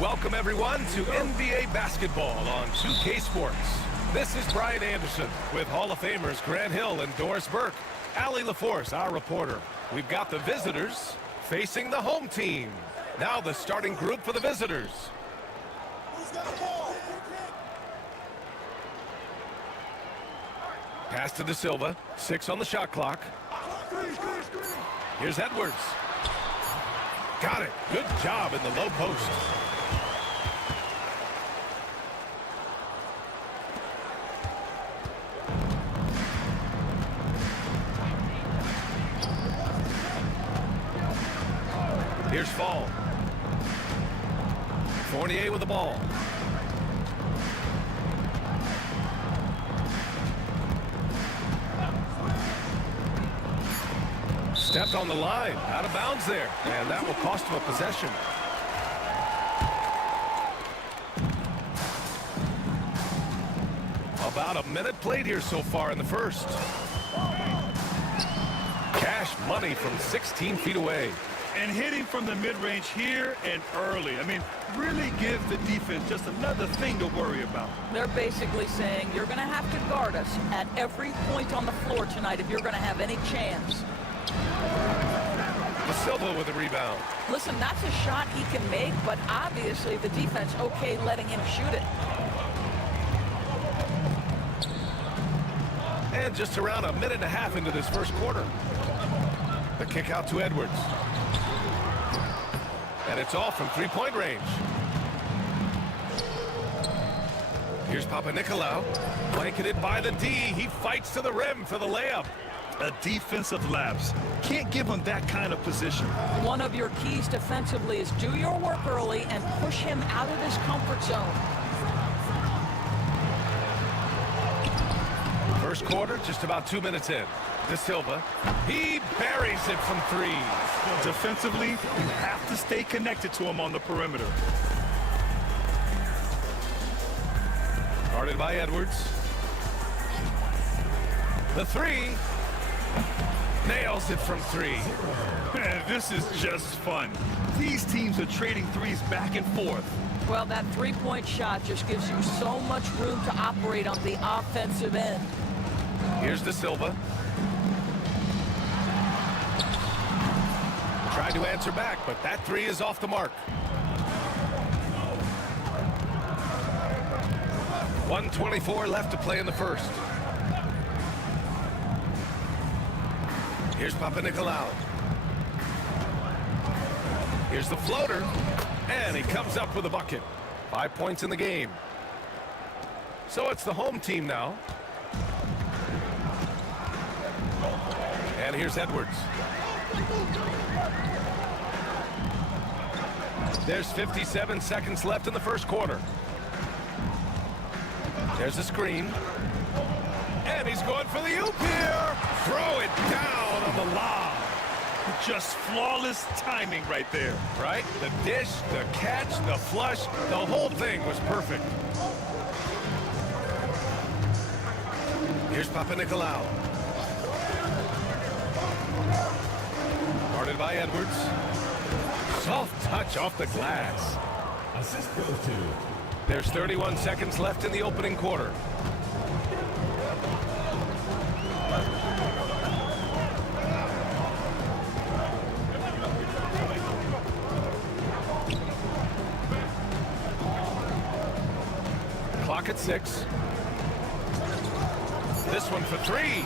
Welcome everyone to NBA basketball on 2K Sports. This is Brian Anderson with Hall of Famers Grant Hill and Doris Burke. Allie LaForce, our reporter. We've got the visitors facing the home team. Now the starting group for the visitors. Pass to De Silva, 6 on the shot clock. Here's Edwards. Got it. Good job in the low post. Here's Fall. Fournier with the ball. Stepped on the line, out of bounds there, and that will cost him a possession. About a minute played here so far in the first. Cash money from 16 feet away. And hitting from the mid-range here and early. I mean, really give the defense just another thing to worry about. They're basically saying you're going to have to guard us at every point on the floor tonight if you're going to have any chance. De Silva with the rebound. Listen, that's a shot he can make, but obviously the defense okay letting him shoot it. And just around a minute and a half into this first quarter. The kick out to Edwards. And it's off from three-point range. Here's Papanikolaou. Blanketed by the D. He fights to the rim for the layup. A defensive lapse. Can't give him that kind of position. One of your keys defensively is do your work early and push him out of his comfort zone. First quarter, just about 2 minutes in. De Silva, he buries it from three. Defensively, you have to stay connected to him on the perimeter. Guarded by Edwards. The three. Nails it from three. Man, this is just fun. These teams are trading threes back and forth. Well, that three-point shot just gives you so much room to operate on the offensive end. Here's De Silva. Tried to answer back, but that three is off the mark. 1:24 left to play in the first. Here's Papanikolaou. Here's the floater. And he comes up with a bucket. 5 points in the game. So it's the home team now. And here's Edwards. There's 57 seconds left in the first quarter. There's a screen. And he's going for the oop here. Throw it down on the lob. Just flawless timing right there. Right? The dish, the catch, the flush, the whole thing was perfect. Here's Papanikolaou. Guarded by Edwards. Soft touch off the glass. Assist goes to. There's 31 seconds left in the opening quarter. Clock at 6. This one for three.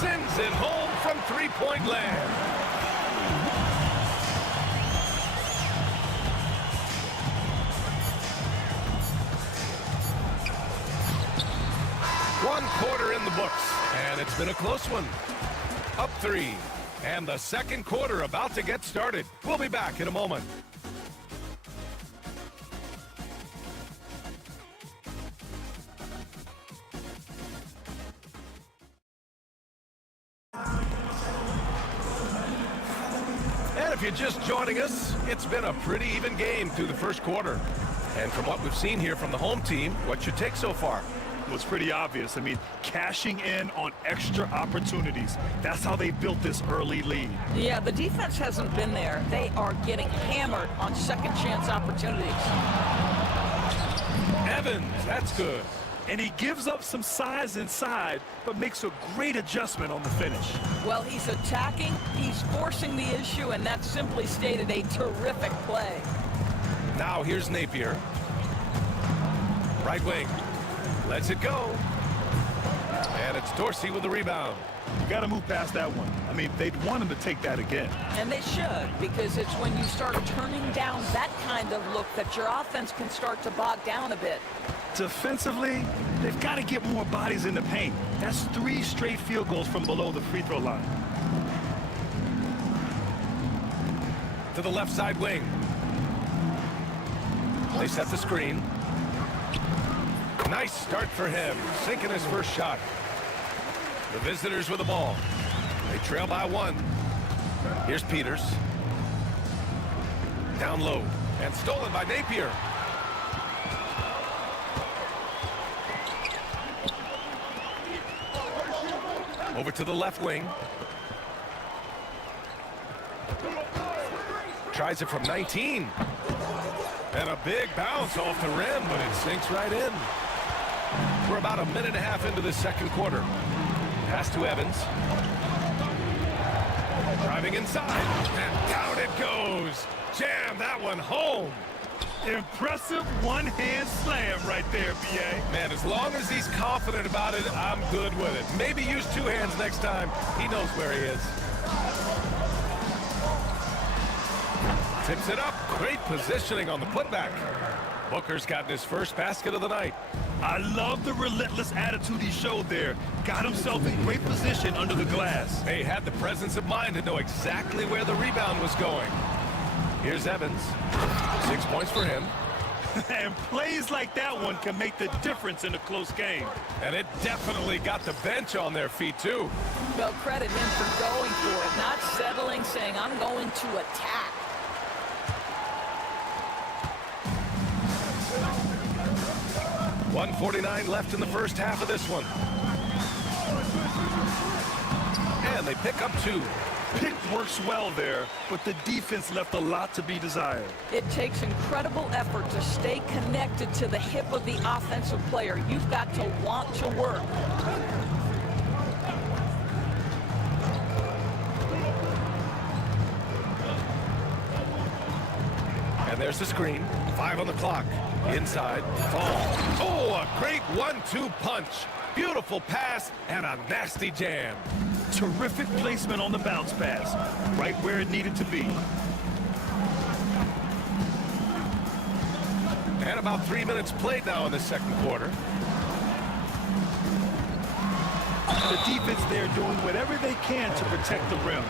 Sends it home from three-point land. One quarter in the books, and it's been a close one. Up 3, and the second quarter about to get started. We'll be back in a moment. if you're just joining us, it's been a pretty even game through the first quarter. And from what we've seen here from the home team, what's your take so far? Well, it's pretty obvious. I mean, cashing in on extra opportunities. That's how they built this early lead. Yeah, the defense hasn't been there. They are getting hammered on second chance opportunities. Evans, that's good. And he gives up some size inside, but makes a great adjustment on the finish. Well, he's attacking, he's forcing the issue, and that simply stated a terrific play. Now here's Napier. Right wing. Lets it go. And it's Dorsey with the rebound. You got to move past that one. I mean, they'd want him to take that again. And they should, because it's when you start turning down that kind of look that your offense can start to bog down a bit. Defensively, they've got to get more bodies in the paint. That's 3 straight field goals from below the free throw line. To the left side wing. They set the screen. Nice start for him, sinking his first shot. The visitors with the ball. They trail by 1. Here's Peters. Down low, and stolen by Napier. Over to the left wing. Tries it from 19. And a big bounce off the rim, but it sinks right in. We're about a minute and a half into the second quarter. Pass to Evans. Driving inside, and down it goes. Jam that one home. Impressive one-hand slam right there, B.A. Man, as long as he's confident about it, I'm good with it. Maybe use 2 hands next time. He knows where he is. Tips it up. Great positioning on the putback. Booker's gotten his first basket of the night. I love the relentless attitude he showed there. Got himself in great position under the glass. He had the presence of mind to know exactly where the rebound was going. Here's Evans. 6 points for him. And plays like that one can make the difference in a close game. And it definitely got the bench on their feet, too. Well, credit him for going for it, not settling, saying, I'm going to attack. .149 left in the first half of this one. And they pick up 2. Pick works well there, but the defense left a lot to be desired. It takes incredible effort to stay connected to the hip of the offensive player. You've got to want to work. And there's the screen. 5 on the clock. Inside. Fall. Oh, a great 1-2 punch. Beautiful pass and a nasty jam. Terrific placement on the bounce pass. Right where it needed to be. And about 3 minutes played now in the second quarter. The defense there doing whatever they can to protect the rim.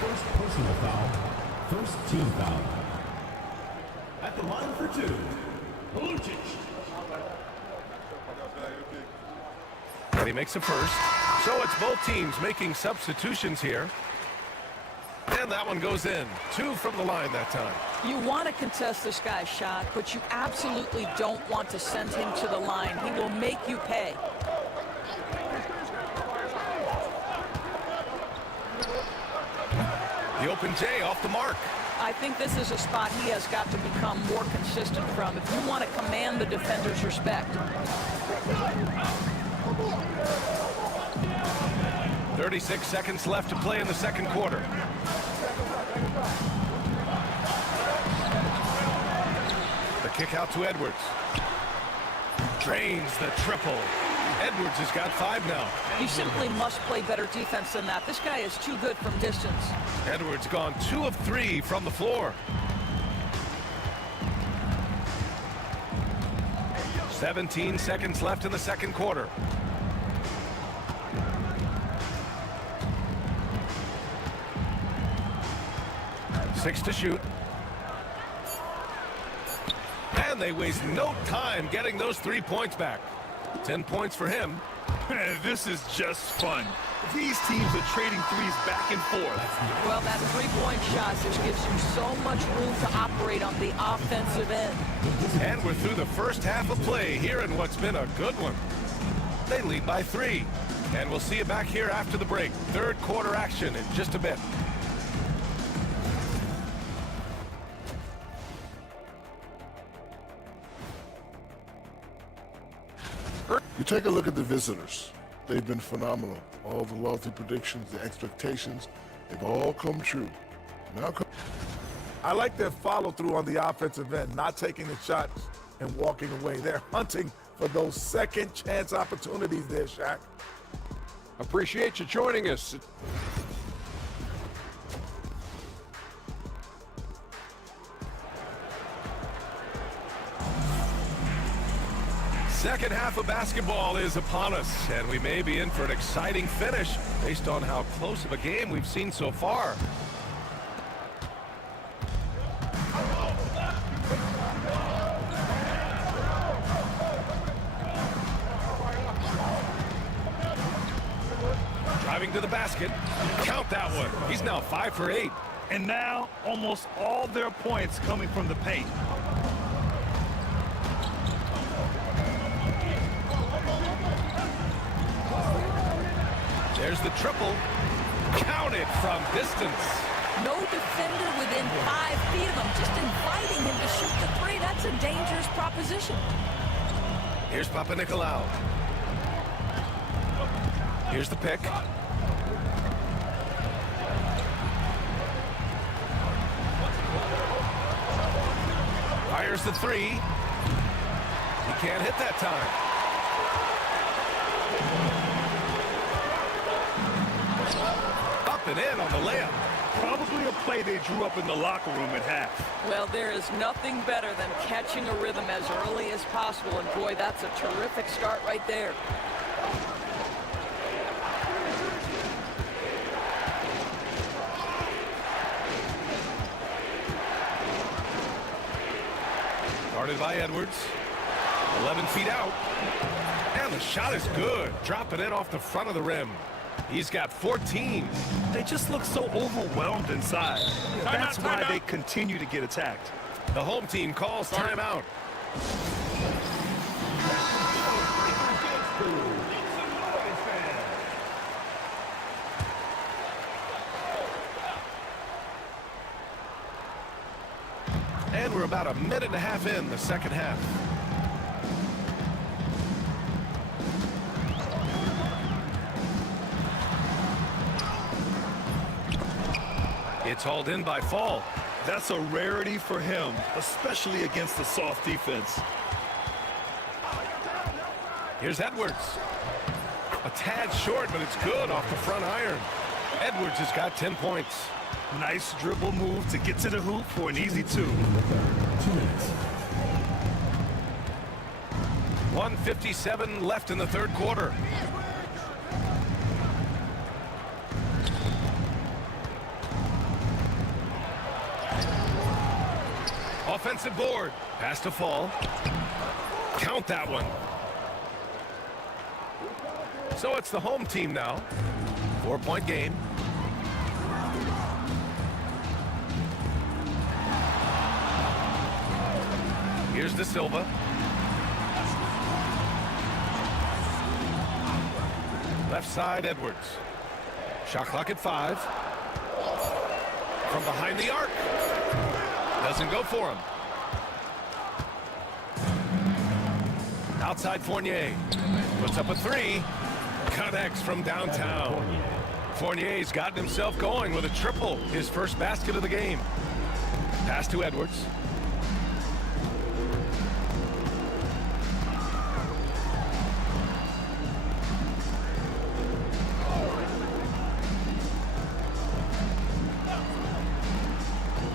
First personal foul. First team foul. At the line for 2. Lucic. And he makes a first. So it's both teams making substitutions here. And that one goes in. 2 from the line that time. You want to contest this guy's shot, but you absolutely don't want to send him to the line. He will make you pay. The open J off the mark. I think this is a spot he has got to become more consistent from if you want to command the defender's respect. 36 seconds left to play in the second quarter. The kick out to Edwards. Drains the triple. Edwards has got 5 now. You simply must play better defense than that. This guy is too good from distance. Edwards gone 2 of 3 from the floor. 17 seconds left in the second quarter. Six to shoot. And they waste no time getting those 3 points back. 10 points for him. This is just fun. These teams are trading threes back and forth. Well, that three-point shot just gives you so much room to operate on the offensive end. And we're through the first half of play here in what's been a good one. They lead by 3. And we'll see you back here after the break. Third quarter action in just a bit. You take a look at the visitors. They've been phenomenal. All the lofty predictions, the expectations, they've all come true. Now I like their follow-through on the offensive end, not taking the shots and walking away. They're hunting for those second chance opportunities there, Shaq. Appreciate you joining us. Second half of basketball is upon us, and we may be in for an exciting finish based on how close of a game we've seen so far. Driving to the basket. Count that one. He's now 5 for 8. And now, almost all their points coming from the paint. There's the triple. Count it from distance. No defender within 5 feet of him, just inviting him to shoot the three. That's a dangerous proposition. Here's Panathinaikos. Here's the pick. Fires the 3. He can't hit that time. Up and in on the layup. Probably a play they drew up in the locker room at half. Well, there is nothing better than catching a rhythm as early as possible, and boy, that's a terrific start right there. Guarded by Edwards. 11 feet out. And the shot is good. Dropping it off the front of the rim. He's got 14. They just look so overwhelmed inside. That's why they continue to get attacked. The home team calls timeout. And we're about a minute and a half in the second half. It's hauled in by Fall. That's a rarity for him, especially against the soft defense. Here's Edwards. A tad short, but it's good off the front iron. Edwards has got 10 points. Nice dribble move to get to the hoop for an easy 2. 2 minutes. 1:57 left in the third quarter. Offensive board. Pass to Fall. Count that one. So it's the home team now. 4-point game. Here's De Silva. Left side, Edwards. Shot clock at 5. From behind the arc. Doesn't go for him. Outside Fournier. Puts up a 3. Connects from downtown. Fournier's gotten himself going with a triple. His first basket of the game. Pass to Edwards.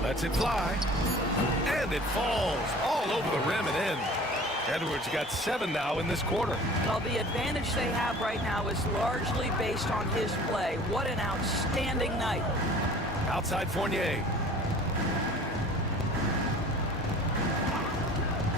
Lets it fly. And it falls all over the rim and in. Edwards got 7 now in this quarter. Well, the advantage they have right now is largely based on his play. What an outstanding night. Outside Fournier.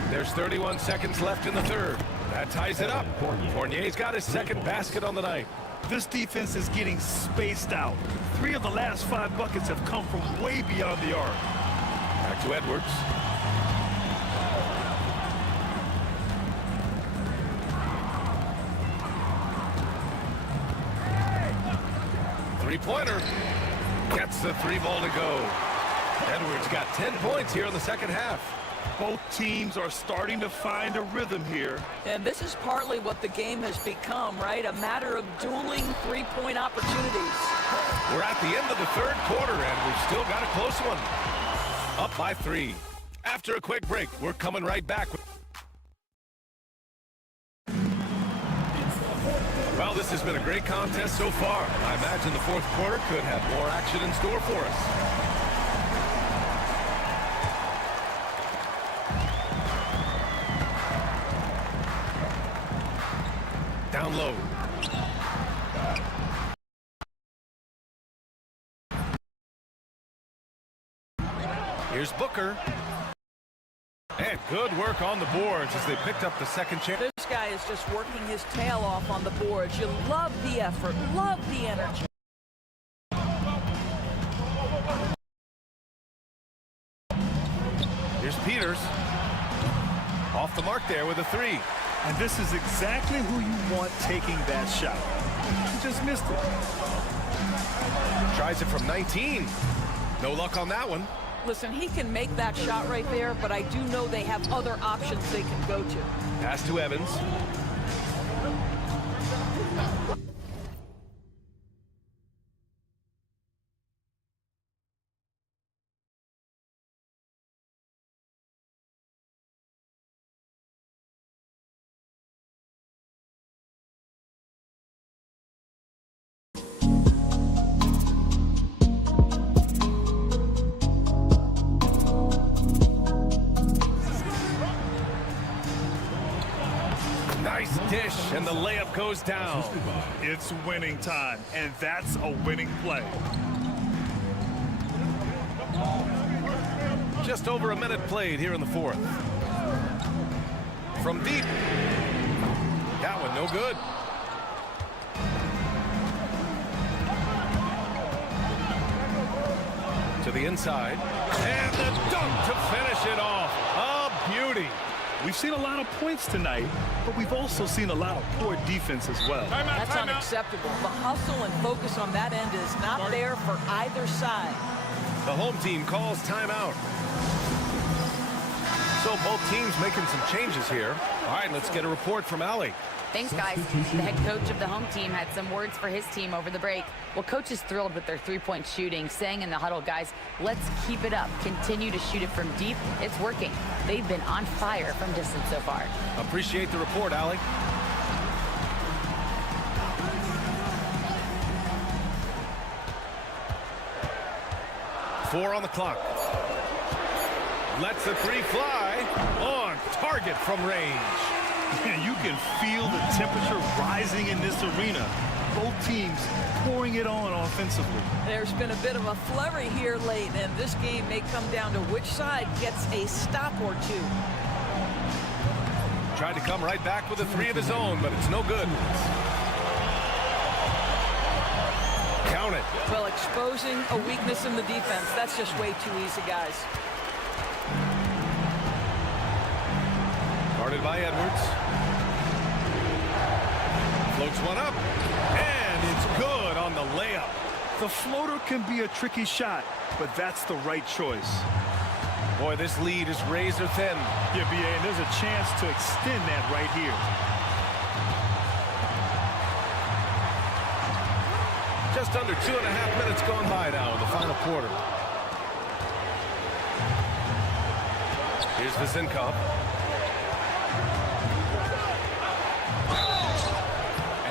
There's 31 seconds left in the third. That ties it up. Fournier's got his second basket on the night. This defense is getting spaced out. 3 of the last 5 buckets have come from way beyond the arc. Back to Edwards. Three-pointer. Gets the 3-ball to go. Edwards got 10 points here in the second half. Both teams are starting to find a rhythm here. And this is partly what the game has become, right? A matter of dueling three-point opportunities. We're at the end of the third quarter, and we've still got a close one. Up by 3. After a quick break, we're coming right back. Well, this has been a great contest so far. I imagine the fourth quarter could have more action in store for us. Down low. Here's Booker. And good work on the boards as they picked up the second chance. This guy is just working his tail off on the boards. You love the effort, love the energy. Here's Peters. Off the mark there with a 3. And this is exactly who you want taking that shot. He just missed it. Tries it from 19. No luck on that one. Listen, he can make that shot right there, but I do know they have other options they can go to. Pass to Evans. Nice dish, and the layup goes down. It's winning time, and that's a winning play. Just over a minute played here in the fourth. From deep. That one no good. To the inside. And the dunk to finish it off. A beauty. We've seen a lot of points tonight, but we've also seen a lot of poor defense as well. That's unacceptable. The hustle and focus on that end is not there for either side. The home team calls timeout. So both teams making some changes here. All right, let's get a report from Allie. Thanks, guys. The head coach of the home team had some words for his team over the break. Well, coach is thrilled with their three-point shooting, saying in the huddle, guys, let's keep it up. Continue to shoot it from deep. It's working. They've been on fire from distance so far. Appreciate the report, Allie. Four on the clock. Lets the 3 fly. On target from range. You can feel the temperature rising in this arena. Both teams pouring it on offensively. There's been a bit of a flurry here late, and this game may come down to which side gets a stop or two. Tried to come right back with a 3 of his own, but it's no good. Count it. Well, exposing a weakness in the defense, that's just way too easy, guys. Guarded by Edwards. Floats one up. And it's good on the layup. The floater can be a tricky shot, but that's the right choice. Boy, this lead is razor thin. Yeah, BA, and there's a chance to extend that right here. Just under 2.5 minutes gone by now in the final quarter. Here's Vizinkov.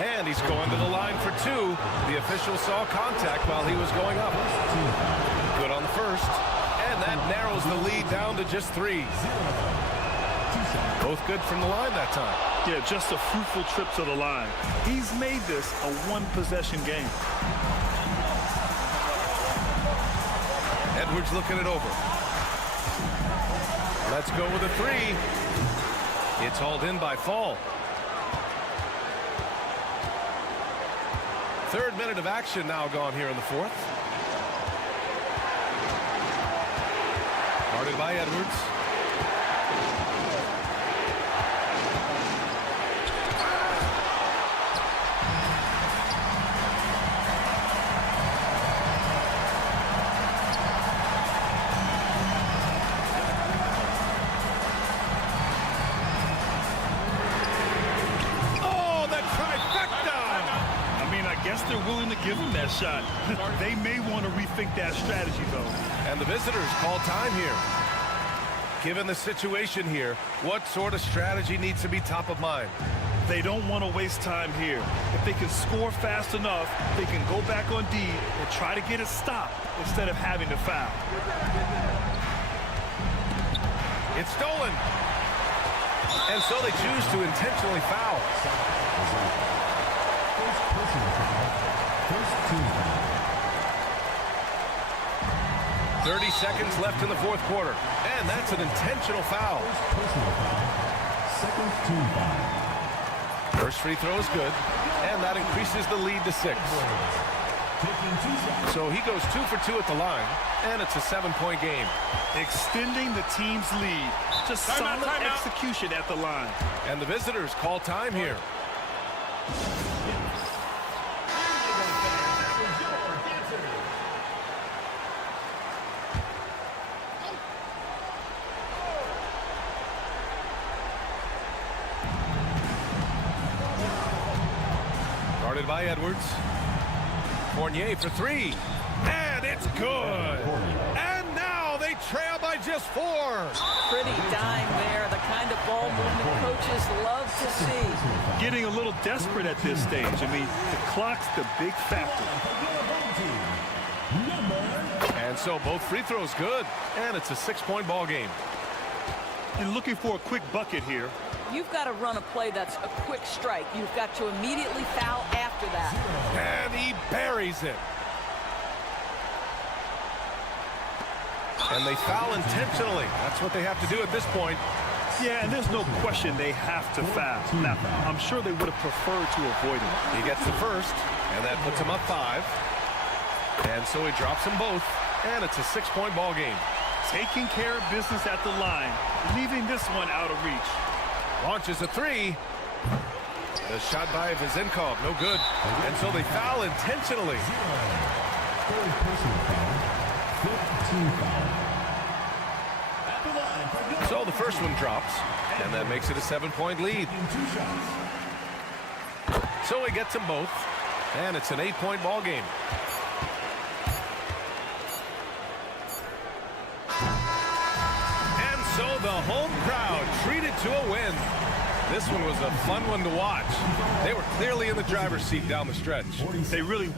And he's going to the line for 2. The official saw contact while he was going up. Good on the first. And that narrows the lead down to just 3. Both good from the line that time. Yeah, just a fruitful trip to the line. He's made this a one-possession game. Edwards looking it over. Let's go with a 3. It's hauled in by Fall. Third minute of action now gone here in the fourth. Guarded by Edwards. They're willing to give him that shot. They may want to rethink that strategy, though. And the visitors call time here. Given the situation here, what sort of strategy needs to be top of mind? They don't want to waste time here. If they can score fast enough, they can go back on D and try to get a stop instead of having to foul. It's stolen. And so they choose to intentionally foul. 30 seconds left in the fourth quarter. And that's an intentional foul. Second team foul. First free throw is good. And that increases the lead to 6. So he goes 2 for 2 at the line. And it's a 7-point game. Extending the team's lead. Just solid execution at the line. And the visitors call time here. Guarded by Edwards. Fournier for 3. And it's good. And now they trail by just 4. Pretty dime there. The kind of ball movement coaches love to see. Getting a little desperate at this stage. I mean, the clock's the big factor. And so both free throws good. And it's a 6-point ball game. And looking for a quick bucket here. You've got to run a play that's a quick strike. You've got to immediately foul after that. And he buries it. And they foul intentionally. That's what they have to do at this point. Yeah, and there's no question they have to foul. Now, I'm sure they would have preferred to avoid it. He gets the first, and that puts him up 5. And so he drops them both, and it's a 6-point ball game. Taking care of business at the line, leaving this one out of reach. Launches a 3. The shot by Vizenkov, no good. And so they foul intentionally. Third personal foul. Fifth team foul. So the first one drops, and that makes it a 7-point lead. So he gets them both, and it's an 8-point ball game. And so the home crowd treated to a win. This one was a fun one to watch. They were clearly in the driver's seat down the stretch. They really...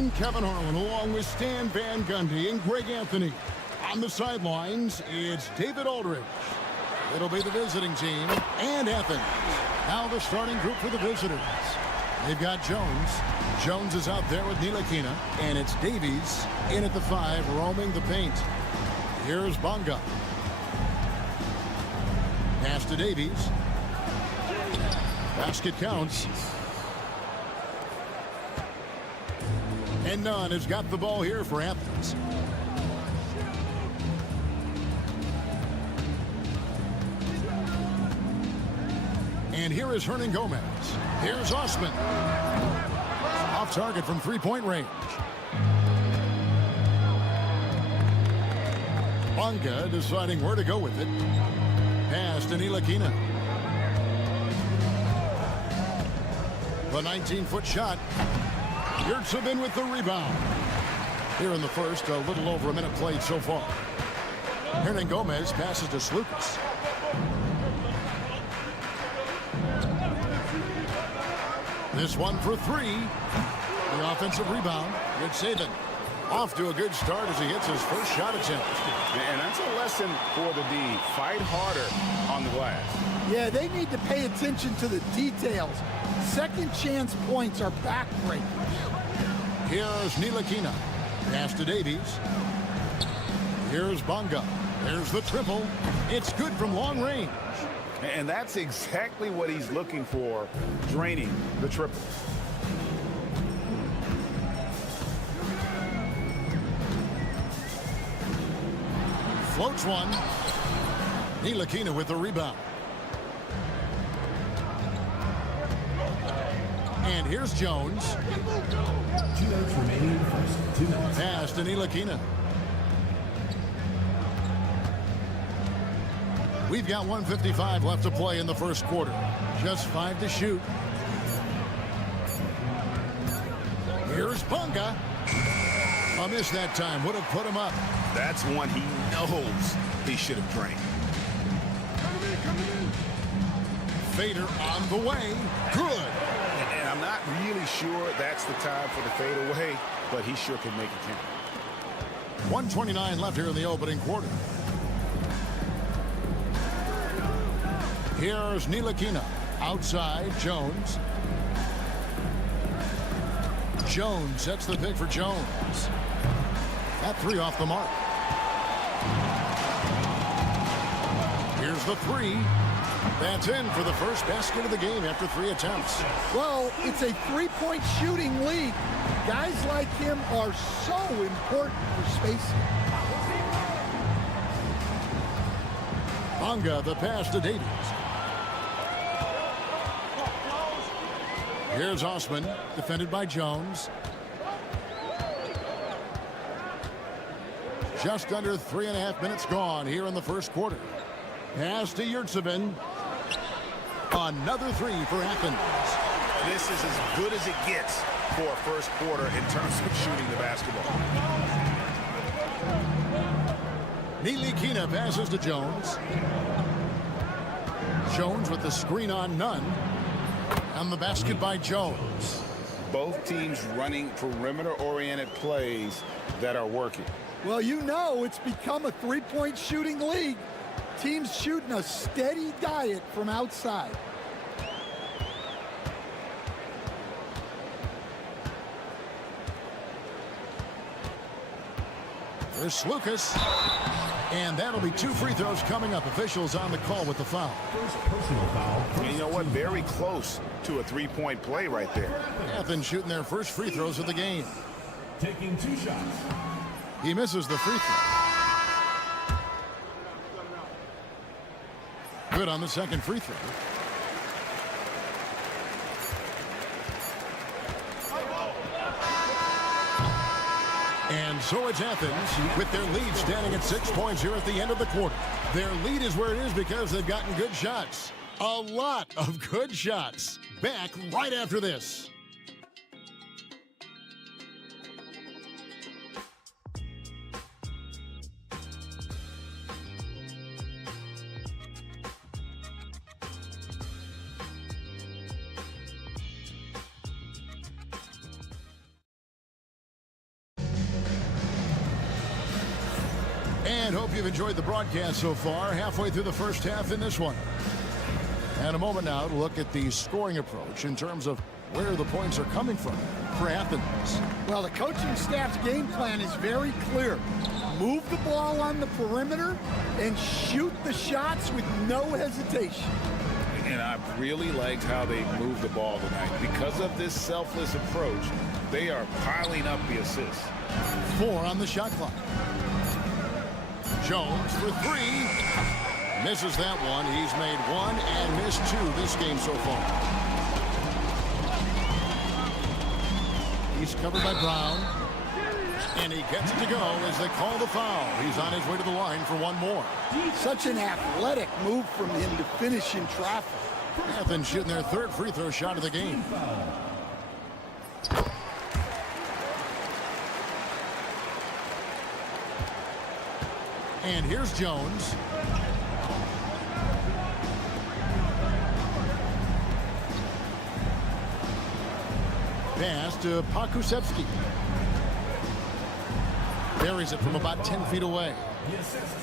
I'm Kevin Harlan along with Stan Van Gundy and Greg Anthony. On the sidelines, it's David Aldridge. It'll be the visiting team and Athens. Now the starting group for the visitors. They've got Jones. Jones is out there with Ntilikina. And it's Davies in at the 5, roaming the paint. Here's Bonga. Pass to Davies. Basket counts. And Nunn has got the ball here for Athens. And here is Hernan Gomez. Here's Osman. Off target from three-point range. Bonga deciding where to go with it. Pass to Ntilikina. The 19-foot shot. Yurtsevin with the rebound. Here in the first, a little over a minute played so far. Hernan Gomez passes to Slukas. This one for three. The offensive rebound. Good saving. Off to a good start as he hits his first shot attempt. And that's a lesson for the D. Fight harder on the glass. Yeah, they need to pay attention to the details. Second chance points are backbreakers. Here's Ntilikina. Pass to Davies. Here's Bonga. There's the triple. It's good from long range. And that's exactly what he's looking for, draining the triple. Floats one. Ntilikina with the rebound. And here's Jones. 2 minutes remaining in the first. 2 minutes. Pass to Ntilikina. We've got 1:55 left to play in the first quarter. Just 5 to shoot. Here's Bonga. A miss that time. Would have put him up. That's one he knows he should have drained. Fader on the way. Good. And I'm not really sure that's the time for the fadeaway, but he sure can make it count. 1:29 left here in the opening quarter. Here's Ntilikina. Outside, Jones. Jones sets the pick for Jones. That three off the mark. Here's the three. That's in for the first basket of the game after 3 attempts. Well, it's a three-point shooting league. Guys like him are so important for spacing. Bonga, the pass to Davies. Here's Osman, defended by Jones. Just under 3.5 minutes gone here in the first quarter. Pass to Yurtsevin. Another three for Athens. This is as good as it gets for a first quarter in terms of shooting the basketball. Ntilikina passes to Jones. Jones with the screen on none. And the basket by Jones. Both teams running perimeter-oriented plays that are working. Well, you know it's become a three-point shooting league. Teams shooting a steady diet from outside. There's Lucas. And that'll be 2 free throws coming up. Officials on the call with the foul. First personal foul. And you know what? Very close to a three-point play right there. Athens shooting their first free throws of the game. Taking 2 shots. He misses the free throw. Good on the second free throw. And so it's Athens with their lead standing at 6 points here at the end of the quarter. Their lead is where it is because they've gotten good shots. A lot of good shots. Back right after this. And hope you've enjoyed the broadcast so far. Halfway through the first half in this one. And a moment now to look at the scoring approach in terms of where the points are coming from for Athens. Well, the coaching staff's game plan is very clear. Move the ball on the perimeter and shoot the shots with no hesitation. And I really liked how they moved the ball tonight. Because of this selfless approach, they are piling up the assists. 4 on the shot clock. Jones for 3. Misses that one. He's made 1 and missed 2 this game so far. He's covered by Brown. And he gets it to go as they call the foul. He's on his way to the line for 1 more. Such an athletic move from him to finish in traffic. Athens shooting their 3rd free throw shot of the game. And here's Jones. Pass to Pakusevsky. Buries it from about 10 feet away. The assist,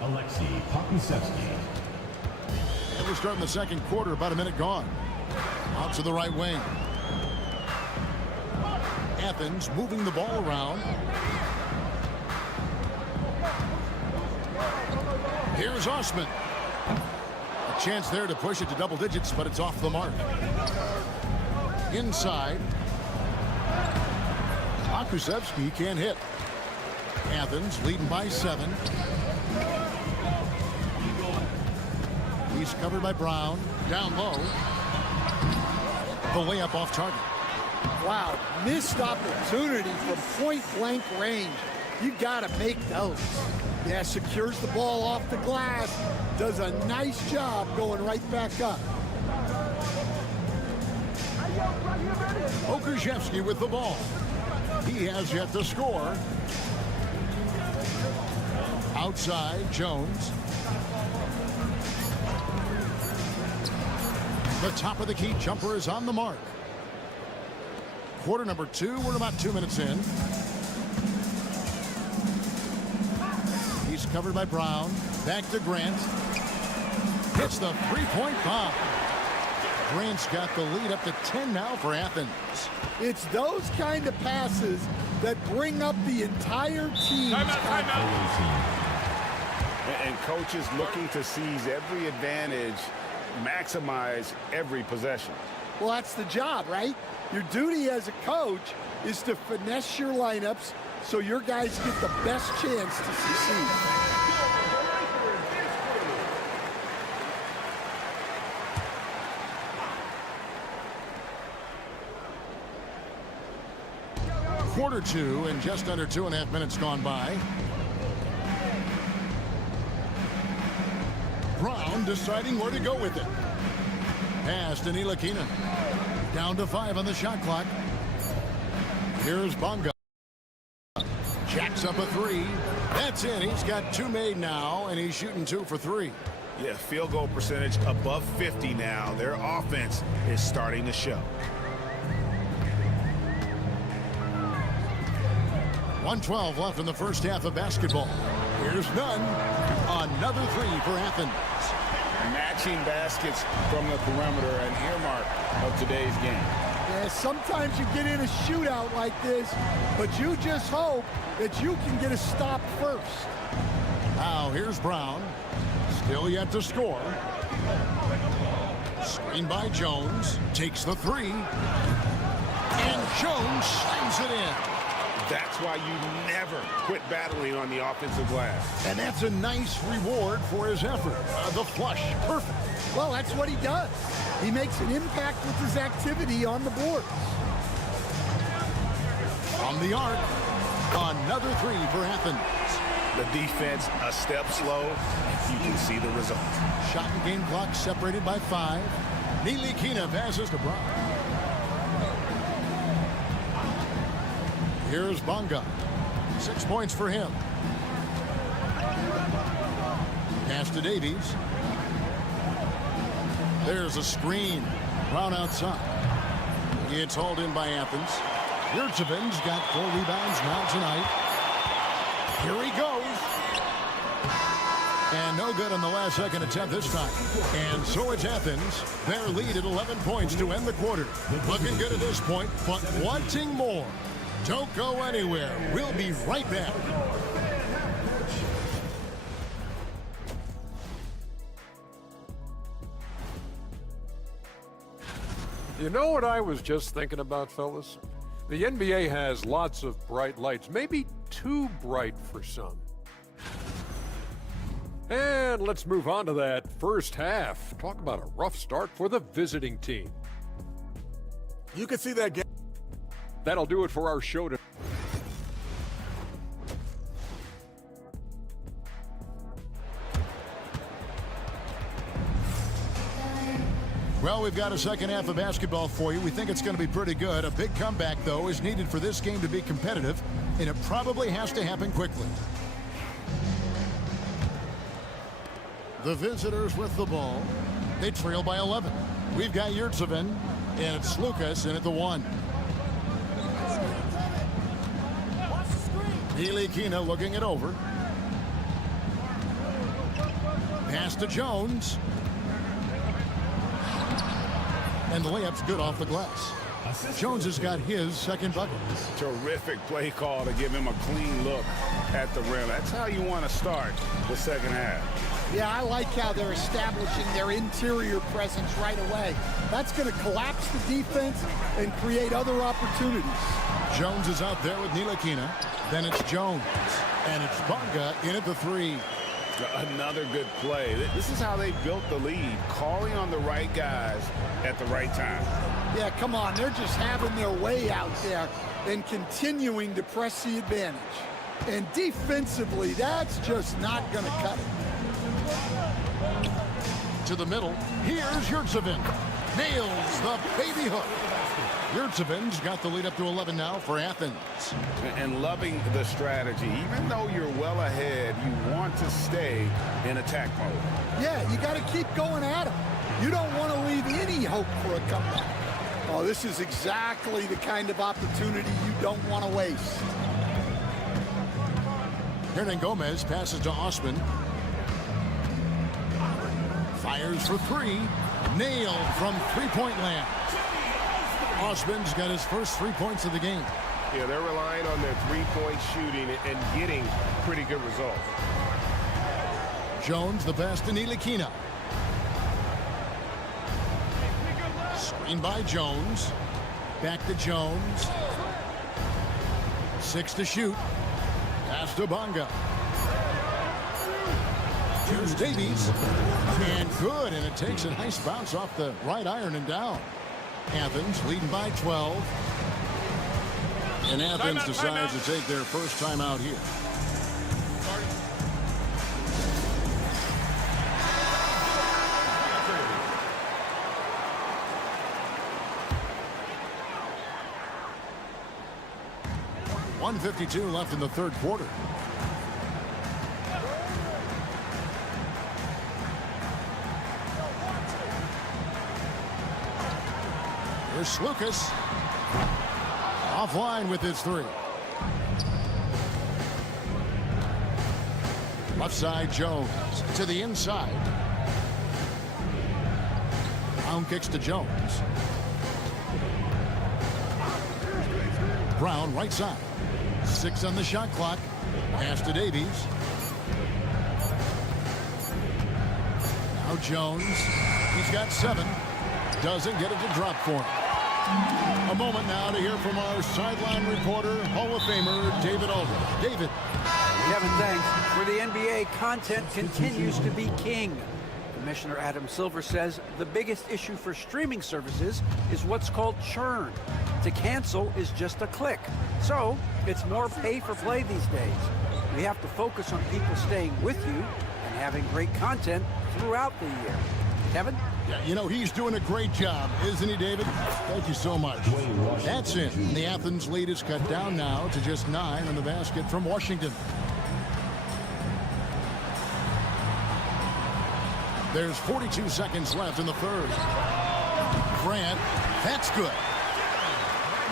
Alexei Pakusevsky. And we're starting the second quarter, about a minute gone. Out to the right wing. Athens moving the ball around. Here's Osman. A chance there to push it to double digits, but it's off the mark. Inside. Pakusevsky can't hit. Athens leading by 7. He's covered by Brown. Down low. The layup off target. Wow, missed opportunity from point-blank range. You got to make those. Yeah, secures the ball off the glass. Does a nice job going right back up. Okushevsky with the ball. He has yet to score. Outside, Jones. The top of the key jumper is on the mark. Quarter number 2, we're about 2 minutes in. He's covered by Brown. Back to Grant. Hits the three-point bomb. Grant's got the lead up to 10 now for Athens. It's those kind of passes that bring up the entire team. And coaches looking to seize every advantage, maximize every possession. Well, that's the job, right? Your duty as a coach is to finesse your lineups so your guys get the best chance to succeed. Quarter 2 and just under 2.5 minutes gone by. Brown deciding where to go with it. Pass to Ntilikina. Down to 5 on the shot clock. Here's Bonga. Jacks up a 3. That's in. He's got 2 made now, and he's shooting 2 for 3. Yeah, field goal percentage above 50 now. Their offense is starting to show. 1:12 left in the first half of basketball. Here's none. Another 3 for Athens. Matching baskets from the perimeter, an earmark of today's game. Yeah, sometimes you get in a shootout like this, but you just hope that you can get a stop first. Now here's Brown. Still yet to score. Screen by Jones. Takes the 3. And Jones slams it in. That's why you never quit battling on the offensive glass. And that's a nice reward for his effort. The flush, perfect. Well, that's what he does. He makes an impact with his activity on the board. On the arc, another 3 for Athens. The defense a step slow. You can see the result. Shot and game clock separated by 5. Ntilikina passes to Brown. Here's Bonga. 6 points for him. Pass to Davies. There's a screen. Brown outside. It's hauled in by Athens. Yurtseven's got 4 rebounds now tonight. Here he goes. And no good on the last second attempt this time. And so it's Athens. Their lead at 11 points to end the quarter. Looking good at this point, but wanting more. Don't go anywhere. We'll be right back. You know what I was just thinking about, fellas? The NBA has lots of bright lights, maybe too bright for some. And let's move on to that first half. Talk about a rough start for the visiting team. You can see that game. That'll do it for our show today. Well, we've got a second half of basketball for you. We think it's going to be pretty good. A big comeback, though, is needed for this game to be competitive, and it probably has to happen quickly. The visitors with the ball. They trail by 11. We've got Yurtseven, and it's Lucas in at the 1. Ntilikina looking it over. Pass to Jones. And the layup's good off the glass. Jones has got his second bucket. Terrific play call to give him a clean look at the rim. That's how you want to start the second half. Yeah, I like how they're establishing their interior presence right away. That's going to collapse the defense and create other opportunities. Jones is out there with Ntilikina. Then it's Jones. And it's Bonga in at the three. Another good play. This is how they built the lead, calling on the right guys at the right time. Yeah, come on. They're just having their way out there and continuing to press the advantage. And defensively, that's just not going to cut it. To the middle. Here's Yurtsevin. Nails the baby hook. Yurtsevin's got the lead up to 11 now for Athens. And loving the strategy. Even though you're well ahead, you want to stay in attack mode. Yeah, you got to keep going at him. You don't want to leave any hope for a comeback. Oh, this is exactly the kind of opportunity you don't want to waste. Hernan Gomez passes to Osman. Fires for three. Nailed from three-point land. Osman's got his first 3 points of the game. Yeah, they're relying on their three-point shooting and getting pretty good results. Jones, the pass to Ntilikina. Screen by Jones. Back to Jones. 6 to shoot. Pass to Bonga. Here's Davies. And good, and it takes a nice bounce off the right iron and down. Athens leading by 12. And Athens decides to take their first time out here. .152 left in the third quarter. Here's Lucas. Offline with his three. Left side, Jones. To the inside. Brown kicks to Jones. Brown, right side. 6 on the shot clock. Pass to Davies. Now Jones. He's got 7. Doesn't get it to drop for him. A moment now to hear from our sideline reporter, Hall of Famer David Aldridge. David. Kevin, thanks. For the NBA, content continues to be king. Commissioner Adam Silver says the biggest issue for streaming services is what's called churn. To cancel is just a click. So it's more pay for play these days. We have to focus on people staying with you and having great content throughout the year. Kevin? Yeah, you know, he's doing a great job, isn't he, David? Thank you so much. That's it. The Athens lead is cut down now to just 9 on the basket from Washington. There's 42 seconds left in the third. Grant, that's good.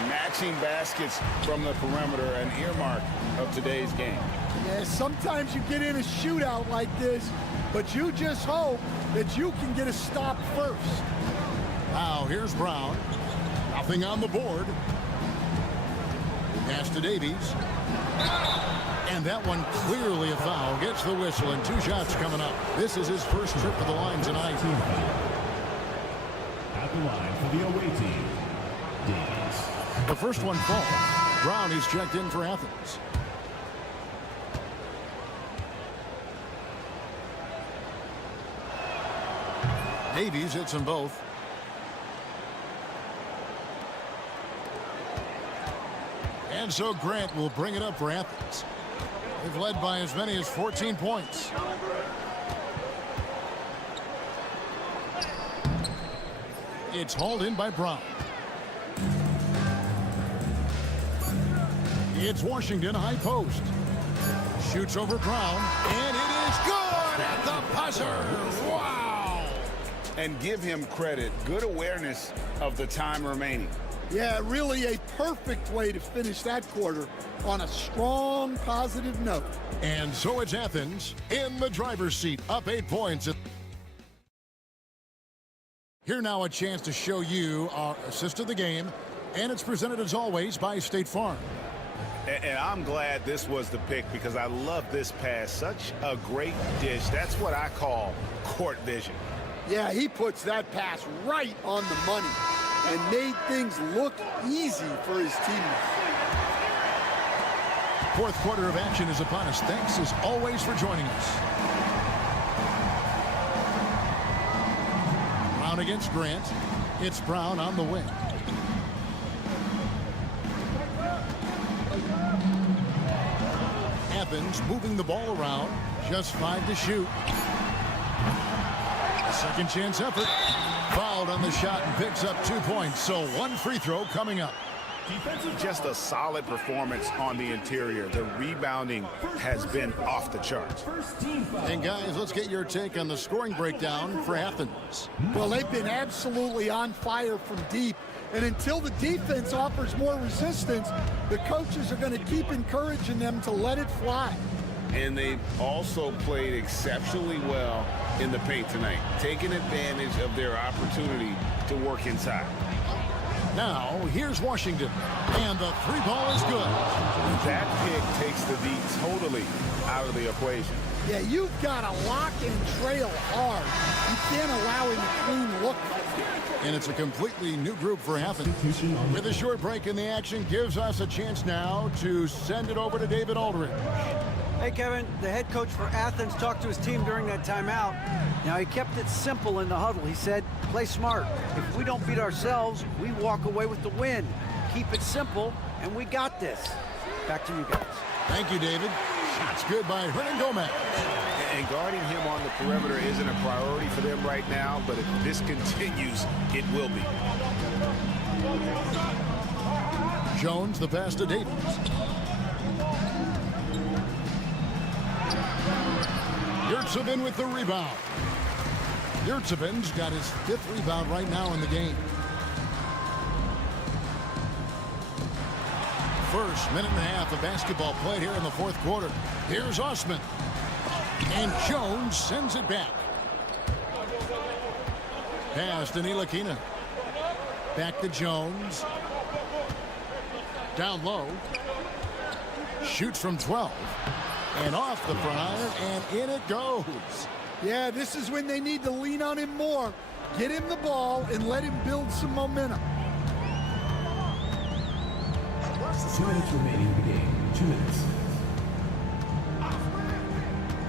Matching baskets from the perimeter, an earmark of today's game. Yeah, sometimes you get in a shootout like this, but you just hope that you can get a stop first. Now here's Brown. Nothing on the board. Pass to Davies. And that one clearly a foul. Gets the whistle and 2 shots coming up. This is his first trip to the line tonight. At the line for the away team, Davies. The first one falls. Brown is checked in for Athens. Davies hits them both. And so Grant will bring it up for Athens. They've led by as many as 14 points. It's hauled in by Brown. It's Washington high post. Shoots over Brown, and it is good at the buzzer. Wow! And give him credit. Good awareness of the time remaining. Yeah, really a perfect way to finish that quarter on a strong, positive note. And so it's Athens in the driver's seat, up 8 points. Here now a chance to show you our assist of the game, and it's presented as always by State Farm. And I'm glad this was the pick because I love this pass. Such a great dish. That's what I call court vision. Yeah, he puts that pass right on the money and made things look easy for his teammates. Fourth quarter of action is upon us. Thanks as always for joining us. Brown against Grant. It's Brown on the wing. Athens moving the ball around. Just 5 to shoot. Second chance effort. Fouled on the shot and picks up 2 points. So 1 free throw coming up. Just a solid performance on the interior. The rebounding has been off the charts. And guys, let's get your take on the scoring breakdown for Athens. Well, they've been absolutely on fire from deep. And until the defense offers more resistance, the coaches are going to keep encouraging them to let it fly. And they've also played exceptionally well in the paint tonight, taking advantage of their opportunity to work inside. Now, here's Washington, and the 3 ball is good. That pick takes the D totally out of the equation. Yeah, you've got to lock and trail hard. You can't allow him a clean look. And it's a completely new group for Athens. With a short break in the action, gives us a chance now to send it over to David Aldridge. Hey, Kevin, the head coach for Athens talked to his team during that timeout. Now, he kept it simple in the huddle. He said, play smart. If we don't beat ourselves, we walk away with the win. Keep it simple, and we got this. Back to you guys. Thank you, David. Shots good by Hernan Gomez. And guarding him on the perimeter isn't a priority for them right now, but if this continues, it will be. Jones, the pass to Davis. Yurtsevin with the rebound. Yurtsevin's got his 5th rebound right now in the game. First minute and a half of basketball played here in the 4th quarter. Here's Osman. And Jones sends it back. Pass to Ntilikina. Back to Jones. Down low. Shoots from 12. And off the front iron, and in it goes. Yeah, this is when they need to lean on him more. Get him the ball and let him build some momentum. 2 minutes remaining in the game. 2 minutes.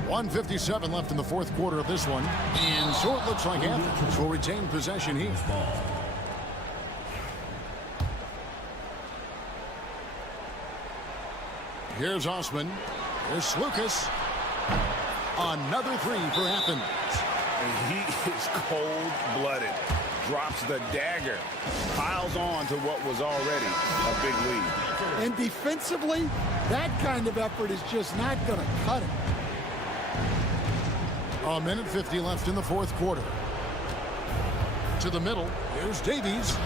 1:57 left in the 4th quarter of this one. And so it looks like Athens will retain possession here. Here's Osman. Here's Lucas. Another 3 for Athens. And he is cold-blooded. Drops the dagger. Piles on to what was already a big lead. And defensively, that kind of effort is just not going to cut it. A minute 50 left in the 4th quarter. To the middle. Here's Davies.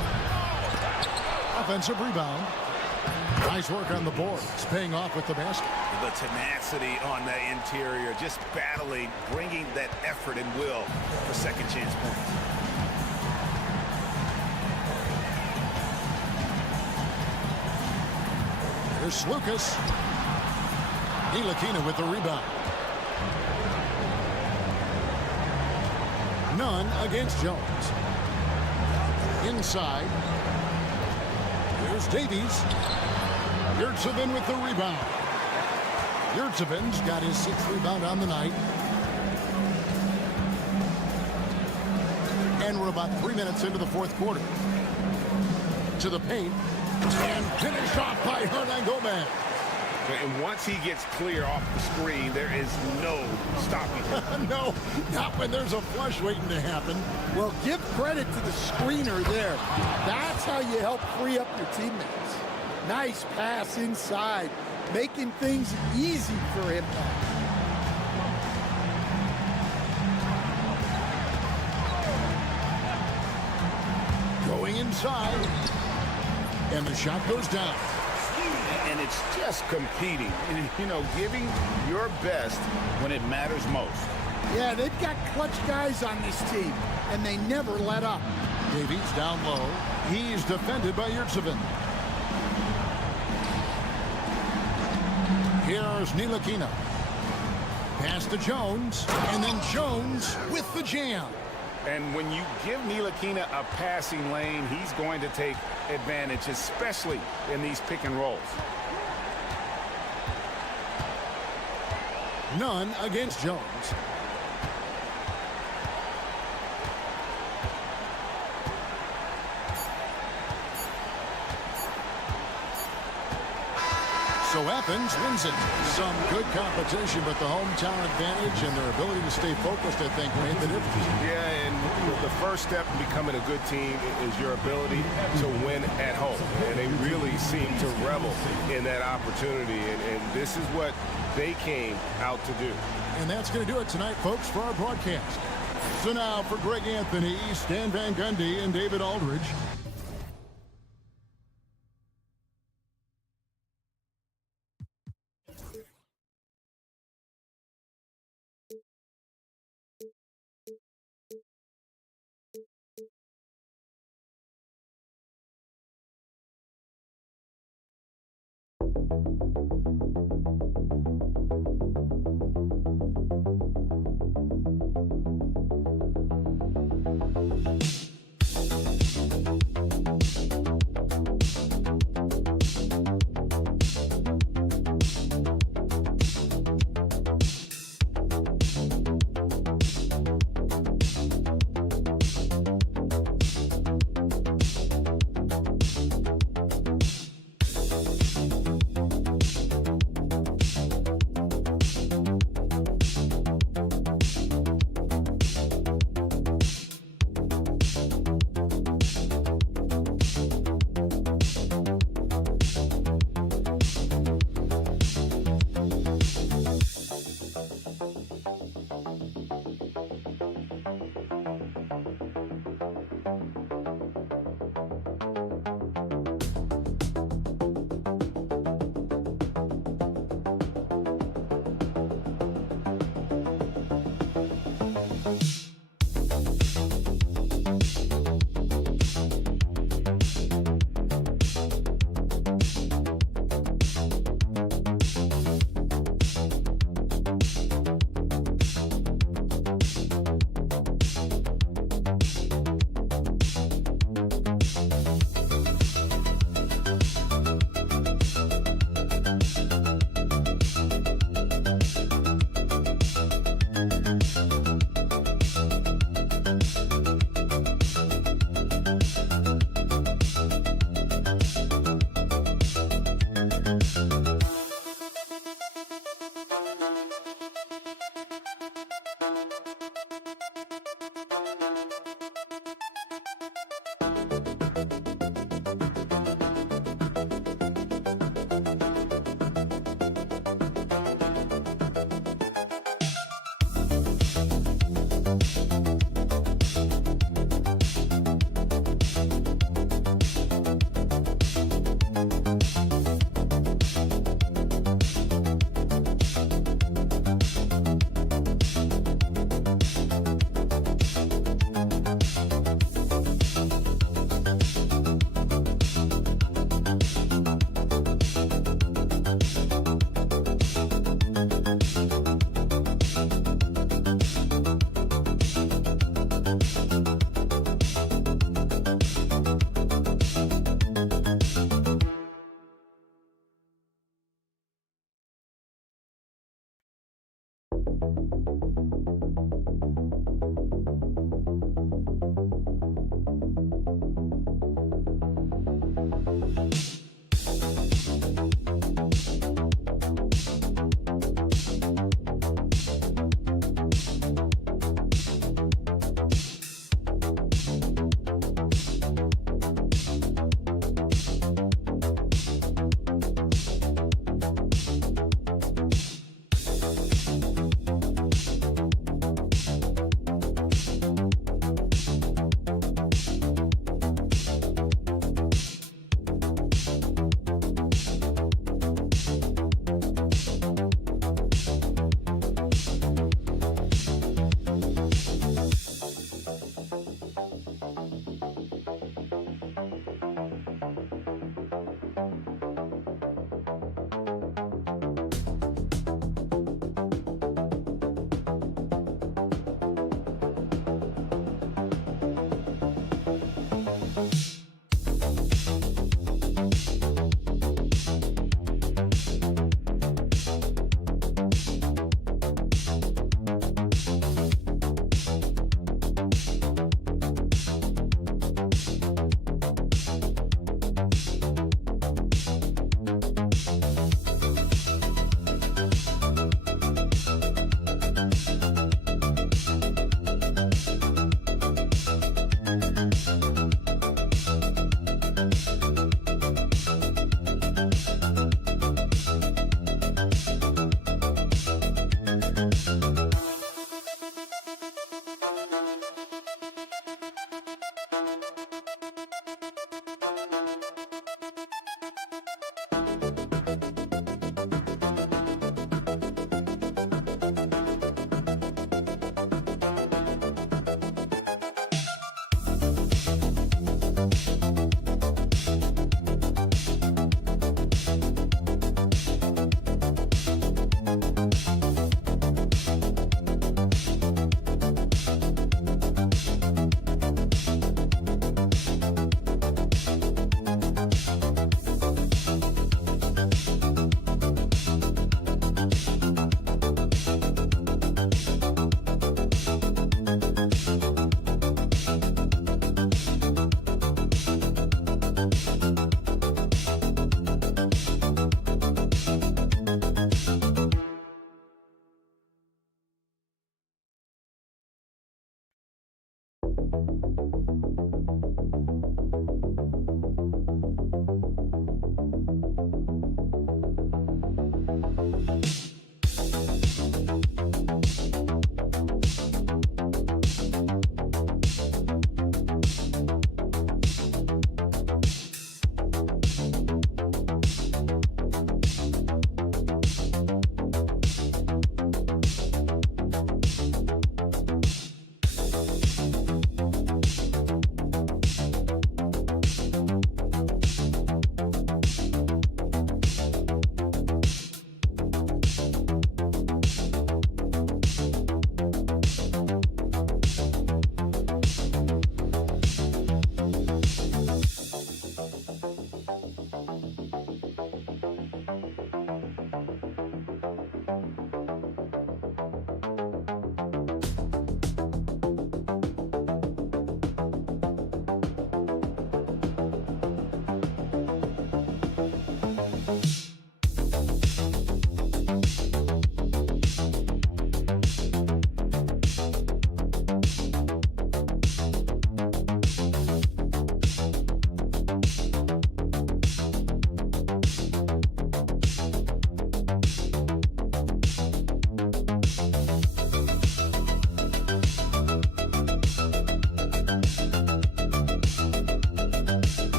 Offensive rebound. Nice work on the board. It's paying off with the basket. The tenacity on the interior, just battling, bringing that effort and will for second chance points. Here's Lucas. Ntilikina with the rebound. None against Jones. Inside. Here's Davies. Yurtsevin with the rebound. Yurtsevin's got his 6th rebound on the night. And we're about 3 minutes into the 4th quarter. To the paint. And finished off by Hernan Gomez. And once he gets clear off the screen, there is no stopping him. No, not when there's a flush waiting to happen. Well, give credit to the screener there. That's how you help free up your teammates. Nice pass inside, making things easy for him now. Going inside. And the shot goes down. And it's just competing, you know, giving your best when it matters most. Yeah, they've got clutch guys on this team, and they never let up. Davies down low. He's defended by Yurtseven. Here's Ntilikina. Pass to Jones, and then Jones with the jam. And when you give Ntilikina a passing lane, he's going to take advantage, especially in these pick and rolls. None against Jones. So Athens wins it. Some good competition, but the hometown advantage and their ability to stay focused, I think, made the difference. Yeah, and the first step in becoming a good team is your ability to win at home. And they really seem to revel in that opportunity. And this is what they came out to do. And that's going to do it tonight, folks, for our broadcast. So now for Greg Anthony, Stan Van Gundy, and David Aldridge.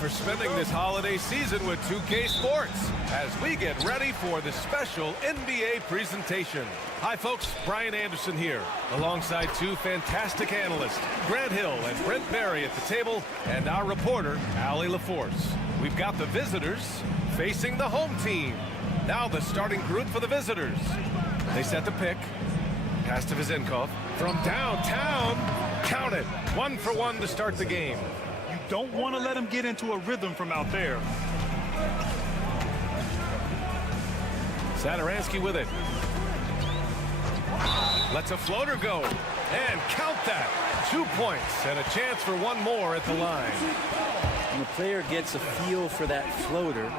For spending this holiday season with 2K Sports as we get ready for the special NBA presentation. Hi folks, Brian Anderson here alongside two fantastic analysts, Grant Hill and Brent Barry at the table, and our reporter, Allie LaForce. We've got the visitors facing the home team. Now the starting group for the visitors. They set the pick. Pass to Vizenkov from downtown. Count it. 1 for 1 to start the game. Don't want to let him get into a rhythm from out there. Satoransky with it. Lets a floater go. And count that. 2 points and a chance for one more at the line. When the player gets a feel for that floater,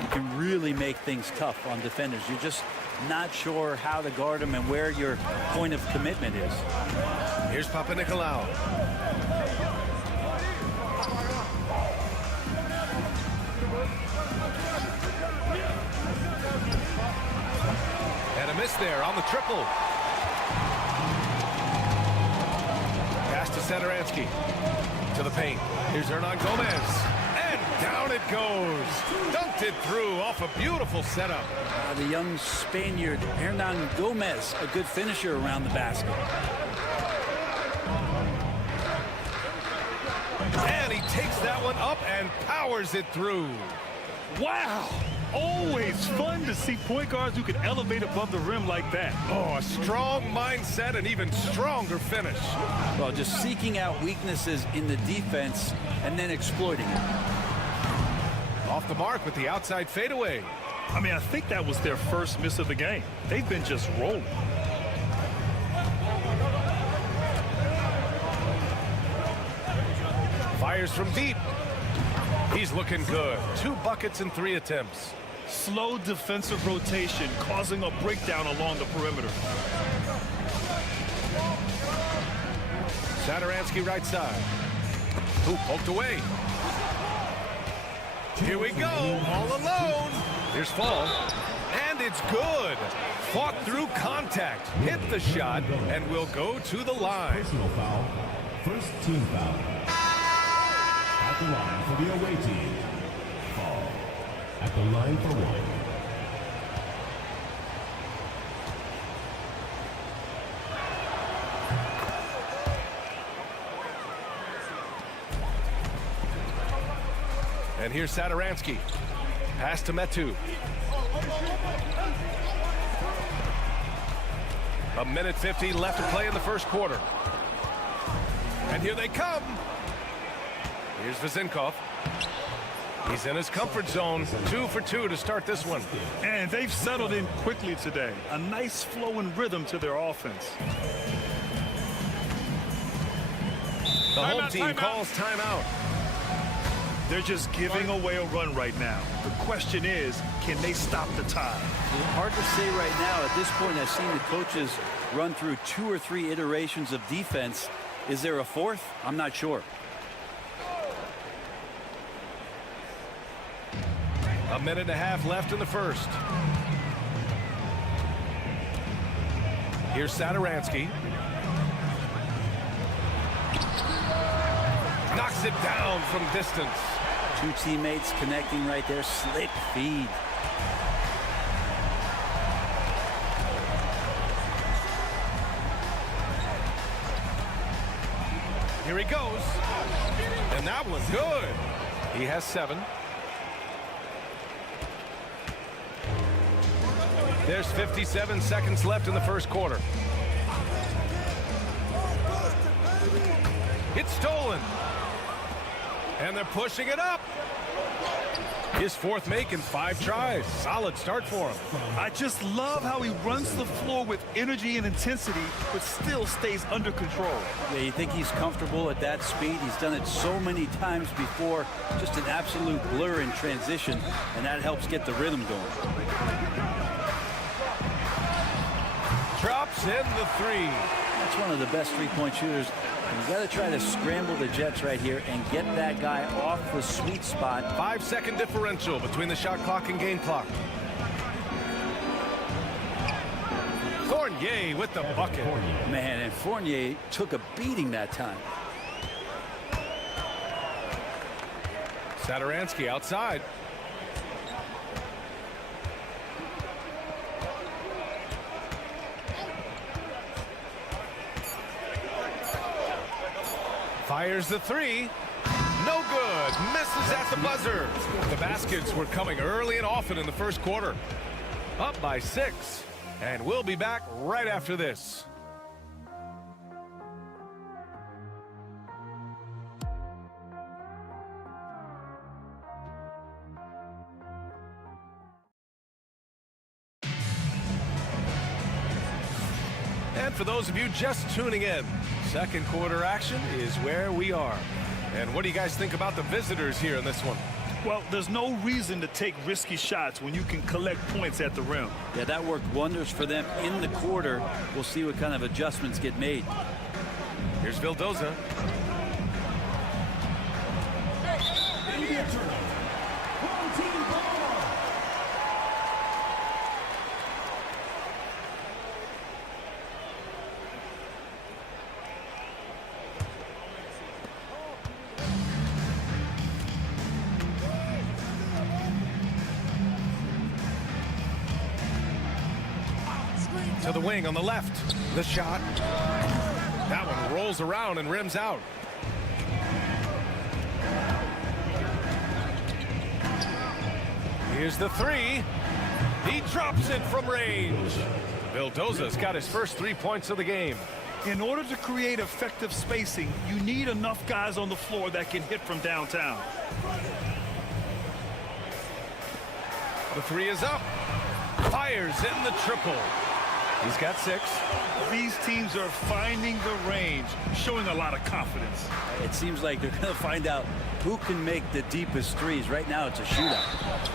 you can really make things tough on defenders. You're just not sure how to guard them and where your point of commitment is. Here's Papanikolaou. And a miss there on the triple. Pass to Satoransky. To the paint. Here's Hernan Gomez. And down it goes. Dunked it through off a beautiful setup. The young Spaniard, Hernan Gomez, a good finisher around the basket. And he takes that one up and powers it through. Wow! Always fun to see point guards who can elevate above the rim like that. Oh, a strong mindset and even stronger finish. Well, just seeking out weaknesses in the defense and then exploiting it. Off the mark with the outside fadeaway. I mean, I think that was their first miss of the game. They've been just rolling. Fires from deep. He's looking good. 2 buckets and 3 attempts. Slow defensive rotation causing a breakdown along the perimeter. Satoransky right side. Who poked away. Here we go, all alone. Here's Fall. And it's good. Fought through contact. Hit the shot and will go to the line. Personal foul. First team foul. At the line for the away team. Fall. At the line for 1. And here's Satoransky. Pass to Metu. A minute 50 left to play in the first quarter. And here they come. Here's Vizenkov. He's in his comfort zone. 2 for 2 to start this one. And they've settled in quickly today. A nice flowing rhythm to their offense. The home team calls timeout. They're just giving away a run right now. The question is, can they stop the tide? Hard to say right now. At this point, I've seen the coaches run through 2 or 3 iterations of defense. Is there a 4th? I'm not sure. A minute and a half left in the first. Here's Satoransky. Knocks it down from distance. 2 teammates connecting right there. Slick feed. Here he goes. And that one's good. He has 7. There's 57 seconds left in the first quarter. It's stolen. And they're pushing it up. His fourth make in 5 tries. Solid start for him. I just love how he runs the floor with energy and intensity, but still stays under control. Yeah, you think he's comfortable at that speed? He's done it so many times before. Just an absolute blur in transition, and that helps get the rhythm going. Drops in the 3. That's one of the best three-point shooters. You got to try to scramble the Jets right here and get that guy off the sweet spot. 5-second differential between the shot clock and game clock. Fournier with the bucket. Man, and Fournier took a beating that time. Satoransky outside. Fires the 3. No good. Misses at the buzzer. The baskets were coming early and often in the first quarter. Up by 6. And we'll be back right after this. And for those of you just tuning in, second quarter action is where we are. And what do you guys think about the visitors here in this one? Well, there's no reason to take risky shots when you can collect points at the rim. Yeah, that worked wonders for them in the quarter. We'll see what kind of adjustments get made. Here's Vildoza. To the wing on the left. The shot. That one rolls around and rims out. Here's the 3. He drops it from range. Vildoza's got his first 3 points of the game. In order to create effective spacing, you need enough guys on the floor that can hit from downtown. The 3 is up. Fires in the triple. He's got 6. These teams are finding the range, showing a lot of confidence. It seems like they're going to find out who can make the deepest threes. Right now, it's a shootout.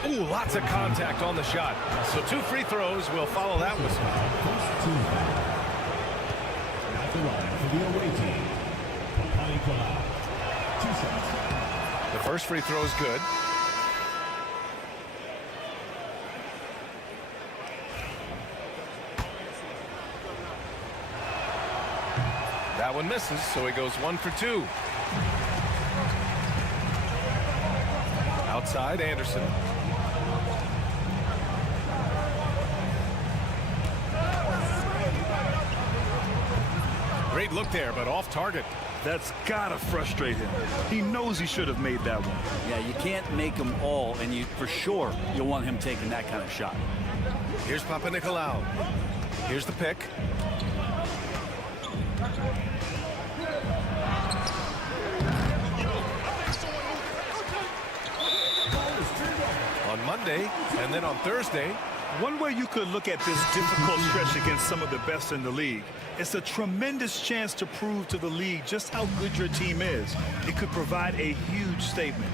Ooh, lots of contact on the shot. So 2 free throws will follow that whistle. At the line for the away team, Panathinaikos. 2 shots. The first free throw is good. That one misses, so he goes 1 for 2. Outside, Anderson. Great look there, but off target. That's gotta frustrate him. He knows he should have made that one. Yeah, you can't make them all, and you for sure you'll want him taking that kind of shot. Here's Papanikolaou. Here's the pick. On Monday, and then on Thursday. One way you could look at this difficult stretch against some of the best in the league, it's a tremendous chance to prove to the league just how good your team is. It could provide a huge statement.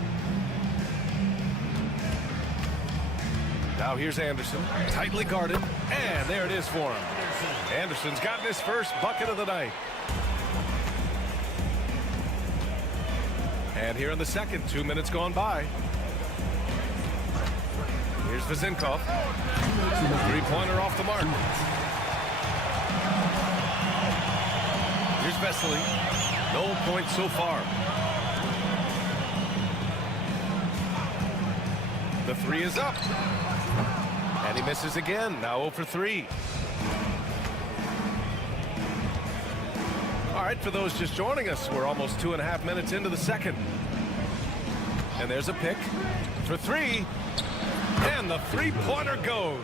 Now here's Anderson, tightly guarded, and there it is for him. Anderson's gotten his first bucket of the night. And here in the second, 2 minutes gone by. Here's Vezinkov. Three-pointer off the mark. Here's Vesely. No points so far. The 3 is up. And he misses again. Now 0 for 3. All right, for those just joining us, we're almost 2.5 minutes into the second. And there's a pick for 3. And the three-pointer goes.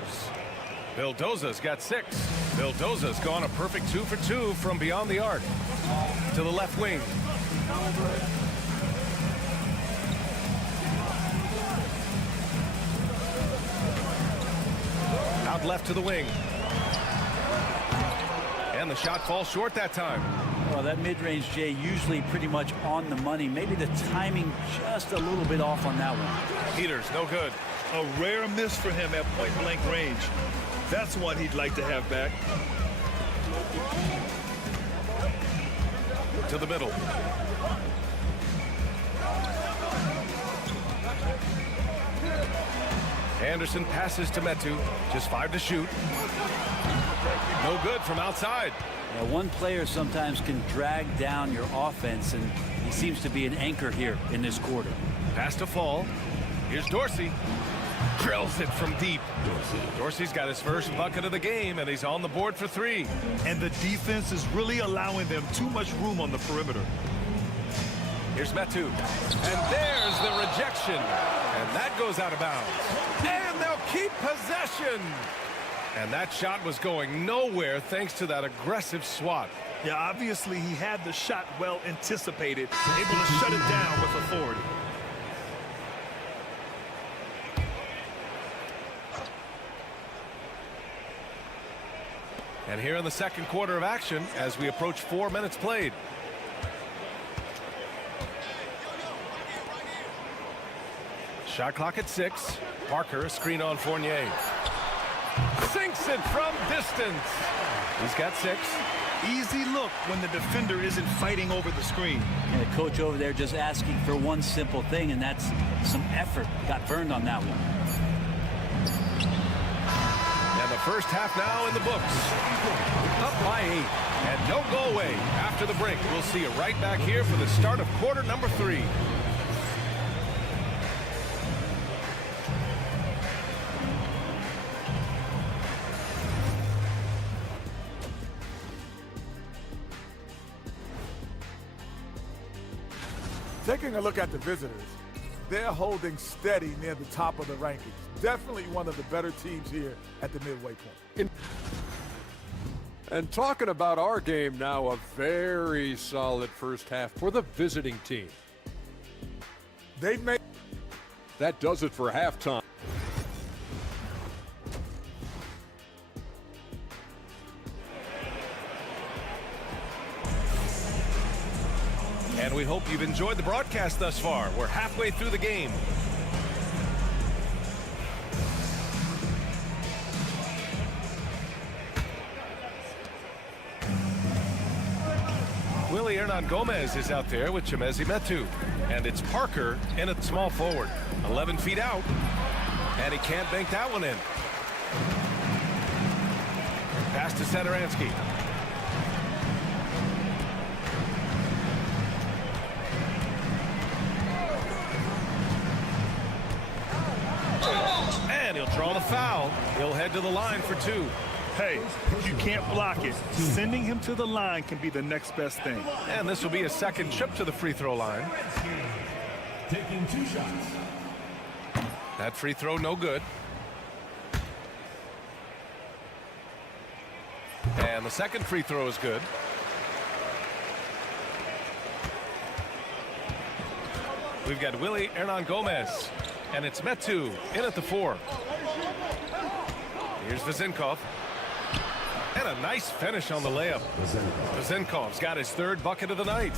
Vildoza's got 6. Vildoza's gone a perfect 2 for 2 from beyond the arc to the left wing. left to the wing. And the shot falls short that time. Well, that mid-range, Jay, usually pretty much on the money. Maybe the timing just a little bit off on that one. Peters, no good. A rare miss for him at point-blank range. That's one he'd like to have back. To the middle. Anderson passes to Metu. Just 5 to shoot. No good from outside. Yeah, one player sometimes can drag down your offense, and he seems to be an anchor here in this quarter. Pass to Fall. Here's Dorsey. Drills it from deep. Dorsey's got his first bucket of the game, and he's on the board for 3. And the defense is really allowing them too much room on the perimeter. Here's Metu. And there's the rejection. And that goes out of bounds. And they'll keep possession. And that shot was going nowhere thanks to that aggressive swat. Yeah, obviously he had the shot well anticipated, able to shut it down with authority. And here in the second quarter of action as we approach 4 minutes played. Shot clock at 6. Parker, a screen on Fournier. Sinks it from distance. He's got 6. Easy look when the defender isn't fighting over the screen. And the coach over there just asking for one simple thing, and that's some effort. Got burned on that one. And the first half now in the books. Up by 8. And don't go away. After the break, we'll see you right back here for the start of quarter number 3. Taking a look at the visitors, they're holding steady near the top of the rankings. Definitely one of the better teams here at the midway point. And talking about our game now, a very solid first half for the visiting team. They've made... That does it for halftime. And we hope you've enjoyed the broadcast thus far. We're halfway through the game. Willie Hernan-Gomez is out there with Chimezie Metu. And it's Parker in at small forward. 11 feet out. And he can't bank that one in. Pass to Satoransky. And he'll draw the foul. He'll head to the line for 2. Hey, you can't block it. Sending him to the line can be the next best thing. And this will be a second trip to the free throw line. Taking 2 shots. That free throw no good. And the second free throw is good. We've got Willie Hernan-Gomez. And it's Metu in at the 4. Here's Vezenkov. And a nice finish on the layup. Vezenkov's got his 3rd bucket of the night.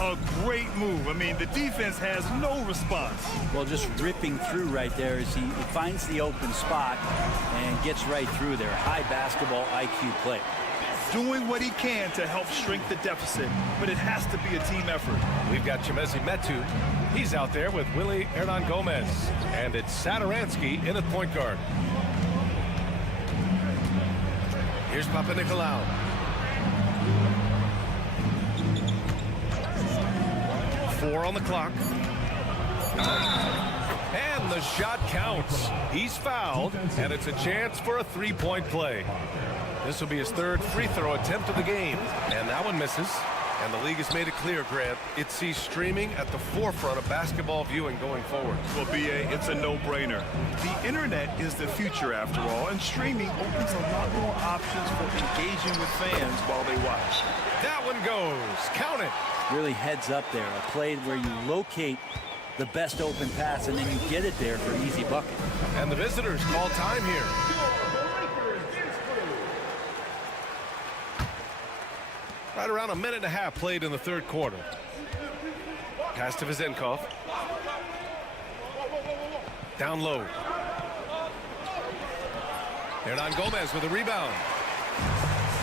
A great move. I mean, the defense has no response. Well, just ripping through right there as he finds the open spot and gets right through there. High basketball IQ play. Doing what he can to help shrink the deficit, but it has to be a team effort. We've got Chimezie Metu. He's out there with Willie Hernan-Gomez. And it's Satoransky in at point guard. Here's Papanikolaou. Four on the clock. And the shot counts. He's fouled, and it's a chance for a 3-point play. This will be his 3rd free throw attempt of the game. And that one misses. And the league has made it clear, Grant, it sees streaming at the forefront of basketball viewing going forward. Well, B.A., it's a no-brainer. The internet is the future, after all, and streaming opens a lot more options for engaging with fans while they watch. That one goes. Count it. Really heads up there. A play where you locate the best open pass, and then you get it there for an easy bucket. And the visitors call time here. Right around a minute and a half played in the third quarter. Pass to Vizenkov. Down low. Hernan Gomez with a rebound.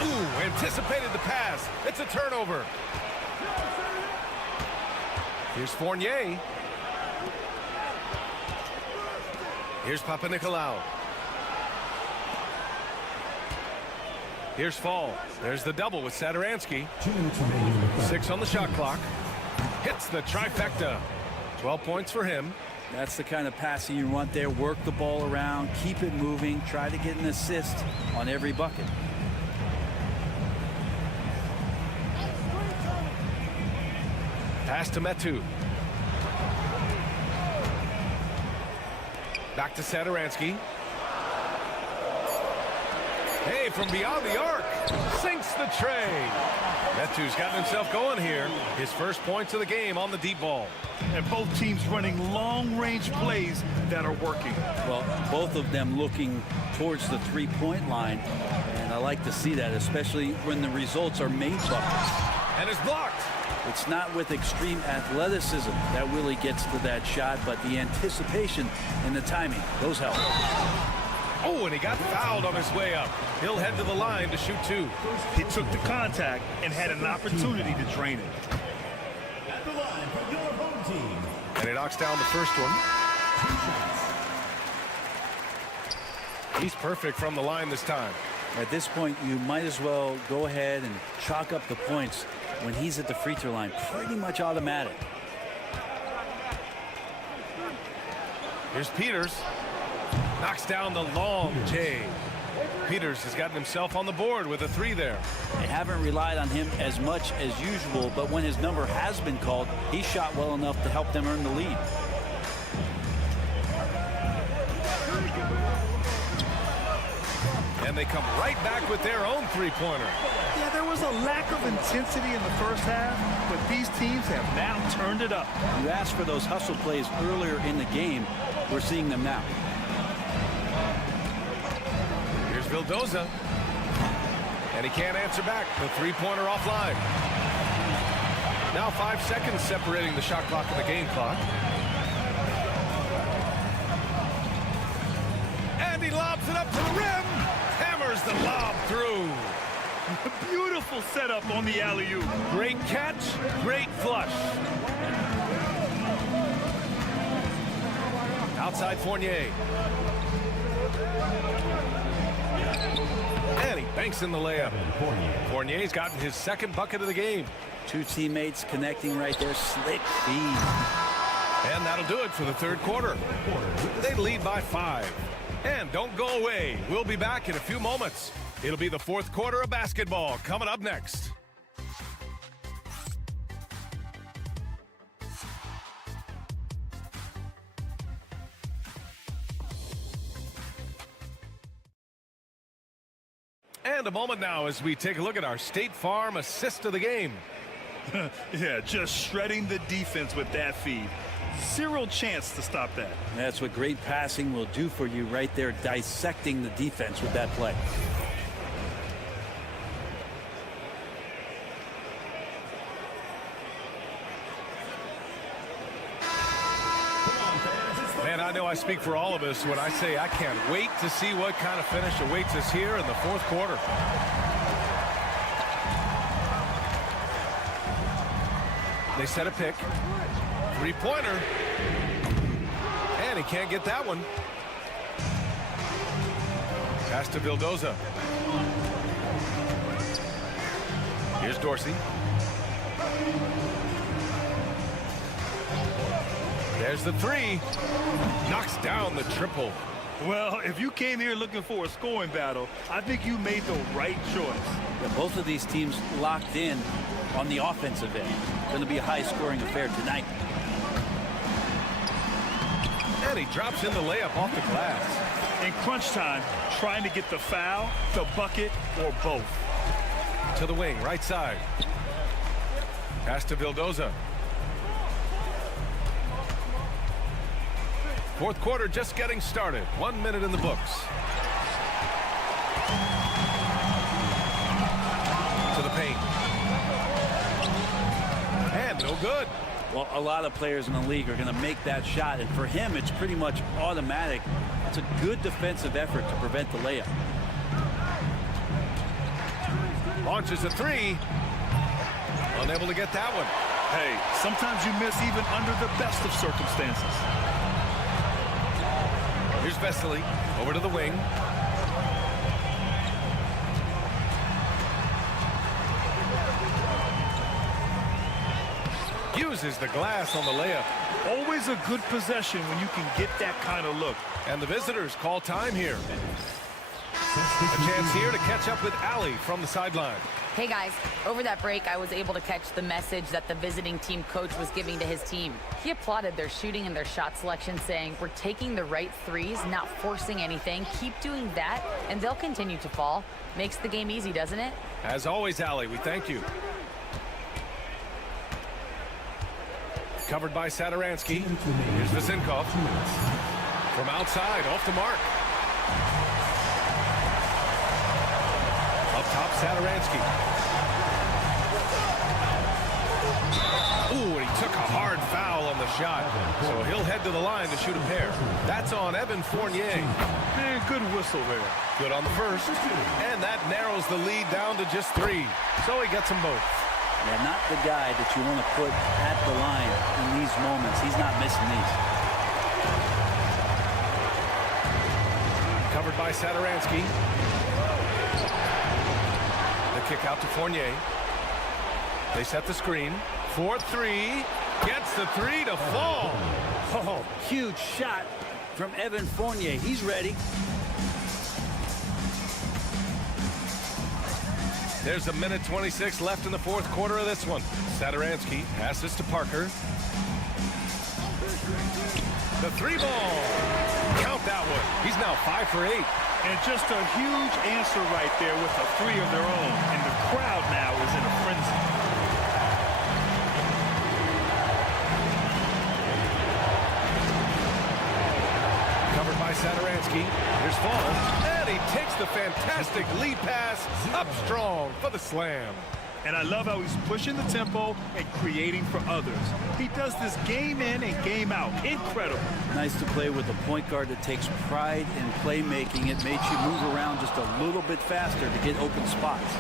Ooh, anticipated the pass. It's a turnover. Here's Fournier. Here's Papanikolaou. Here's Fall. There's the double with Satoransky. 6 on the shot clock. Hits the trifecta. 12 points for him. That's the kind of passing you want there. Work the ball around, keep it moving, try to get an assist on every bucket. Pass to Metu. Back to Satoransky. Hey, from beyond the arc. Sinks the tray. Metu's gotten himself going here. His first points of the game on the deep ball. And both teams running long-range plays that are working. Well, both of them looking towards the three-point line. And I like to see that, especially when the results are made buckets. And it's blocked. It's not with extreme athleticism that really gets to that shot, but the anticipation and the timing, those help. Oh, and he got fouled on his way up. He'll head to the line to shoot 2. He took the contact and had an opportunity to drain it. At the line for your home team. And he knocks down the first one. He's perfect from the line this time. At this point, you might as well go ahead and chalk up the points when he's at the free throw line. Pretty much automatic. Here's Peters. Knocks down the long J. Peters has gotten himself on the board with a 3 there. They haven't relied on him as much as usual, but when his number has been called, he shot well enough to help them earn the lead. And they come right back with their own three-pointer. Yeah, there was a lack of intensity in the first half, but these teams have now turned it up. You asked for those hustle plays earlier in the game. We're seeing them now. Here's Vildoza. And he can't answer back. The three-pointer offline. Now 5 seconds separating the shot clock and the game clock. And he lobs it up to the rim. Hammers the lob through. Beautiful setup on the alley-oop. Great catch, great flush. Outside Fournier. And he banks in the layup. Fournier's gotten his second bucket of the game. Two teammates connecting right there. Slick feed. And that'll do it for the third quarter. They lead by 5. And don't go away. We'll be back in a few moments. It'll be the fourth quarter of basketball coming up next. And a moment now as we take a look at our State Farm assist of the game. Yeah, just shredding the defense with that feed. Zero chance to stop that. That's what great passing will do for you right there, dissecting the defense with that play. Man, I know I speak for all of us when I say I can't wait to see what kind of finish awaits us here in the fourth quarter. They set a pick. Three-pointer. And he can't get that one. Pass to Vildoza. Here's Dorsey. There's the 3. Knocks down the triple. Well, if you came here looking for a scoring battle, I think you made the right choice. Yeah, both of these teams locked in on the offensive end. Going to be a high-scoring affair tonight. And he drops in the layup off the glass. In crunch time, trying to get the foul, the bucket, or both. To the wing, right side. Pass to Vildoza. Fourth quarter just getting started. 1 minute in the books. To the paint. good. Well, a lot of players in the league are going to make that shot, and for him, it's pretty much automatic. It's a good defensive effort to prevent the layup. Launches a three. Unable to get that one. Hey, sometimes you miss even under the best of circumstances. Here's Vesely over to the wing. Uses the glass on the layup. Always a good possession when you can get that kind of look. And the visitors call time here. A chance here to catch up with Allie from the sideline. Hey guys, over that break I was able to catch the message that the visiting team coach was giving to his team. He applauded their shooting and their shot selection, saying, "We're taking the right threes, not forcing anything. Keep doing that and they'll continue to fall." Makes the game easy, doesn't it? As always, Allie, we thank you. Covered by Sadaransky. Here's Vasinkov. From outside, off the mark. Up top, Sadaransky. Ooh, and he took a hard foul on the shot. So he'll head to the line to shoot a pair. That's on Evan Fournier. Man, good whistle there. Good on the first. And that narrows the lead down to just 3. So he gets them both. Yeah, not the guy that you want to put at the line in these moments. He's not missing these. Covered by Sadaransky. The kick out to Fournier. They set the screen. 4-3. Gets the 3 to fall. Oh, huge shot from Evan Fournier. He's ready. There's a minute 26 left in the fourth quarter of this one. Sadaransky passes to Parker. The 3 ball. Count that one. He's now 5 for 8. And just a huge answer right there with a 3 of their own. And the crowd now is in a frenzy. Covered by Sadaransky. Here's Fall. And he takes the fantastic lead pass up strong for the slam. And I love how he's pushing the tempo and creating for others. He does this game in and game out. Incredible. Nice to play with a point guard that takes pride in playmaking. It makes you move around just a little bit faster to get open spots.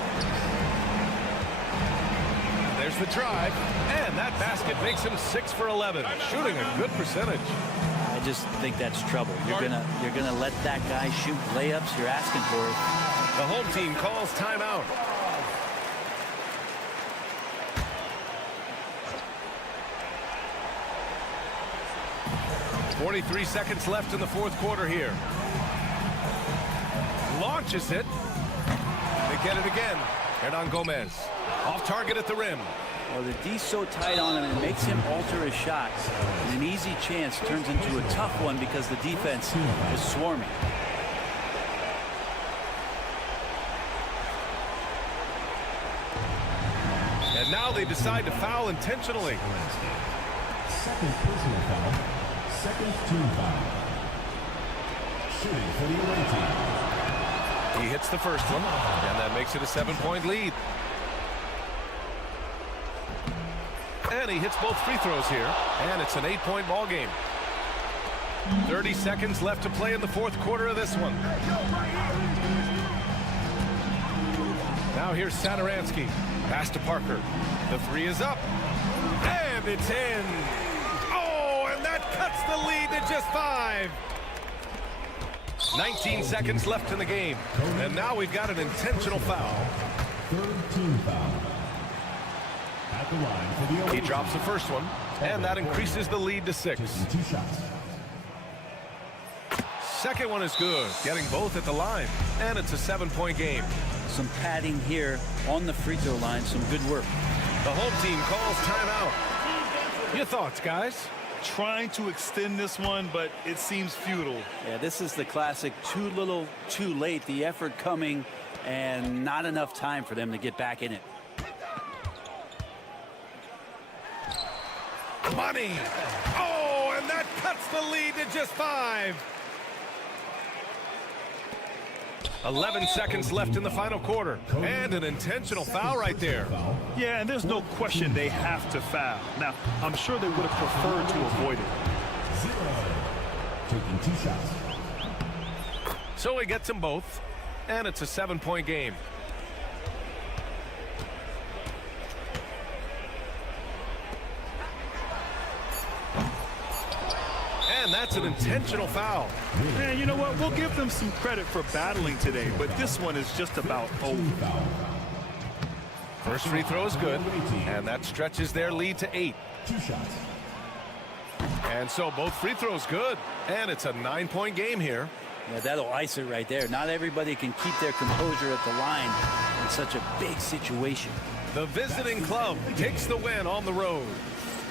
There's the drive, and that basket makes him 6 for 11, shooting a good percentage. I just think that's trouble. You're gonna let that guy shoot layups. You're asking for it. The home team calls timeout. .43 seconds left in the fourth quarter here. Launches it. They get it again. Hernan Gomez. Off target at the rim. Well, the D's so tight on him, it makes him alter his shot. And an easy chance turns into a tough one because the defense is swarming. And now they decide to foul intentionally. Second personal foul. Second team foul. Shooting for the away team. He hits the first one, and that makes it a 7-point lead. And he hits both free throws here, and it's an 8-point ball game. 30 seconds left to play in the fourth quarter of this one. Now here's Sadaransky. Pass to Parker. The 3 is up, and it's in. Oh, and that cuts the lead to just 5. 19 seconds left in the game, and now we've got an intentional foul. Third team foul. At the line for the away He drops the first one, and that increases the lead to 6. 2 shots. Second one is good, getting both at the line, and it's a 7-point game. Some padding here on the free throw line. Some good work. The home team calls timeout. Your thoughts, guys? Trying to extend this one, but it seems futile. Yeah, this is the classic too little, too late. The effort coming and not enough time for them to get back in it. Money. Oh, and that cuts the lead to just 5. 11 seconds left in the final quarter. And an intentional foul right there. Yeah, and there's no question they have to foul. Now, I'm sure they would have preferred to avoid it. 0. Taking 2 shots. So he gets them both, and it's a 7-point game. And that's an intentional foul. And you know what? We'll give them some credit for battling today, but this one is just about over. First free throw is good, and that stretches their lead to 8. 2 shots. And so both free throws good, and it's a 9-point game here. Yeah, that'll ice it right there. Not everybody can keep their composure at the line in such a big situation. The visiting club takes the win on the road.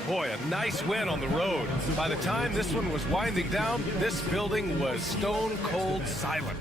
Boy, a nice win on the road. By the time this one was winding down, this building was stone cold silent.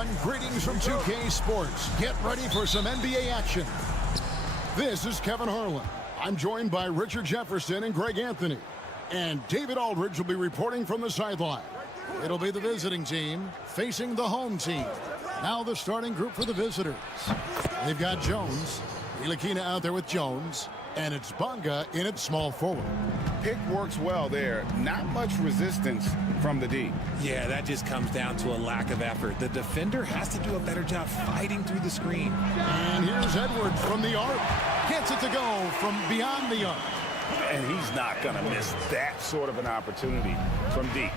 everyone. Greetings from 2K Sports. Get ready for some NBA action. This is Kevin Harlan. I'm joined by Richard Jefferson and Greg Anthony. And David Aldridge will be reporting from the sideline. It'll be the visiting team facing the home team. Now the starting group for the visitors. They've got Jones. Ntilikina out there with Jones. And it's Bonga in at small forward. Pick works well there. Not much resistance from the D. Yeah, that just comes down to a lack of effort. The defender has to do a better job fighting through the screen. And here's Edwards from the arc. Gets it to go from beyond the arc. And he's not going to miss that sort of an opportunity from deep.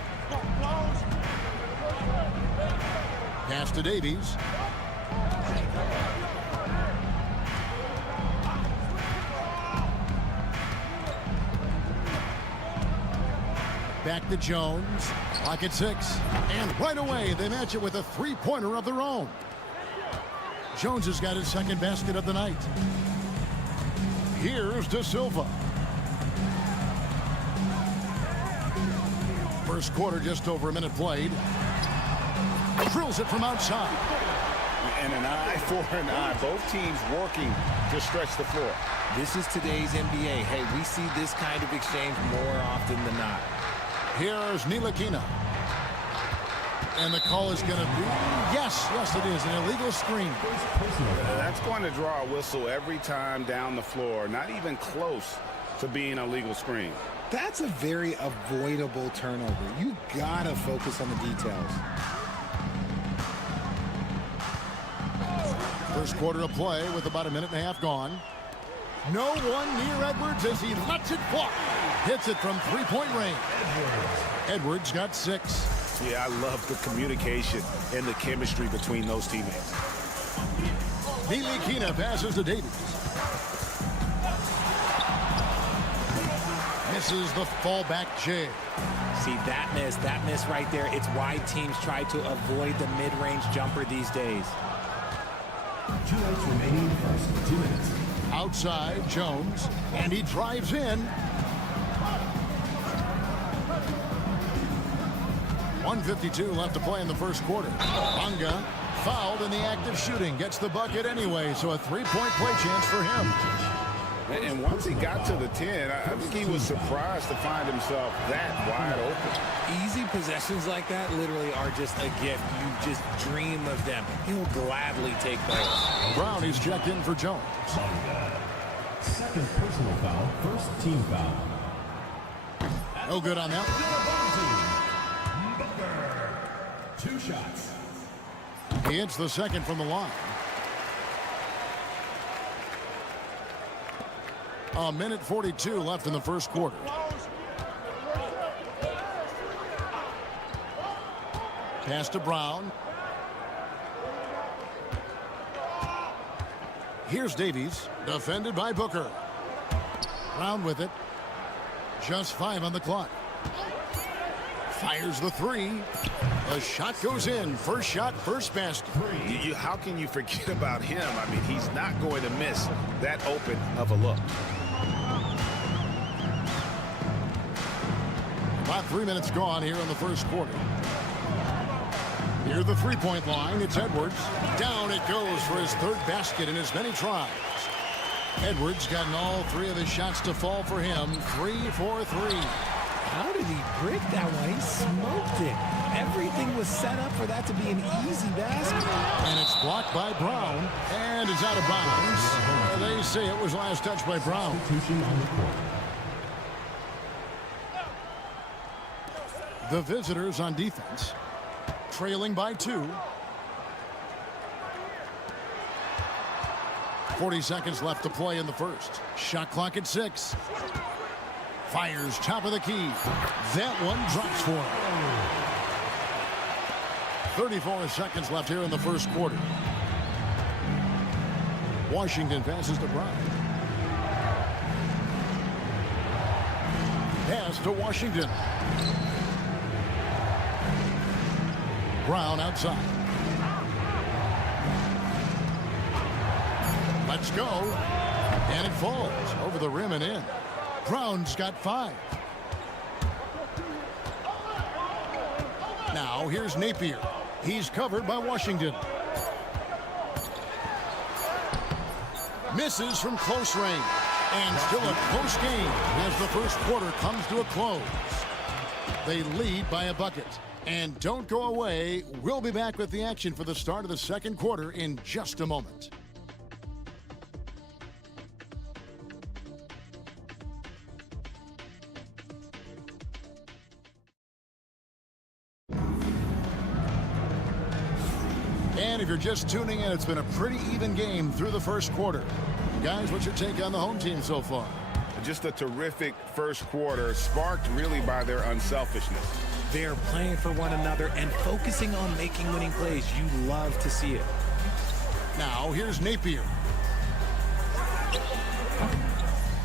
Pass to Davies. Back to Jones. Clock at 6. And right away, they match it with a three-pointer of their own. Jones has got his second basket of the night. Here's De Silva. First quarter, just over a minute played. Drills it from outside. And an eye for an eye. Both teams working to stretch the floor. This is today's NBA. Hey, we see this kind of exchange more often than not. Here's Ntilikina. And the call is going to be, yes, it is, an illegal screen. That's going to draw a whistle every time down the floor. Not even close to being a legal screen. That's a very avoidable turnover. You gotta focus on the details. First quarter of play with about a minute and a half gone. No one near Edwards as he lets it fly. Hits it from three-point range. Edwards got 6. Yeah, I love the communication and the chemistry between those teammates. Ntilikina passes to Davies. Misses the fallback jam. See, that miss right there. It's why teams try to avoid the mid-range jumper these days. 2 minutes remaining first 2 minutes. Outside, Jones, and he drives in. 1:52 left to play in the first quarter. Bonga fouled in the act of shooting. Gets the bucket anyway, so a three-point play chance for him. And once he got to the 10, I think he was surprised to find himself that wide open. Easy possessions like that literally are just a gift. You just dream of them. He will gladly take those. Brown, he's checked in for Jones. Second personal foul, first team foul. No good on that. 2 shots. He hits the second from the line. A minute 42 left in the first quarter. Pass to Brown. Here's Davies, defended by Booker. Brown with it. Just 5 on the clock. Fires the 3. The shot goes in. First shot, first basket. How can you forget about him? I mean, he's not going to miss that open of a look. About 3 minutes gone here in the first quarter. Near the three-point line, it's Edwards. Down it goes for his third basket in as many tries. Edwards gotten all 3 of his shots to fall for him. 3 for 3. How did he brick that one? He smoked it. Everything was set up for that to be an easy basket. And it's blocked by Brown. And it's out of bounds. They say it was last touched by Brown. The visitors on defense, trailing by 2. 40 seconds left to play in the first. Shot clock at 6. Fires top of the key. That one drops for him. 34 seconds left here in the first quarter. Washington passes to Brown. Pass to Washington. Brown outside. Let's go. And it falls over the rim and in. Brown's got 5. Now here's Napier. He's covered by Washington. Misses from close range. And still a close game as the first quarter comes to a close. They lead by a bucket. And don't go away. We'll be back with the action for the start of the second quarter in just a moment. And if you're just tuning in, it's been a pretty even game through the first quarter. Guys, what's your take on the home team so far? Just a terrific first quarter, sparked really by their unselfishness. They're playing for one another and focusing on making winning plays. You love to see it. Now, here's Napier.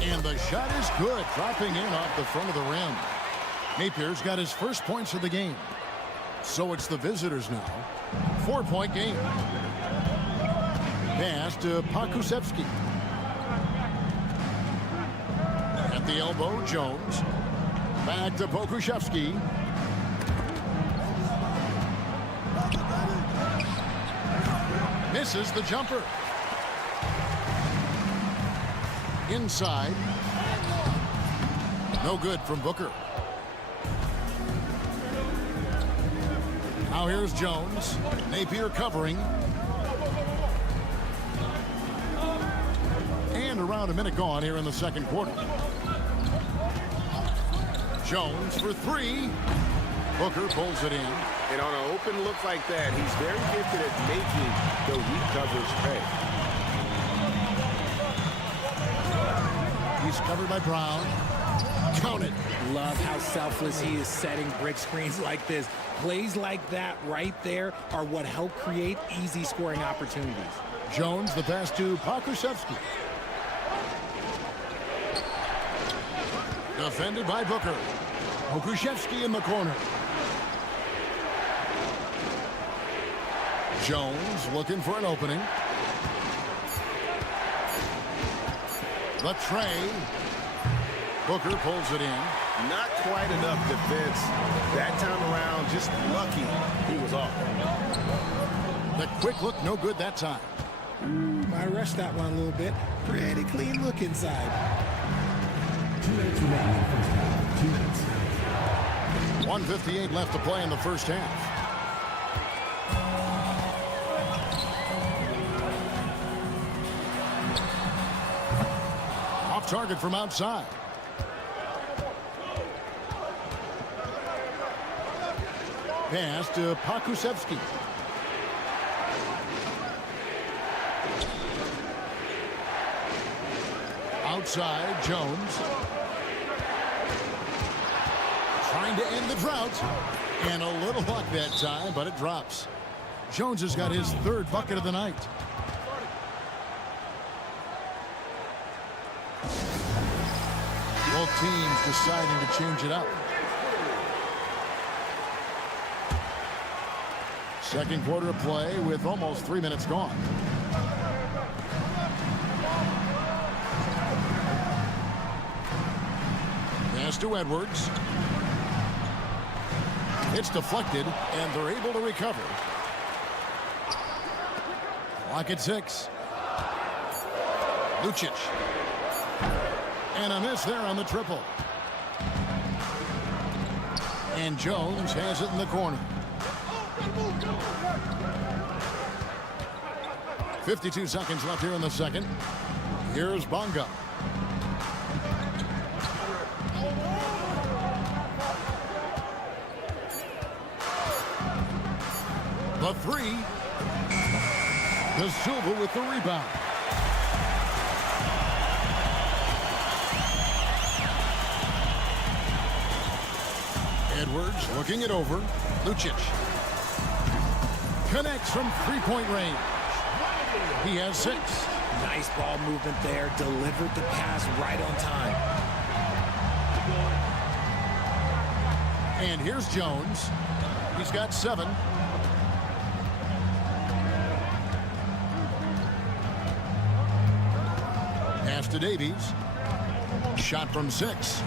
And the shot is good, dropping in off the front of the rim. Napier's got his first points of the game. So it's the visitors now. 4-point game. Pass to Pakusevsky. At the elbow, Jones. Back to Pokusevsky. Misses the jumper. Inside. No good from Booker. Now here's Jones. Napier covering. And around a minute gone here in the second quarter. Jones for three. Booker pulls it in. And on an open look like that, he's very gifted at making the weak covers pay. He's covered by Brown. Count it. Love how selfless he is setting brick screens like this. Plays like that right there are what help create easy scoring opportunities. Jones, the pass to Pakusevsky. Defended by Booker. Pokusevsky in the corner. Jones looking for an opening. The tray. Booker pulls it in. Not quite enough defense that time around. Just lucky he was off. The quick look, no good that time. Might rush that one a little bit. Pretty clean look inside. 2 minutes remaining in the first half. 2 minutes. 1:58 left to play in the first half. Off target from outside. Pass to Pakusevsky. Outside, Jones. Trying to end the drought. And a little luck that time, but it drops. Jones has got his third bucket of the night. Both teams deciding to change it up. Second quarter of play with almost 3 minutes gone. Pass to Edwards. It's deflected, and they're able to recover. Clock at 6. Lucic. And a miss there on the triple. And Jones has it in the corner. 52 seconds left here in the second. Here's Bonga. The three. De Silva with the rebound. Edwards looking it over. Lucic. Connects from three-point range. He has 6. Nice ball movement there. Delivered the pass right on time. And here's Jones. He's got 7. Pass to Davies. Shot from 6.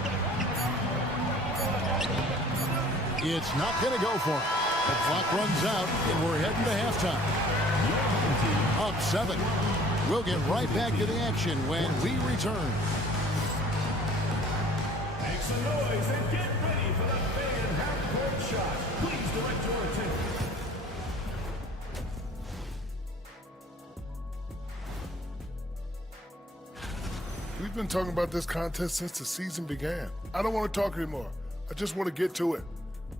It's not going to go for him. The clock runs out, and we're heading to halftime. Up 7. We'll get right back to the action when we return. Make some noise and get ready for the big and half-court shot. Please direct your attention. We've been talking about this contest since the season began. I don't want to talk anymore. I just want to get to it.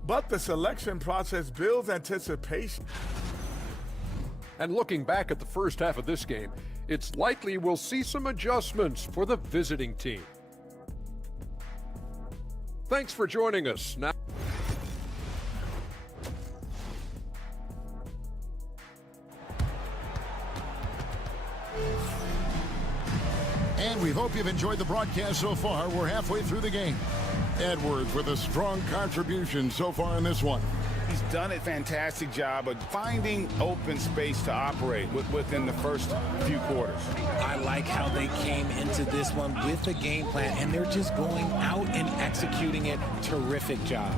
But the selection process builds anticipation. And looking back at the first half of this game, it's likely we'll see some adjustments for the visiting team. Thanks for joining us. Now, And we hope you've enjoyed the broadcast so far. We're halfway through the game. Edwards with a strong contribution so far in this one. He's done a fantastic job of finding open space to operate within the first few quarters. I like how they came into this one with a game plan, and they're just going out and executing it. Terrific job.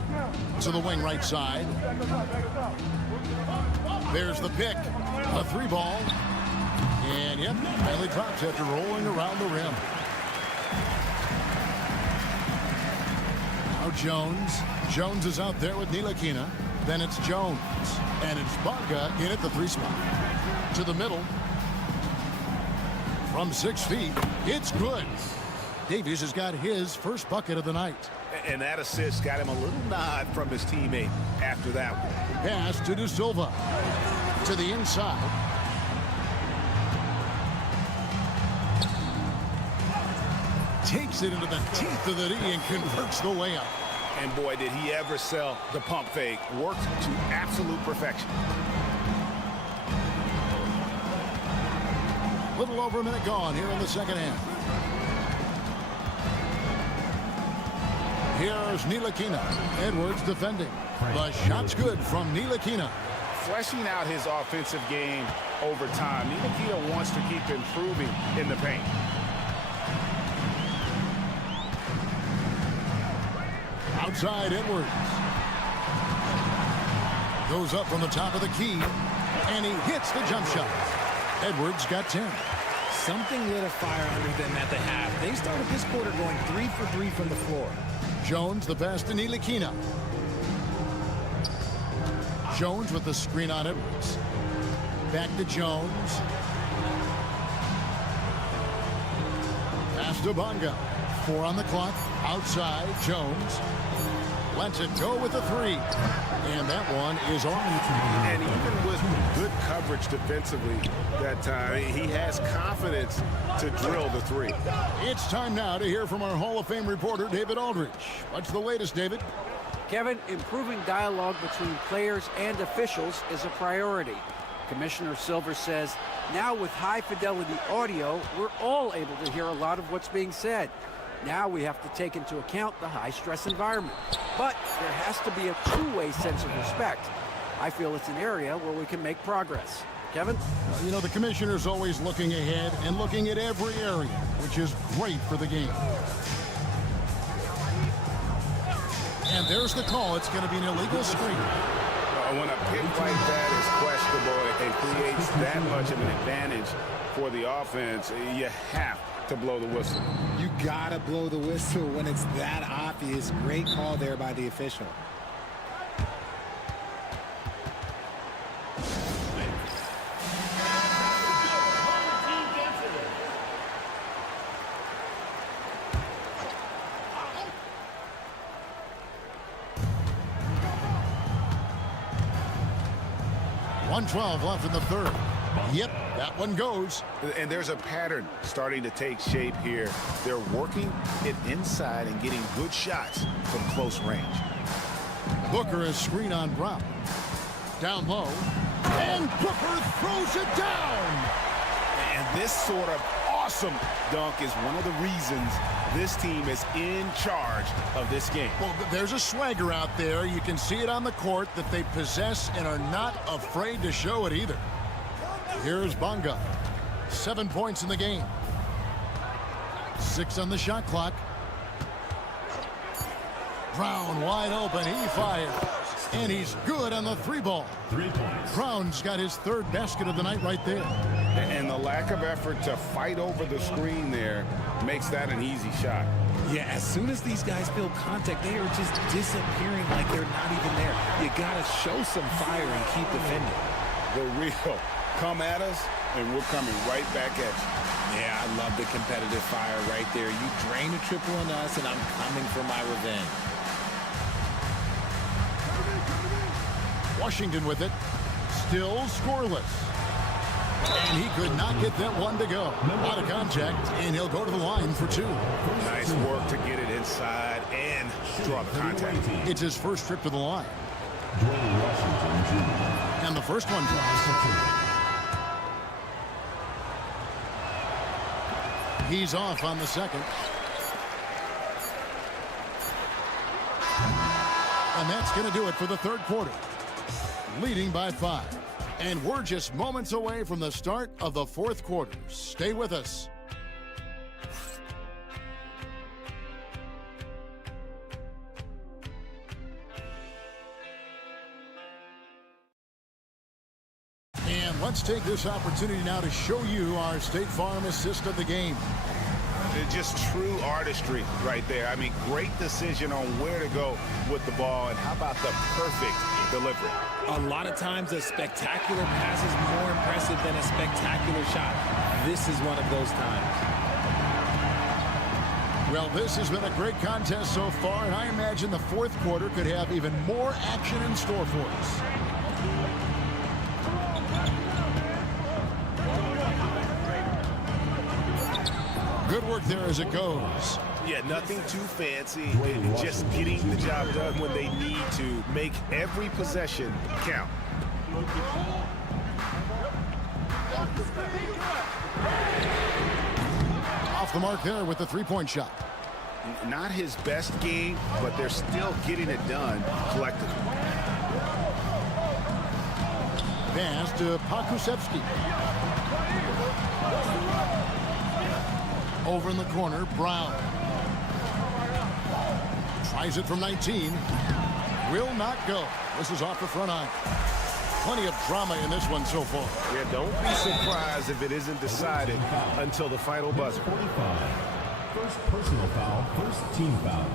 To the wing right side. There's the pick. A 3-ball. And yep, finally drops after rolling around the rim. Now Jones. Jones is out there with Ntilikina. Then it's Jones. And it's Bonga in at the 3 spot. To the middle. From 6 feet. It's good. Davies has got his first bucket of the night. And that assist got him a little nod from his teammate after that one. Pass to De Silva. To the inside. Takes it into the teeth of the D and converts the layup. And boy, did he ever sell the pump fake. Worked to absolute perfection. Little over a minute gone here in the second half. Here's Ntilikina. Edwards defending. The shot's good from Ntilikina. Fleshing out his offensive game over time. Ntilikina wants to keep improving in the paint. Outside Edwards. Goes up from the top of the key, and he hits the jump shot. Edwards got 10. Something lit a fire under them at the half. They started this quarter going 3 for 3 from the floor. Jones the pass to Ntilikina. Jones with the screen on Edwards. Back to Jones. Pass to Bonga. 4 on the clock. Outside Jones. Lets it go with the 3. And that one is on. And even with good coverage defensively that time, he has confidence to drill the 3. It's time now to hear from our Hall of Fame reporter, David Aldridge. What's the latest, David? Kevin, improving dialogue between players and officials is a priority. Commissioner Silver says, now with high-fidelity audio, we're all able to hear a lot of what's being said. Now we have to take into account the high-stress environment. But there has to be a two-way sense of respect. I feel it's an area where we can make progress. Kevin? You know, the commissioner's always looking ahead and looking at every area, which is great for the game. And there's the call. It's going to be an illegal screen. When a pick like that is questionable and creates that much of an advantage for the offense, you have to blow the whistle. You gotta blow the whistle when it's that obvious. Great call there by the official. .112 left in the third. Yep, that one goes. And there's a pattern starting to take shape here. They're working it inside and getting good shots from close range. Booker is screen on Brown. Down low. And Booker throws it down. And this sort of awesome dunk is one of the reasons this team is in charge of this game. Well, there's a swagger out there. You can see it on the court that they possess and are not afraid to show it either. Here's Bonga. 7 points in the game. 6 on the shot clock. Brown wide open. He fires. And he's good on the 3-ball. 3 points. Brown's got his 3rd basket of the night right there. And the lack of effort to fight over the screen there makes that an easy shot. Yeah, as soon as these guys feel contact, they are just disappearing like they're not even there. You got to show some fire and keep defending. The real come at us, and we're coming right back at you. Yeah, I love the competitive fire right there. You drain a triple on us, and I'm coming for my revenge. Washington with it. Still scoreless. And he could not get that one to go. Out of contact, and he'll go to the line for 2. Nice work to get it inside and draw the contact. It's his first trip to the line. Washington Jr. And the first one drops. He's off on the second. And that's going to do it for the 3rd quarter. Leading by 5. And we're just moments away from the start of the 4th quarter. Stay with us. And let's take this opportunity now to show you our State Farm assist of the game. It's just true artistry right there. I mean, great decision on where to go with the ball, and how about the perfect delivery? A lot of times a spectacular pass is more impressive than a spectacular shot. This is one of those times. Well, this has been a great contest so far, and I imagine the 4th quarter could have even more action in store for us. Good work there as it goes. Yeah, nothing too fancy. Just getting the job done when they need to. Make every possession count. Off the mark there with the 3-point shot. Not his best game, but they're still getting it done collectively. Pass to Pakusevsky. Over in the corner, Brown. Tries it from 19. Will not go. This is off the front eye. Plenty of drama in this one so far. Yeah, don't be surprised if it isn't decided until the final buzzer. 45. First personal foul, first team foul.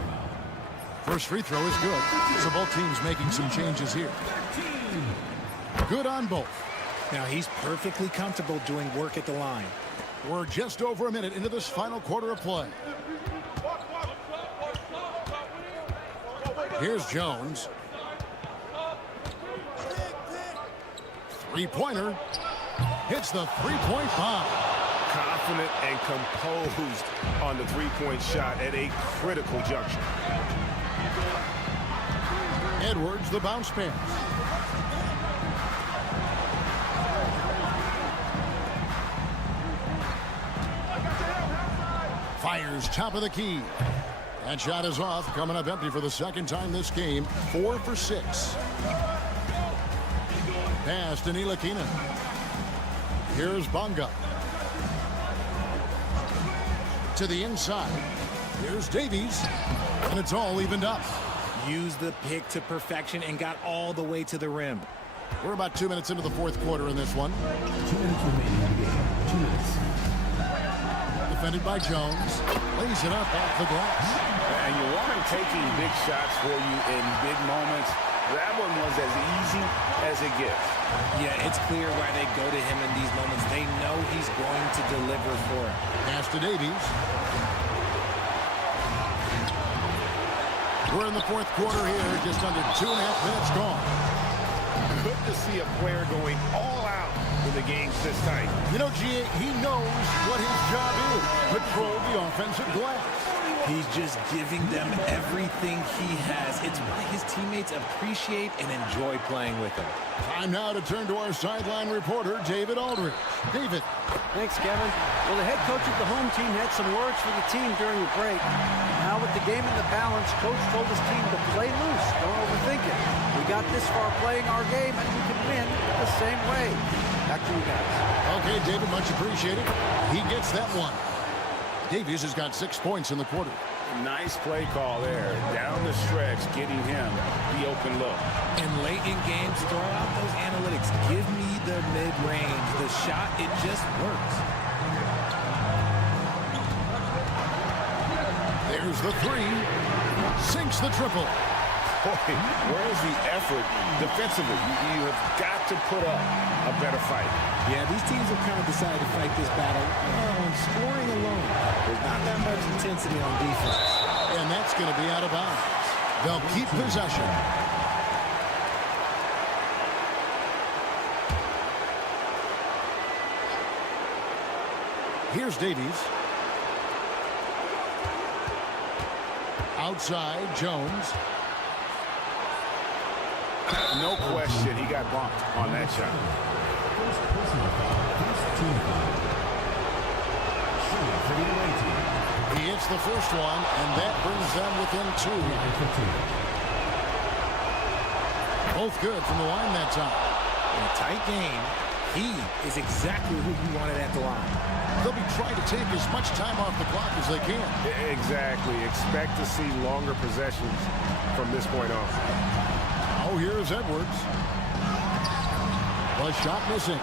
First free throw is good. So both teams making some changes here. Good on both. Now he's perfectly comfortable doing work at the line. We're just over a minute into this final quarter of play. Here's Jones. 3-pointer. Hits the 3-point bomb. Confident and composed on the 3-point shot at a critical juncture. Edwards, the bounce pass. Fires top of the key. That shot is off, coming up empty for the 2nd time this game. 4 for 6. Pass to Ntilikina. Here's Bonga. To the inside. Here's Davies. And it's all evened up. Used the pick to perfection and got all the way to the rim. We're about 2 minutes into the 4th quarter in this one. 2 minutes remaining in the game. 2 minutes. Defended by Jones. Lays it up off the glass. And you want him taking big shots for you in big moments. That one was as easy as it gets. Yeah, it's clear why they go to him in these moments. They know he's going to deliver for him. Pass to Davies. We're in the 4th quarter here. Just under 2.5 minutes gone. Good to see a player going all out when the game's this tight. You know, G.A., he knows what his job is. Control the offensive glass. He's just giving them everything he has. It's why his teammates appreciate and enjoy playing with him. Time now to turn to our sideline reporter, David Aldridge. David. Thanks, Kevin. Well, the head coach of the home team had some words for the team during the break. Now with the game in the balance, coach told his team to play loose. Don't overthink it. We got this far playing our game, and we can win the same way. Back to you guys. Okay, David, much appreciated. He gets that one. Davies has got 6 points in the quarter. Nice play call there. Down the stretch, getting him the open look. And late in games, throw out those analytics. Give me the mid-range. The shot, it just works. There's the three. Sinks the triple. Boy, where's the effort defensively? You have got to put up a better fight. Yeah, these teams have kind of decided to fight this battle on scoring alone. There's not that much intensity on defense. And that's going to be out of bounds. They'll keep possession. Here's Davies. Outside, Jones. No question, he got bumped on that shot. He hits the first one, and that brings them within 2. Both good from the line that time. In a tight game, he is exactly who you wanted at the line. They'll be trying to take as much time off the clock as they can. Exactly. Expect to see longer possessions from this point on. Oh, here's Edwards. The shot missing.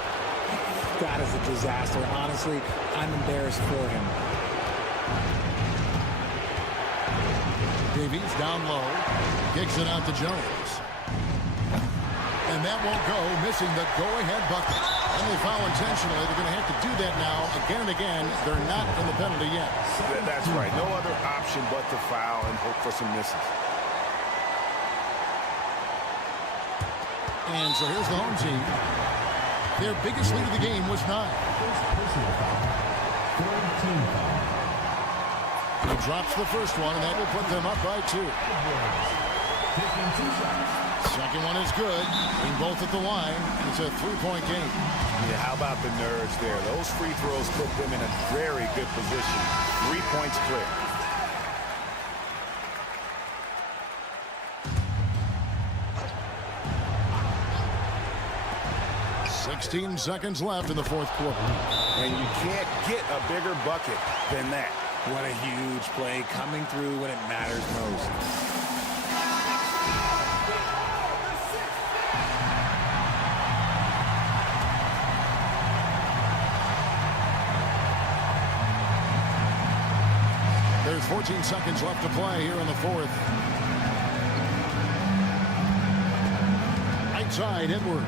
That is a disaster. Honestly, I'm embarrassed for him. Davies down low. Kicks it out to Jones. And that won't go, missing the go-ahead bucket. And they foul intentionally. They're going to have to do that now again and again. They're not in the penalty yet. That's right. No other option but to foul and hope for some misses. And so here's the home team. Their biggest lead of the game was 9. He drops the first one, and that will put them up by 2. Second one is good. In both at the line. It's a 3-point game. Yeah, how about the nerves there? Those free throws put them in a very good position. 3 points clear. $16 seconds left in the fourth quarter. And you can't get a bigger bucket than that. What a huge play coming through when it matters most. There's 14 seconds left to play here in the fourth. Right side, Edwards.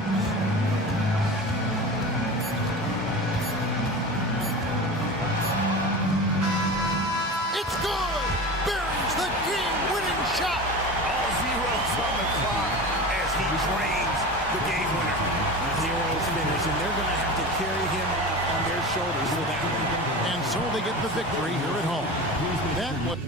It's good! Buries the game-winning shot! All zeros on the clock as he drains the game winner. Zeros finish, and they're going to have to carry him off on their shoulders for that one. And so they get the victory here at home. That was...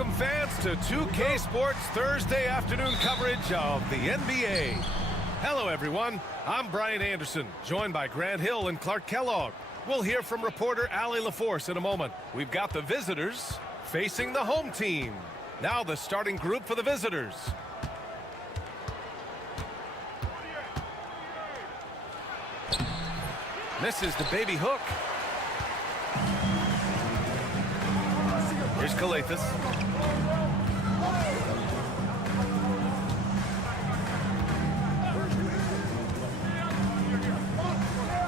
Welcome, fans, to 2K Sports Thursday afternoon coverage of the NBA. Hello, everyone. I'm Brian Anderson, joined by Grant Hill and Clark Kellogg. We'll hear from reporter Allie LaForce in a moment. We've got the visitors facing the home team. Now the starting group for the visitors. Misses the baby hook. Here's Kalathis.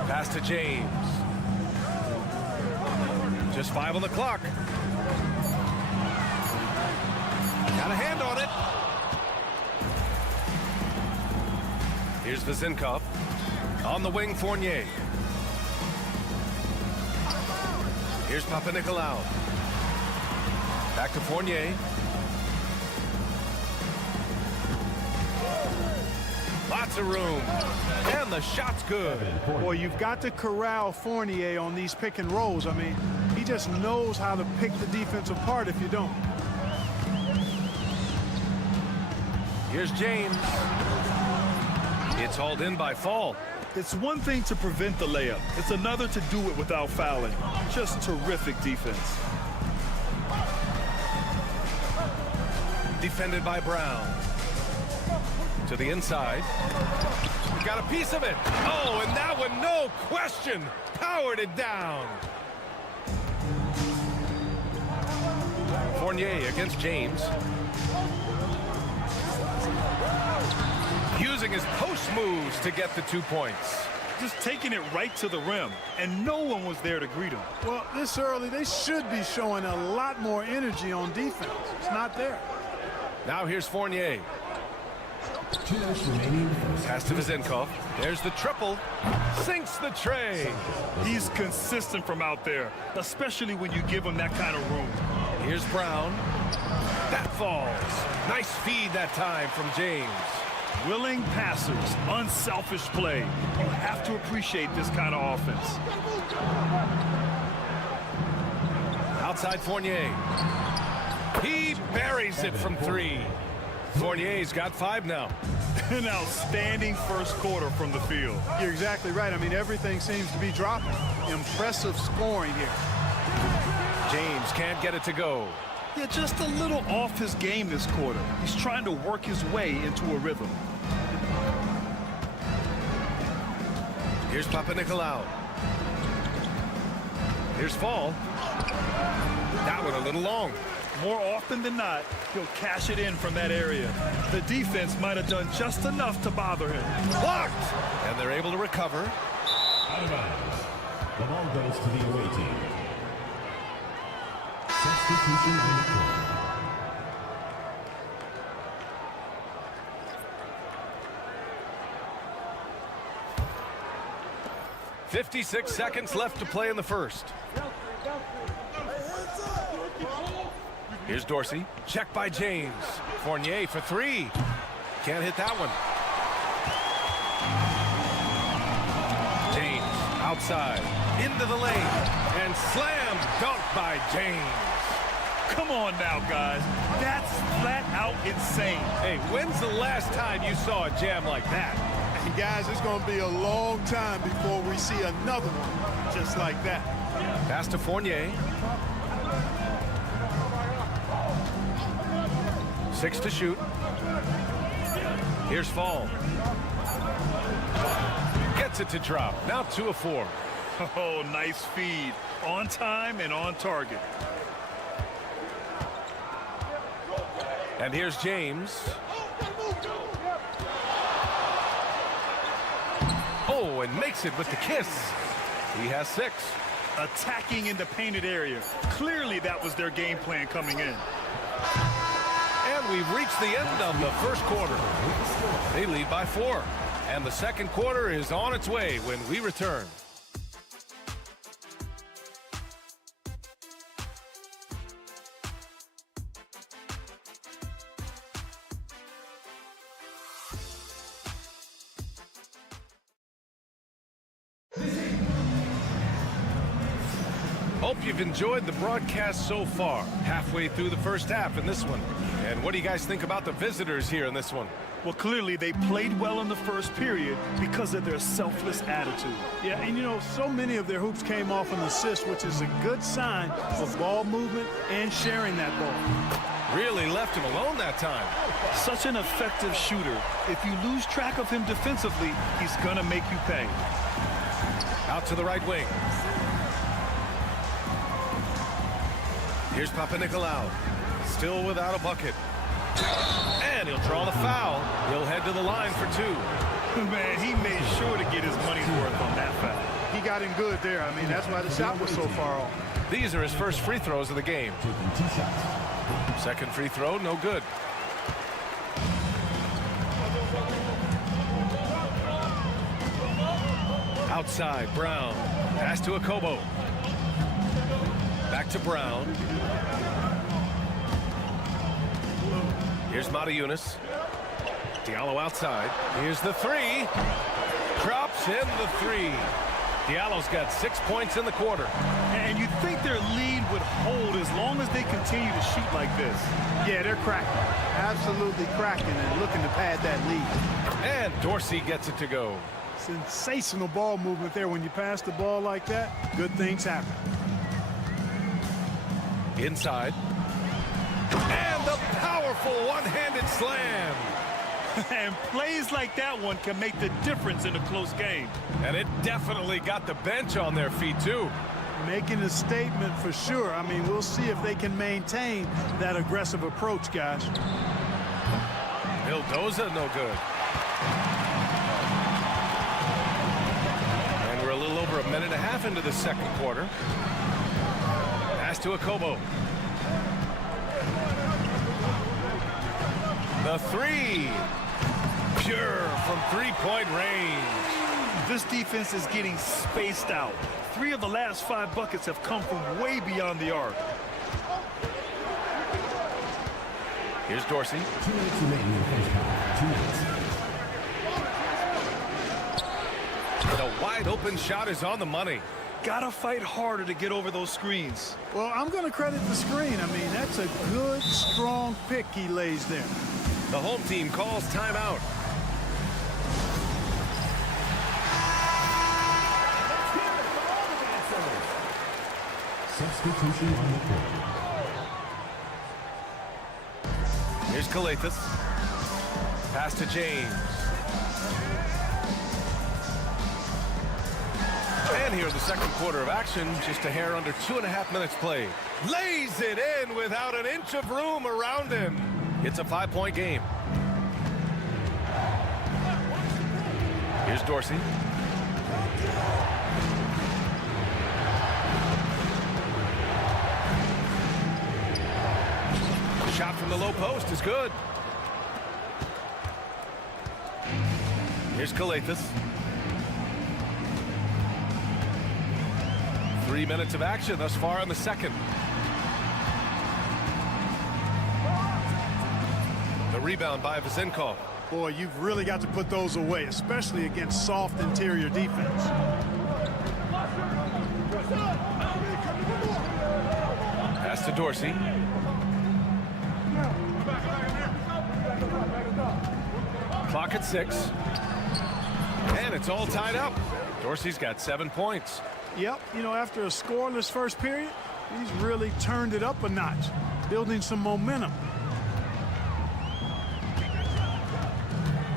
Pass to James. Just 5 on the clock. Got a hand on it. Here's Vezinkov. On the wing, Fournier. Here's Papanikolaou. Back to Fournier. Lots of room. And the shot's good. Boy, you've got to corral Fournier on these pick and rolls. I mean, he just knows how to pick the defense apart if you don't. Here's James. It's hauled in by Fall. It's one thing to prevent the layup. It's another to do it without fouling. Just terrific defense. Defended by Brown. To the inside. Got a piece of it. Oh, and that one, no question, powered it down. Fournier against James. Using his post moves to get the 2 points. Just taking it right to the rim, and no one was there to greet him. Well, this early, they should be showing a lot more energy on defense. It's not there. Now here's Fournier. Pass to Vizenkov. There's the triple. Sinks the tray. He's consistent from out there, especially when you give him that kind of room. Here's Brown. That falls. Nice feed that time from James. Willing passers, unselfish play. You have to appreciate this kind of offense. Outside Fournier. He buries it from 3. Fournier's got 5 now. An outstanding first quarter from the field. You're exactly right. I mean, everything seems to be dropping. Impressive scoring here. James can't get it to go. Yeah, just a little off his game this quarter. He's trying to work his way into a rhythm. Here's Papanikolaou. Here's Fall. That one a little long. More often than not, he'll cash it in from that area. The defense might have done just enough to bother him. Blocked! And they're able to recover. Out of bounds. The ball goes to the away team. Substitution on the court. .56 seconds left to play in the first. Here's Dorsey. Check by James. Fournier for 3. Can't hit that one. James outside. Into the lane. And slam dunk by James. Come on now, guys. That's flat out insane. Hey, when's the last time you saw a jam like that? And guys, it's going to be a long time before we see another one just like that. Pass to Fournier. 6 to shoot. Here's Fall. Gets it to drop. Now 2 of 4. Oh, nice feed. On time and on target. And here's James. Oh, and makes it with the kiss. He has 6. Attacking in the painted area. Clearly that was their game plan coming in. And we've reached the end of the first quarter. They lead by 4. And the second quarter is on its way when we return. Hope you've enjoyed the broadcast so far. Halfway through the first half in this one. And what do you guys think about the visitors here in this one? Well, clearly they played well in the first period because of their selfless attitude. Yeah, and you know, so many of their hoops came off an assist, which is a good sign of ball movement and sharing that ball. Really left him alone that time. Such an effective shooter. If you lose track of him defensively, he's gonna make you pay. Out to the right wing. Here's Papanikolaou. Still without a bucket. And he'll draw the foul. He'll head to the line for 2. Man, he made sure to get his money's worth on that foul. He got in good there. I mean, that's why the shot was so far off. These are his first free throws of the game. Second free throw, no good. Outside, Brown. Pass to Akobo. Back to Brown. Here's Mata Yunus. Diallo outside. Here's the three. Drops in the three. Diallo's got 6 points in the quarter. And you'd think their lead would hold as long as they continue to shoot like this. Yeah, they're cracking. Absolutely cracking and looking to pad that lead. And Dorsey gets it to go. Sensational ball movement there. When you pass the ball like that, good things happen. Inside. And the powerful one-handed slam. And plays like that one can make the difference in a close game. And it definitely got the bench on their feet, too. Making a statement for sure. I mean, we'll see if they can maintain that aggressive approach, guys. Vildoza, no good. And we're a little over a minute and a half into the second quarter. Pass to Akobo. The three. Pure from three-point range. This defense is getting spaced out. 3 of the last 5 buckets have come from way beyond the arc. Here's Dorsey. 2 minutes remaining in the first half. 2 minutes. The wide open shot is on the money. Gotta fight harder to get over those screens. Well, I'm going to credit the screen. I mean, that's a good, strong pick he lays there. The home team calls timeout. Substitution on the court. Here's Kalathis. Pass to James. And here in the second quarter of action, just a hair under 2.5 minutes played. Lays it in without an inch of room around him. It's a 5-point game. Here's Dorsey. Shot from the low post is good. Here's Kalathis. 3 minutes of action thus far in the second. The rebound by Vezenkov. Boy, you've really got to put those away, especially against soft interior defense. Pass to Dorsey. Clock at 6. And it's all tied up. Dorsey's got 7 points. Yep, you know, after a scoreless first period, he's really turned it up a notch, building some momentum.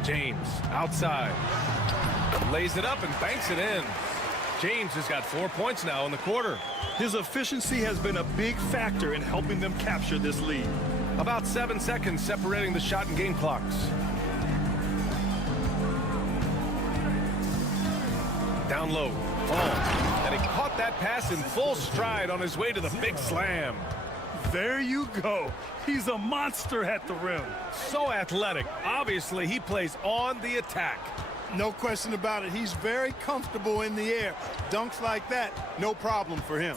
James outside. Lays it up and banks it in. James has got 4 points now in the quarter. His efficiency has been a big factor in helping them capture this lead. About 7 seconds separating the shot and game clocks. Down low. And he caught that pass in full stride on his way to the big slam. There you go. He's a monster at the rim. So athletic. Obviously, he plays on the attack. No question about it. He's very comfortable in the air. Dunks like that, no problem for him.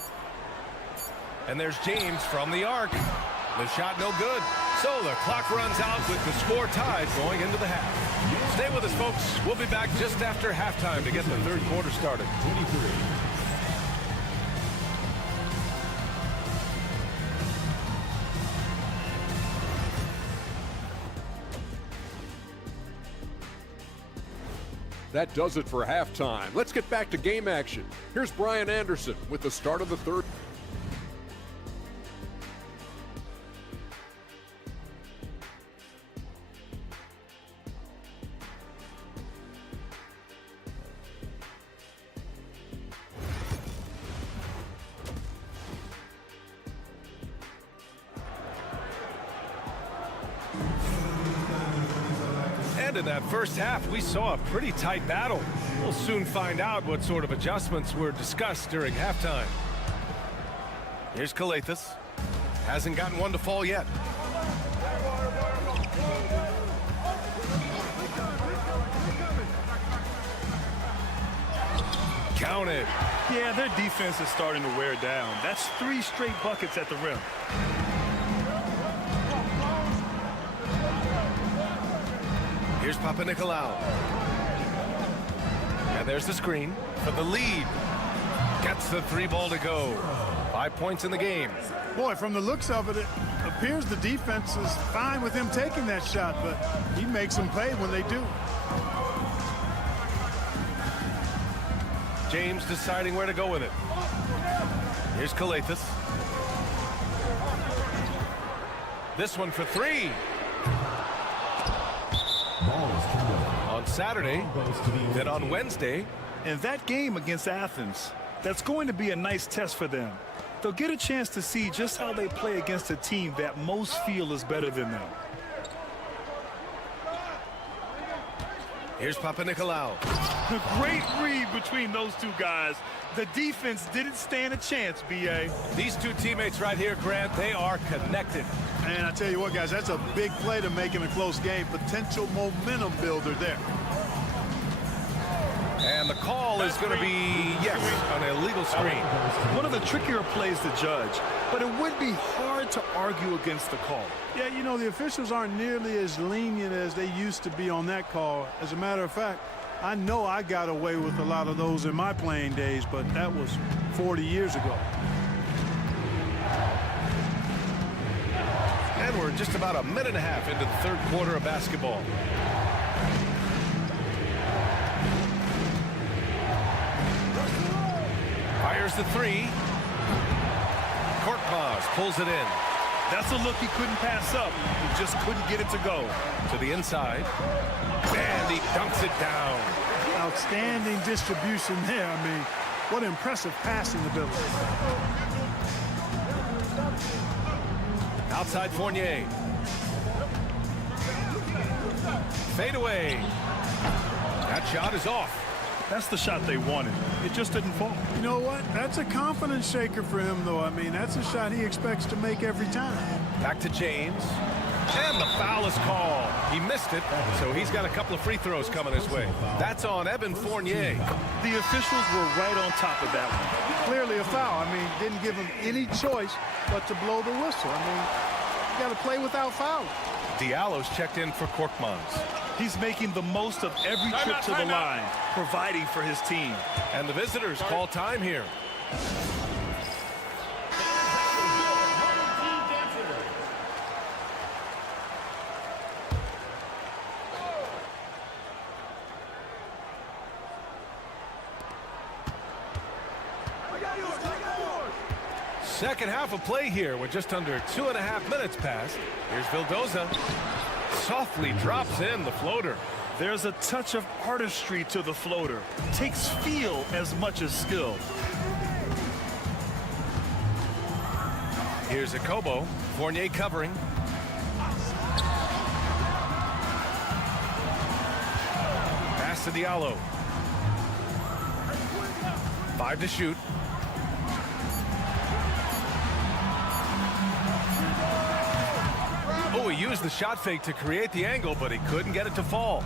And there's James from the arc. The shot no good. So the clock runs out with the score tied going into the half. Stay with us, folks. We'll be back just after halftime to get the third quarter started. 23. That does it for halftime. Let's get back to game action. Here's Brian Anderson with the start of the third. And in that first half, we saw a pretty tight battle. We'll soon find out what sort of adjustments were discussed during halftime. Here's Kalathis. Hasn't gotten one to fall yet. Counted. Yeah, their defense is starting to wear down. That's 3 straight buckets at the rim. Here's Papanikolaou. And there's the screen for the lead. Gets the 3-ball to go. 5 points in the game. Boy, from the looks of it, it appears the defense is fine with him taking that shot, but he makes them pay when they do. James deciding where to go with it. Here's Calathes. This one for 3. On Saturday, then on Wednesday. And that game against Athens, that's going to be a nice test for them. They'll get a chance to see just how they play against a team that most feel is better than them. Here's Papanikolaou. A great read between those two guys. The defense didn't stand a chance, B.A. These two teammates right here, Grant, they are connected. And I tell you what, guys, that's a big play to make in a close game. Potential momentum builder there. And the call is going to be, yes, an illegal screen. One of the trickier plays to judge, but it would be hard to argue against the call. Yeah, you know, the officials aren't nearly as lenient as they used to be on that call. As a matter of fact, I know I got away with a lot of those in my playing days, but that was 40 years ago. And we're just about a minute and a half into the third quarter of basketball. Fires the 3. Korkmaz pulls it in. That's a look he couldn't pass up. He just couldn't get it to go. To the inside. And he dunks it down. Outstanding distribution there. I mean, what impressive passing ability. Outside Fournier. Fade away. That shot is off. That's the shot they wanted. It just didn't fall. You know what? That's a confidence shaker for him, though. I mean, that's a shot he expects to make every time. Back to James. And the foul is called. He missed it, so he's got a couple of free throws coming his way. That's on Evan Fournier. The officials were right on top of that one. Clearly a foul. I mean, didn't give him any choice but to blow the whistle. I mean, you got to play without fouling. Diallo's checked in for Korkmaz. He's making the most of every trip to the line, providing for his team. And the visitors call time here. Second half of play here with just under 2.5 minutes passed. Here's Vildoza. Softly drops in the floater. There's a touch of artistry to the floater. Takes feel as much as skill. Here's Akobo. Fournier covering. Pass to Diallo. 5 to shoot. Oh, he used the shot fake to create the angle, but he couldn't get it to fall.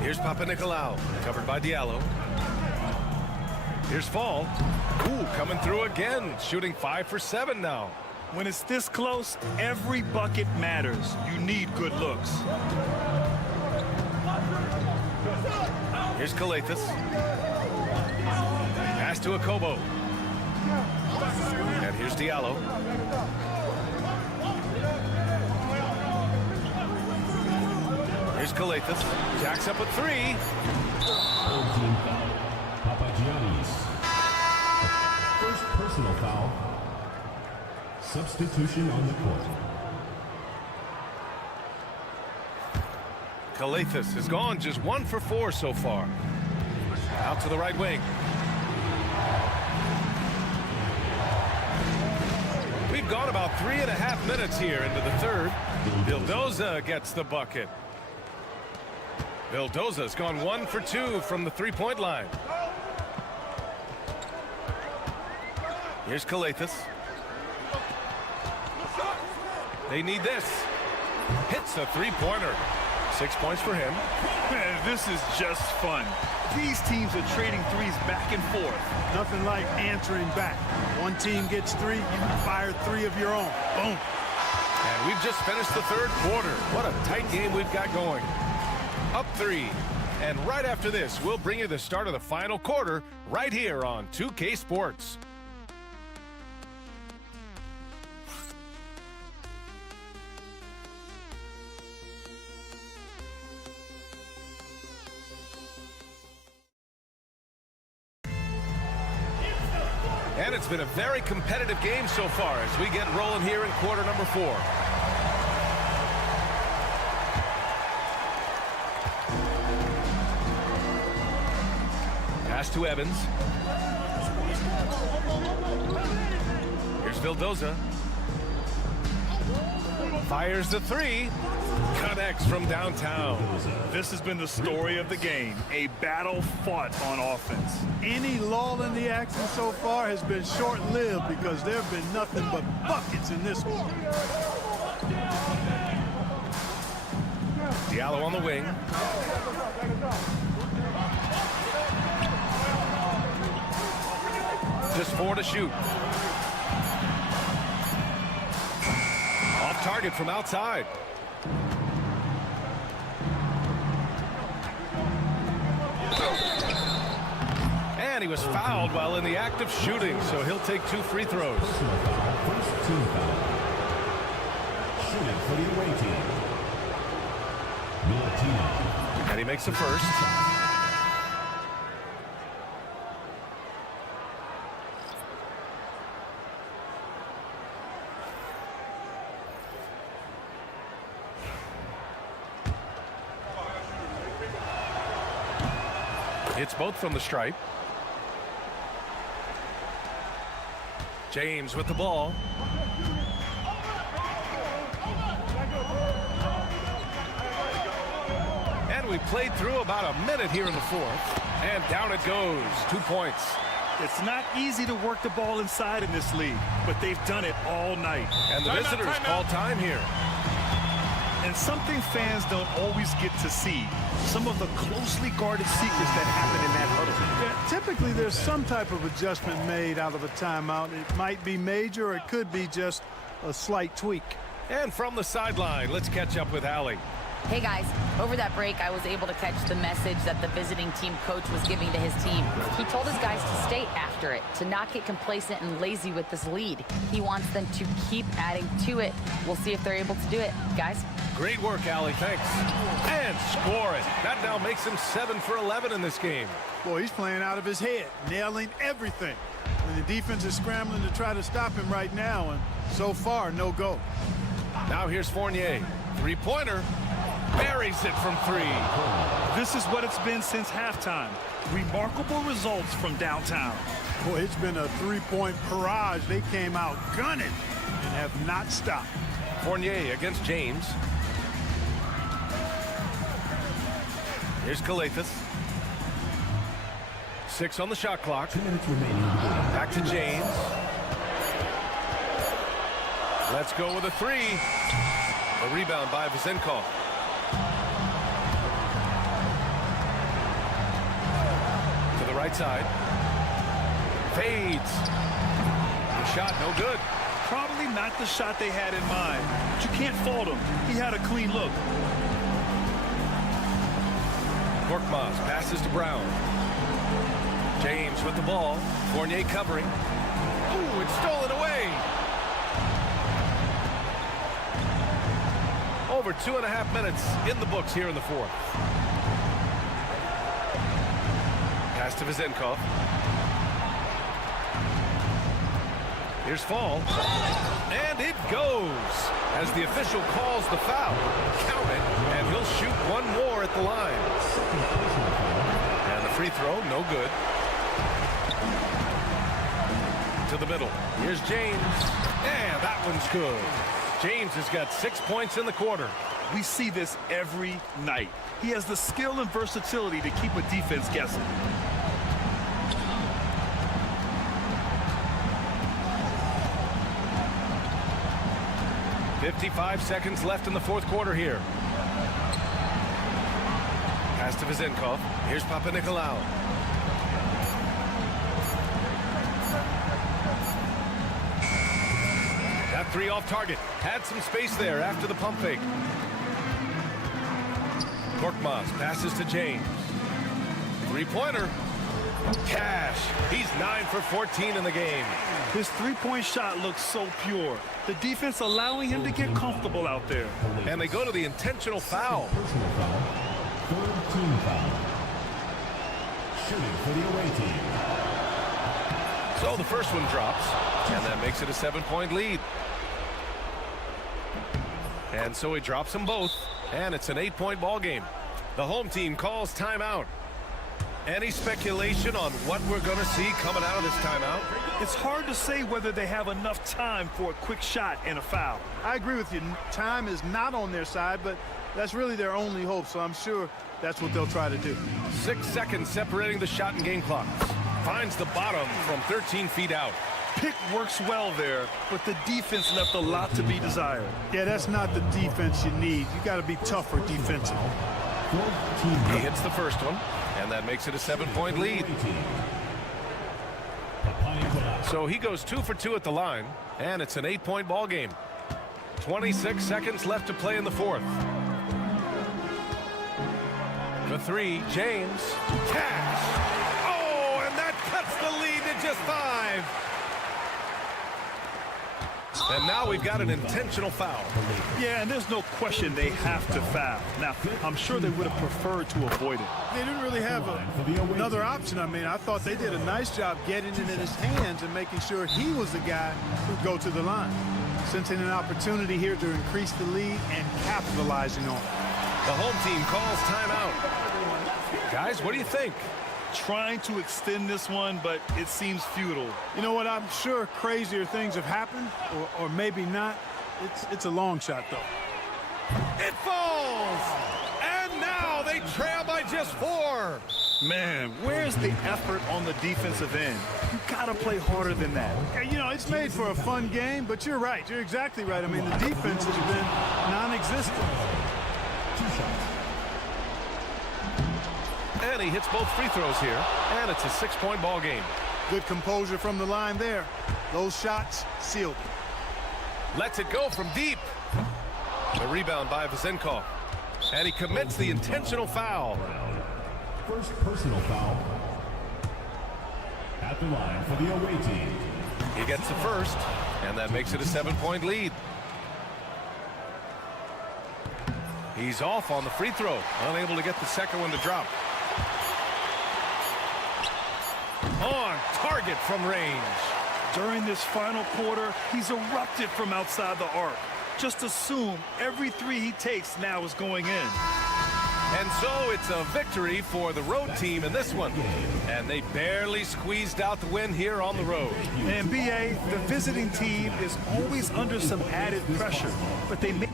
Here's Papanikolaou, covered by Diallo. Here's Fall. Ooh, coming through again, shooting 5 for 7 now. When it's this close, every bucket matters. You need good looks. Here's Calathes. Pass to Akobo. And here's Diallo. Here's Calathes. Jacks up a 3. First personal foul. Substitution on the court. Calathes has gone just 1 for 4 so far. Out to the right wing. We've gone about 3.5 minutes here into the third. Vildoza gets the bucket. Vildoza's gone 1 for 2 from the three-point line. Here's Calathes. They need this. Hits the three-pointer. 6 points for him. Man, this is just fun. These teams are trading threes back and forth. Nothing like answering back. One team gets 3, you fire 3 of your own. Boom. And we've just finished the third quarter. What a tight game we've got going. Up 3. And right after this, we'll bring you the start of the final quarter right here on 2K Sports. And it's been a very competitive game so far as we get rolling here in quarter number 4. Pass to Evans. Here's Vildoza. Fires the 3. Connects from downtown. This has been the story of the game. A battle fought on offense. Any lull in the action so far has been short-lived because there have been nothing but buckets in this one. Diallo on the wing. Just 4 to shoot. Off target from outside. And he was fouled while in the act of shooting, so he'll take 2 free throws. First team foul. Shooting for the away team. Milan. And he makes the first. It's both from the stripe. James with the ball. And we played through about a minute here in the 4th. And down it goes. 2 points. It's not easy to work the ball inside in this league, but they've done it all night. And the visitors call time here. And something fans don't always get to see. Some of the closely guarded secrets that happen in that huddle. Yeah, typically, there's some type of adjustment made out of a timeout. It might be major, or it could be just a slight tweak. And from the sideline, let's catch up with Allie. Hey guys, over that break, I was able to catch the message that the visiting team coach was giving to his team. He told his guys to stay after it, to not get complacent and lazy with this lead. He wants them to keep adding to it. We'll see if they're able to do it. Guys? Great work, Allie. Thanks. And score it. That now makes him 7 for 11 in this game. Boy, he's playing out of his head, nailing everything. And the defense is scrambling to try to stop him right now, and so far, no go. Now here's Fournier. 3-pointer. Buries it from 3. This is what it's been since halftime. Remarkable results from downtown. Boy, it's been a 3-point barrage. They came out gunning and have not stopped. Fournier against James. Here's Calathis. 6 on the shot clock. 2 minutes remaining. Back to James. Let's go with a 3. A rebound by Vizenkov. To the right side. Fades. The shot no good. Probably not the shot they had in mind, but you can't fault him. He had a clean look. Korkmaz passes to Brown. James with the ball. Fournier covering. Ooh, it's stolen away. Over 2.5 minutes in the books here in the 4th. Pass to Vizenkov. Here's Fall. And it goes as the official calls the foul. Count it, and he'll shoot one more at the line. And the free throw, no good. To the middle. Here's James. And that one's good. James has got 6 points in the quarter. We see this every night. He has the skill and versatility to keep a defense guessing. .55 seconds left in the 4th quarter here. Pass to Vizenkov. Here's Papanikolaou. That three off target. Had some space there after the pump fake. Korkmaz passes to James. Three-pointer. Cash. He's 9 for 14 in the game. His three-point shot looks so pure. The defense allowing him to get comfortable out there. And they go to the intentional foul. Personal foul. Third team foul. Shooting for the away team. So the first one drops, and that makes it a 7-point lead. And so he drops them both, and it's an 8-point ball game. The home team calls timeout. Any speculation on what we're going to see coming out of this timeout? It's hard to say whether they have enough time for a quick shot and a foul. I agree with you. Time is not on their side, but that's really their only hope, so I'm sure that's what they'll try to do. 6 seconds separating the shot and game clocks. Finds the bottom from 13 feet out. Pick works well there, but the defense left a lot to be desired. Yeah, that's not the defense you need. You got to be tougher defensively. He hits the first one, and that makes it a 7-point lead. So he goes 2 for 2 at the line, and it's an 8-point ball game. 26 seconds left to play in the fourth. The three, James. Cash. Oh, and that cuts the lead to just 5. And now we've got an intentional foul. Yeah, and there's no question they have to foul. Now, I'm sure they would have preferred to avoid it. They didn't really have another option. I mean, I thought they did a nice job getting it in his hands and making sure he was the guy who'd go to the line. Sensing an opportunity here to increase the lead and capitalizing on it. The home team calls timeout. Guys, what do you think? Trying to extend this one, but it seems futile. You know what? I'm sure crazier things have happened, or maybe not. It's a long shot, though. It falls! And now they trail by just 4. Man, where's the effort on the defensive end? You gotta play harder than that. You know, it's made for a fun game, but you're right. You're exactly right. I mean, the defense has been non-existent. 2 shots. And he hits both free throws here, and it's a 6-point ball game. Good composure from the line there. Those shots sealed it. Lets it go from deep. The rebound by Vazenkov. And he commits the intentional foul. First personal foul. At the line for the away team. He gets the first, and that makes it a 7-point lead. He's off on the free throw, unable to get the second one to drop. On target from range. During this final quarter, he's erupted from outside the arc. Just assume every three he takes now is going in. And so it's a victory for the road team in this one. And they barely squeezed out the win here on the road. And BA, the visiting team is always under some added pressure, but they make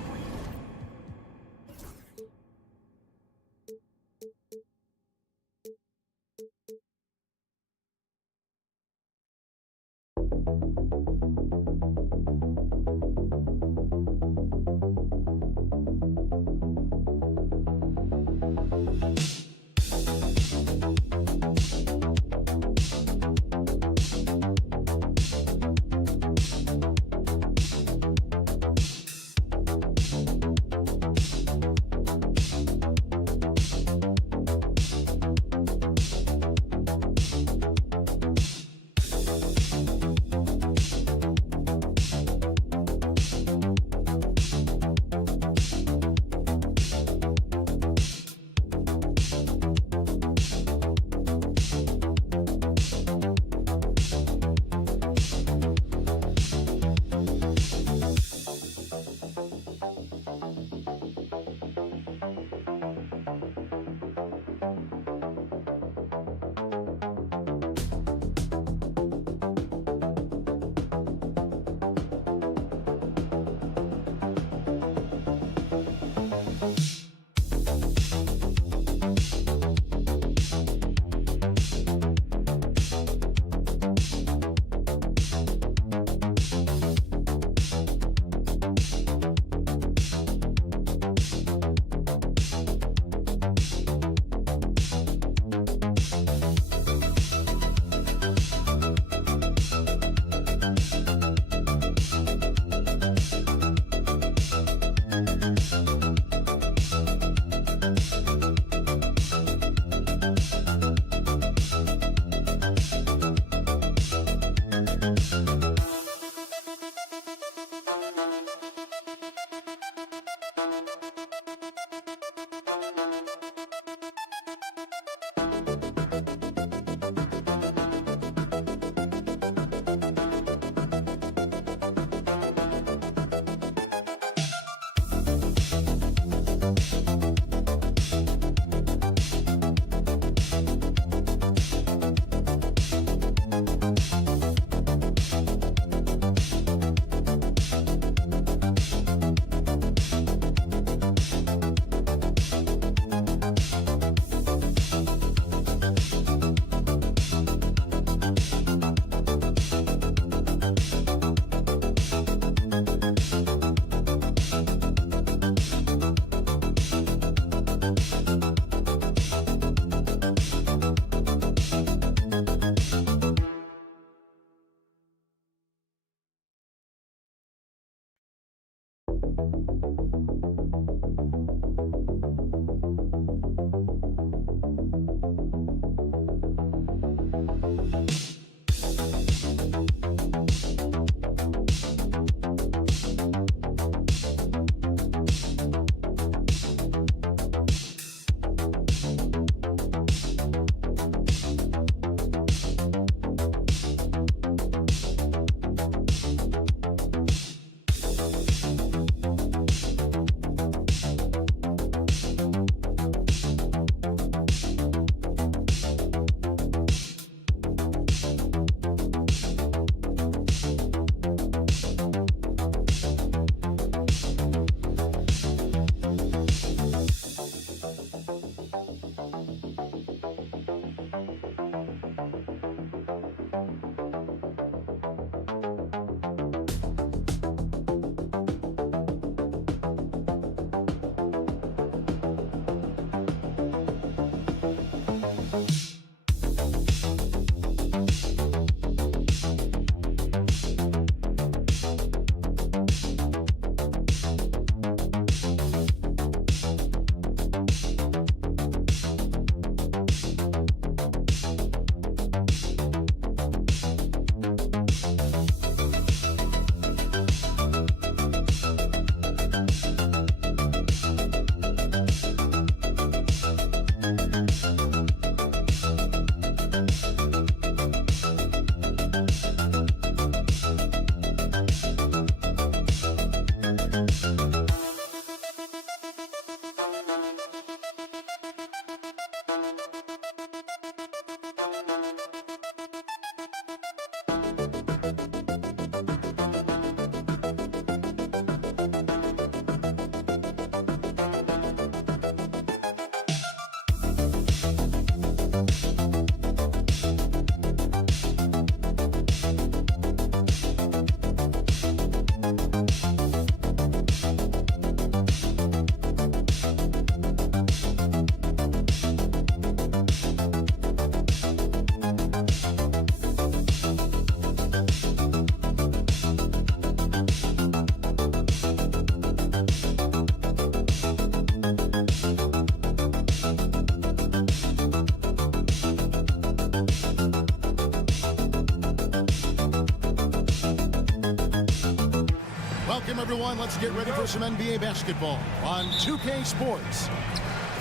Welcome, everyone. Let's get ready for some NBA basketball on 2K Sports.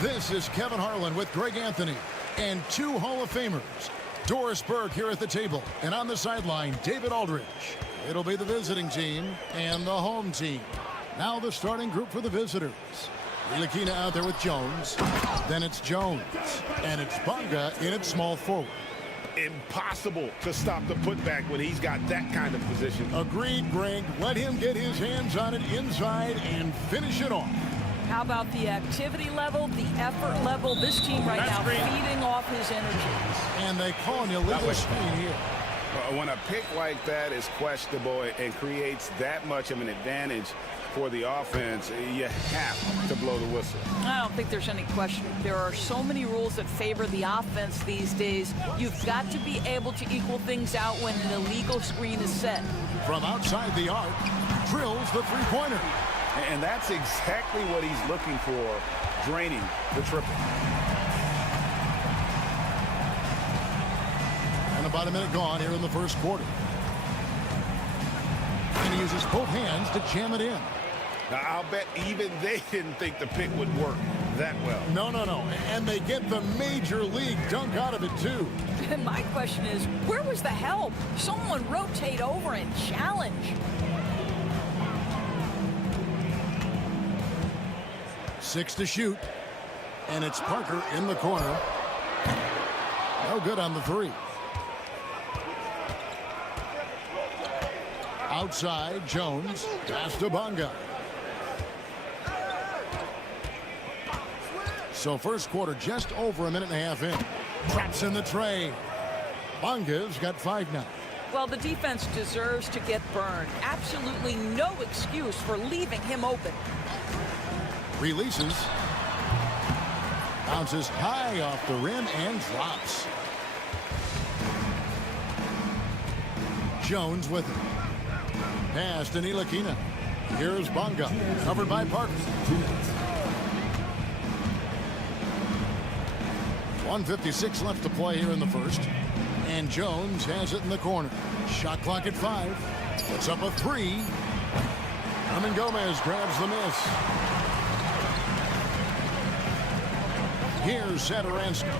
This is Kevin Harlan with Greg Anthony and two Hall of Famers. Doris Burke here at the table, and on the sideline, David Aldridge. It'll be the visiting team and the home team. Now the starting group for the visitors. Ntilikina out there with Jones. Then it's Jones. And it's Bonga in at small forward. Impossible to stop the putback when he's got that kind of position. Agreed, Greg. Let him get his hands on it inside and finish it off. How about the activity level, the effort level? This team right now feeding off his energy. And they call an illegal screen here. When a pick like that is questionable and creates that much of an advantage for the offense, you have to blow the whistle. I don't think there's any question. There are so many rules that favor the offense these days. You've got to be able to equal things out when an illegal screen is set. From outside the arc, drills the three-pointer. And that's exactly what he's looking for, draining the triple. And about a minute gone here in the first quarter. And he uses both hands to jam it in. Now, I'll bet even they didn't think the pick would work that well. No. And they get the major league dunk out of it, too. And my question is, where was the help? Someone rotate over and challenge. Six to shoot. And it's Parker in the corner. No good on the three. Outside, Jones. Pass to Bonga. So first quarter just over a minute and a half in. Traps in the tray. Bonga's got 5 now. Well, the defense deserves to get burned. Absolutely no excuse for leaving him open. Releases. Bounces high off the rim and drops. Jones with it. Pass to Ntilikina. Here's Bonga, covered by Parker. 1:56 left to play here in the first. And Jones has it in the corner. Shot clock at 5. Puts up a 3. Herman Gomez grabs the miss. Here's Satoransky.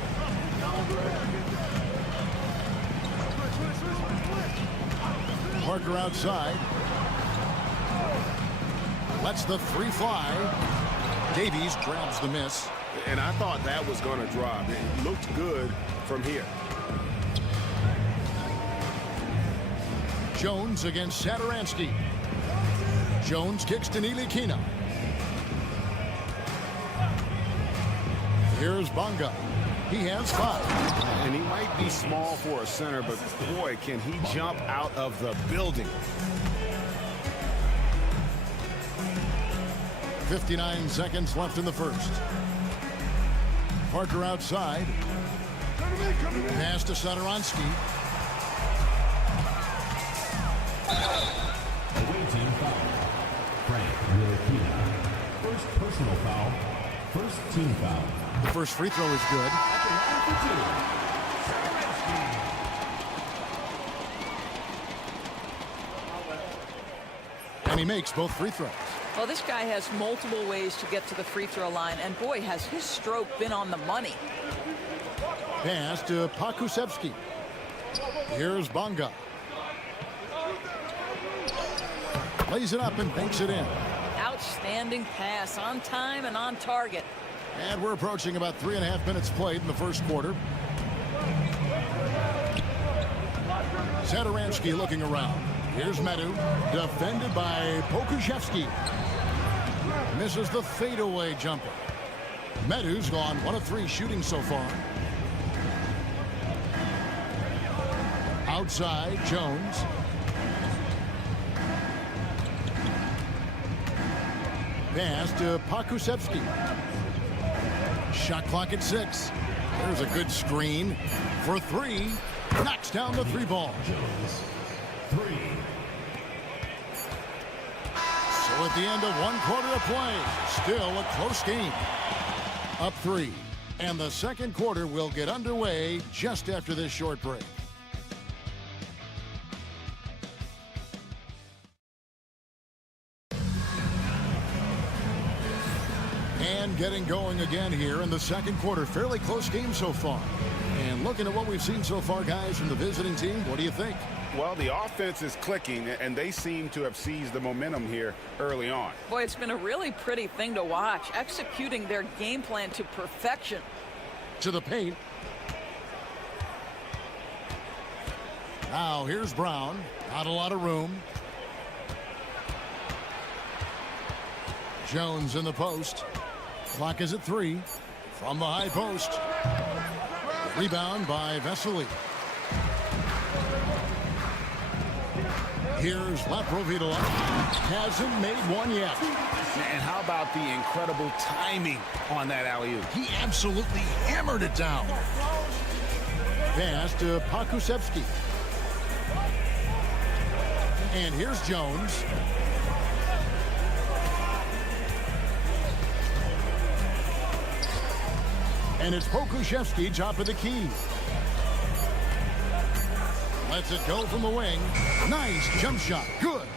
Parker outside. Lets the 3 fly. Davies grabs the miss. And I thought that was going to drop. It looked good from here. Jones against Satoransky. Jones kicks to Nilikina. Here's Bonga. He has 5. And he might be small for a center, but boy, can he jump out of the building. 59 seconds left in the first. Parker outside. Pass to Satoransky. Away team foul. Frank Nilikina. First personal foul. First team foul. The first free throw is good. And he makes both free throws. Well, this guy has multiple ways to get to the free throw line, and boy, has his stroke been on the money. Pass to Pakusevsky. Here's Bonga. Lays it up and banks it in. Outstanding pass, on time and on target. And we're approaching about 3.5 minutes played in the first quarter. Satoransky looking around. Here's Medu, defended by Pokusevsky. Misses the fadeaway jumper. Medu's gone 1 of 3 shooting so far. Outside, Jones. Pass to Pakusevsky. Shot clock at 6. There's a good screen for 3. Knocks down the 3 ball. Jones. 3. So at the end of 1 quarter of play, still a close game. Up 3. And the second quarter will get underway just after this short break. And getting going again here in the second quarter. Fairly close game so far. And looking at what we've seen so far, guys, from the visiting team, what do you think? Well, the offense is clicking, and they seem to have seized the momentum here early on. Boy, it's been a really pretty thing to watch, executing their game plan to perfection. To the paint. Now here's Brown. Not a lot of room. Jones in the post. Clock is at 3. From the high post. Rebound by Vesely. Here's Laprovitola. Hasn't made one yet. And how about the incredible timing on that alley-oop? He absolutely hammered it down. Pass to Pakusevsky. And here's Jones. And it's Pokusevsky, top of the key. Lets it go from the wing. Nice jump shot. Good.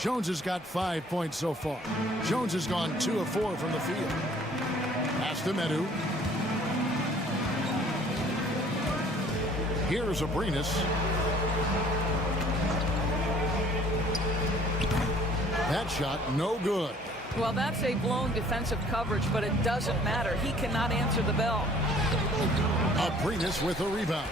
Jones has got 5 points so far. Jones has gone 2 of 4 from the field. Pass to Medu. Here's Abrinas. That shot no good. Well, that's a blown defensive coverage, but it doesn't matter. He cannot answer the bell. Abrinas with a rebound.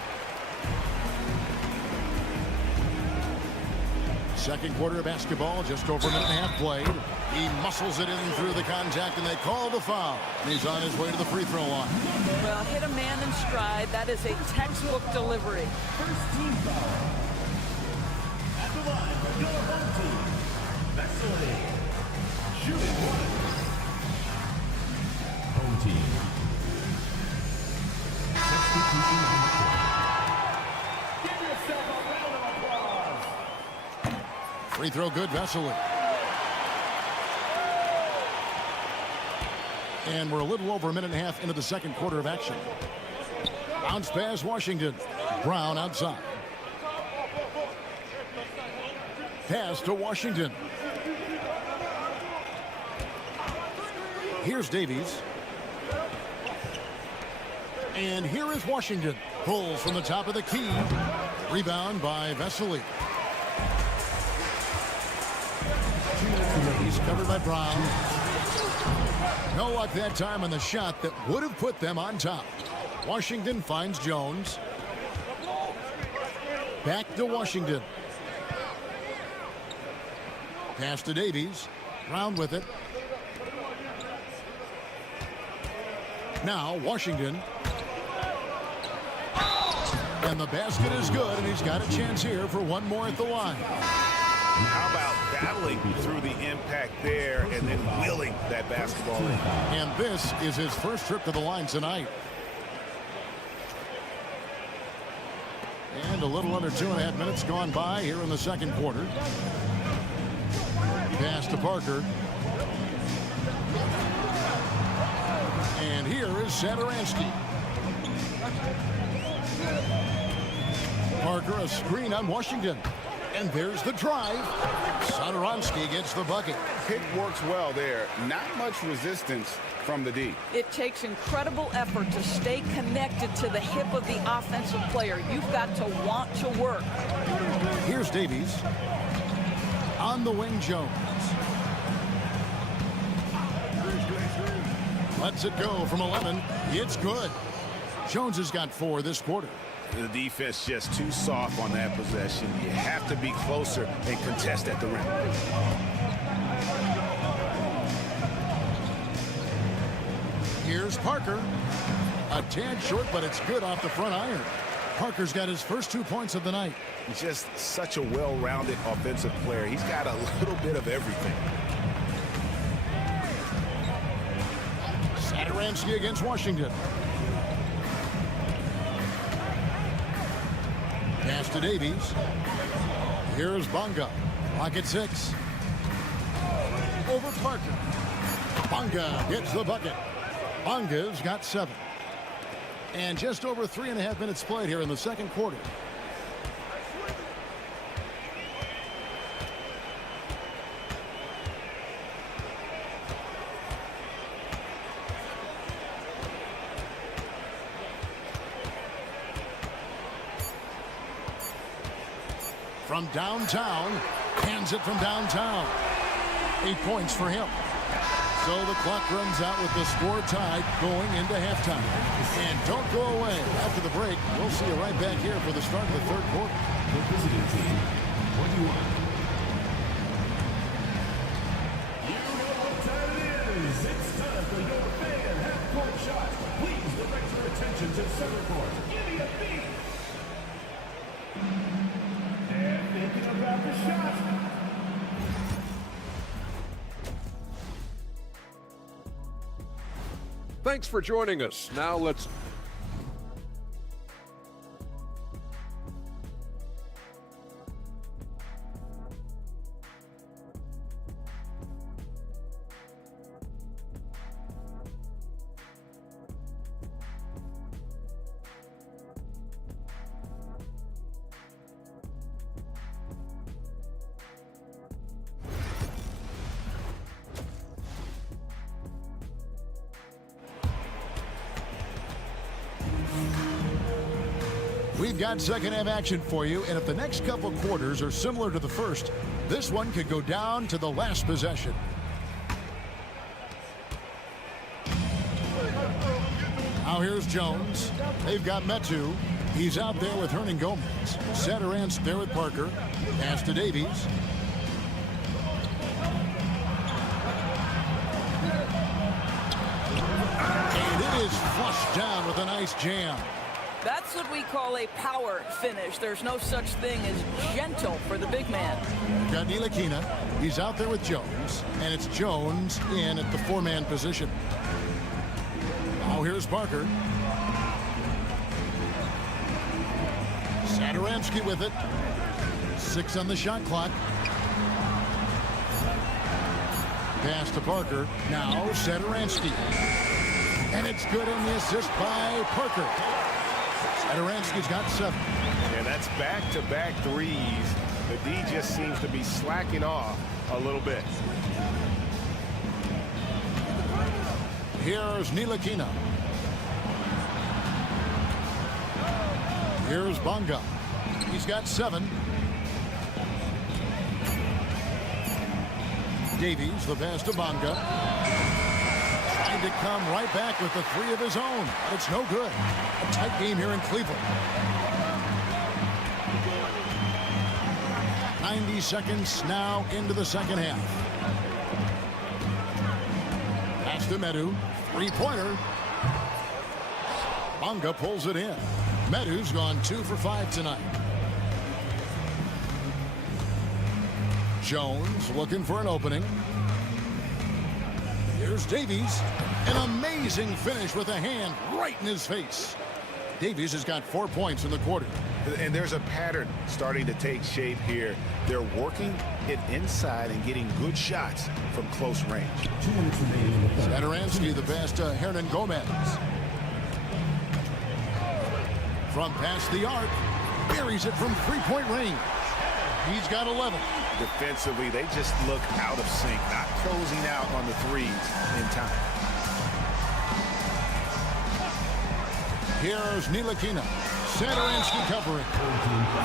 Second quarter of basketball, just over a minute and a half played. He muscles it in through the contact, and they call the foul. And he's on his way to the free throw line. Well, hit a man in stride. That is a textbook delivery. First team foul. At the line for your home team, Vesely. Shooting 1. Home team. Substitution on the court. Give yourself a round of applause. Free throw good, Vesely. And we're a little over a minute and a half into the second quarter of action. Bounce pass, Washington. Brown outside. Pass to Washington. Here's Davies. And here is Washington. Pulls from the top of the key. Rebound by Vesely. He's covered by Brown. No luck that time on the shot that would have put them on top. Washington finds Jones. Back to Washington. Pass to Davies. Brown with it. Now Washington. And the basket is good, and he's got a chance here for one more at the line. How about battling through the impact there and then wheeling that basketball in? And this is his first trip to the line tonight. And a little under 2.5 minutes gone by here in the second quarter. Pass to Parker. And here is Satoransky. Parker, a screen on Washington. And there's the drive. Satoransky gets the bucket. Pick works well there. Not much resistance from the D. It takes incredible effort to stay connected to the hip of the offensive player. You've got to want to work. Here's Davies. On the wing, Jones. Lets it go from 11. It's good. Jones has got 4 this quarter. The defense just too soft on that possession. You have to be closer and contest at the rim. Here's Parker. A tad short, but it's good off the front iron. Parker's got his first 2 points of the night. Just such a well-rounded offensive player. He's got a little bit of everything. Satoransky against Washington. Pass to Davies. Here's Bonga. Lock at 6. Over Parker. Bonga gets the bucket. Bonga's got 7. And just over 3.5 minutes played here in the second quarter. From downtown, hands it from downtown. 8 points for him. So the clock runs out with the score tied going into halftime. And don't go away. After the break, we'll see you right back here for the start of the third quarter. The visiting team, 21. You know what time it is. It's time for your fan half-court shot. Please direct your attention to center court. Give me a beat. And thinking about the shot. Thanks for joining us. Now let's... We've got second half action for you, and if the next couple quarters are similar to the first, this one could go down to the last possession. Now here's Jones. They've got Metu. He's out there with Hernan Gomez. Satoransky there with Parker. Pass to Davies. And it is flushed down with a nice jam. That's what we call a power finish. There's no such thing as gentle for the big man. Got Ntilikina. He's out there with Jones. And it's Jones in at the 4-man position. Now here's Parker. Satoransky with it. 6 on the shot clock. Pass to Parker. Now Sadaransky. And it's good on the assist by Parker. Sadaransky's got 7. Yeah, that's back-to-back threes. The D just seems to be slacking off a little bit. Here's Ntilikina. Here's Bonga. He's got 7. Davies, the pass to Bonga. Trying to come right back with the 3 of his own. But it's no good. A tight game here in Cleveland. 90 seconds now into the second half. Pass to Medu. 3-pointer. Bonga pulls it in. Medu's gone 2 for 5 tonight. Jones looking for an opening. Here's Davies. An amazing finish with a hand right in his face. Davies has got 4 points in the quarter. And there's a pattern starting to take shape here. They're working it inside and getting good shots from close range. Sadaransky, the pass to Hernan Gomez. From past the arc, buries it from 3-point range. He's got 11. Defensively, they just look out of sync, not closing out on the threes in time. Here's Ntilikina. Sadaransky covering.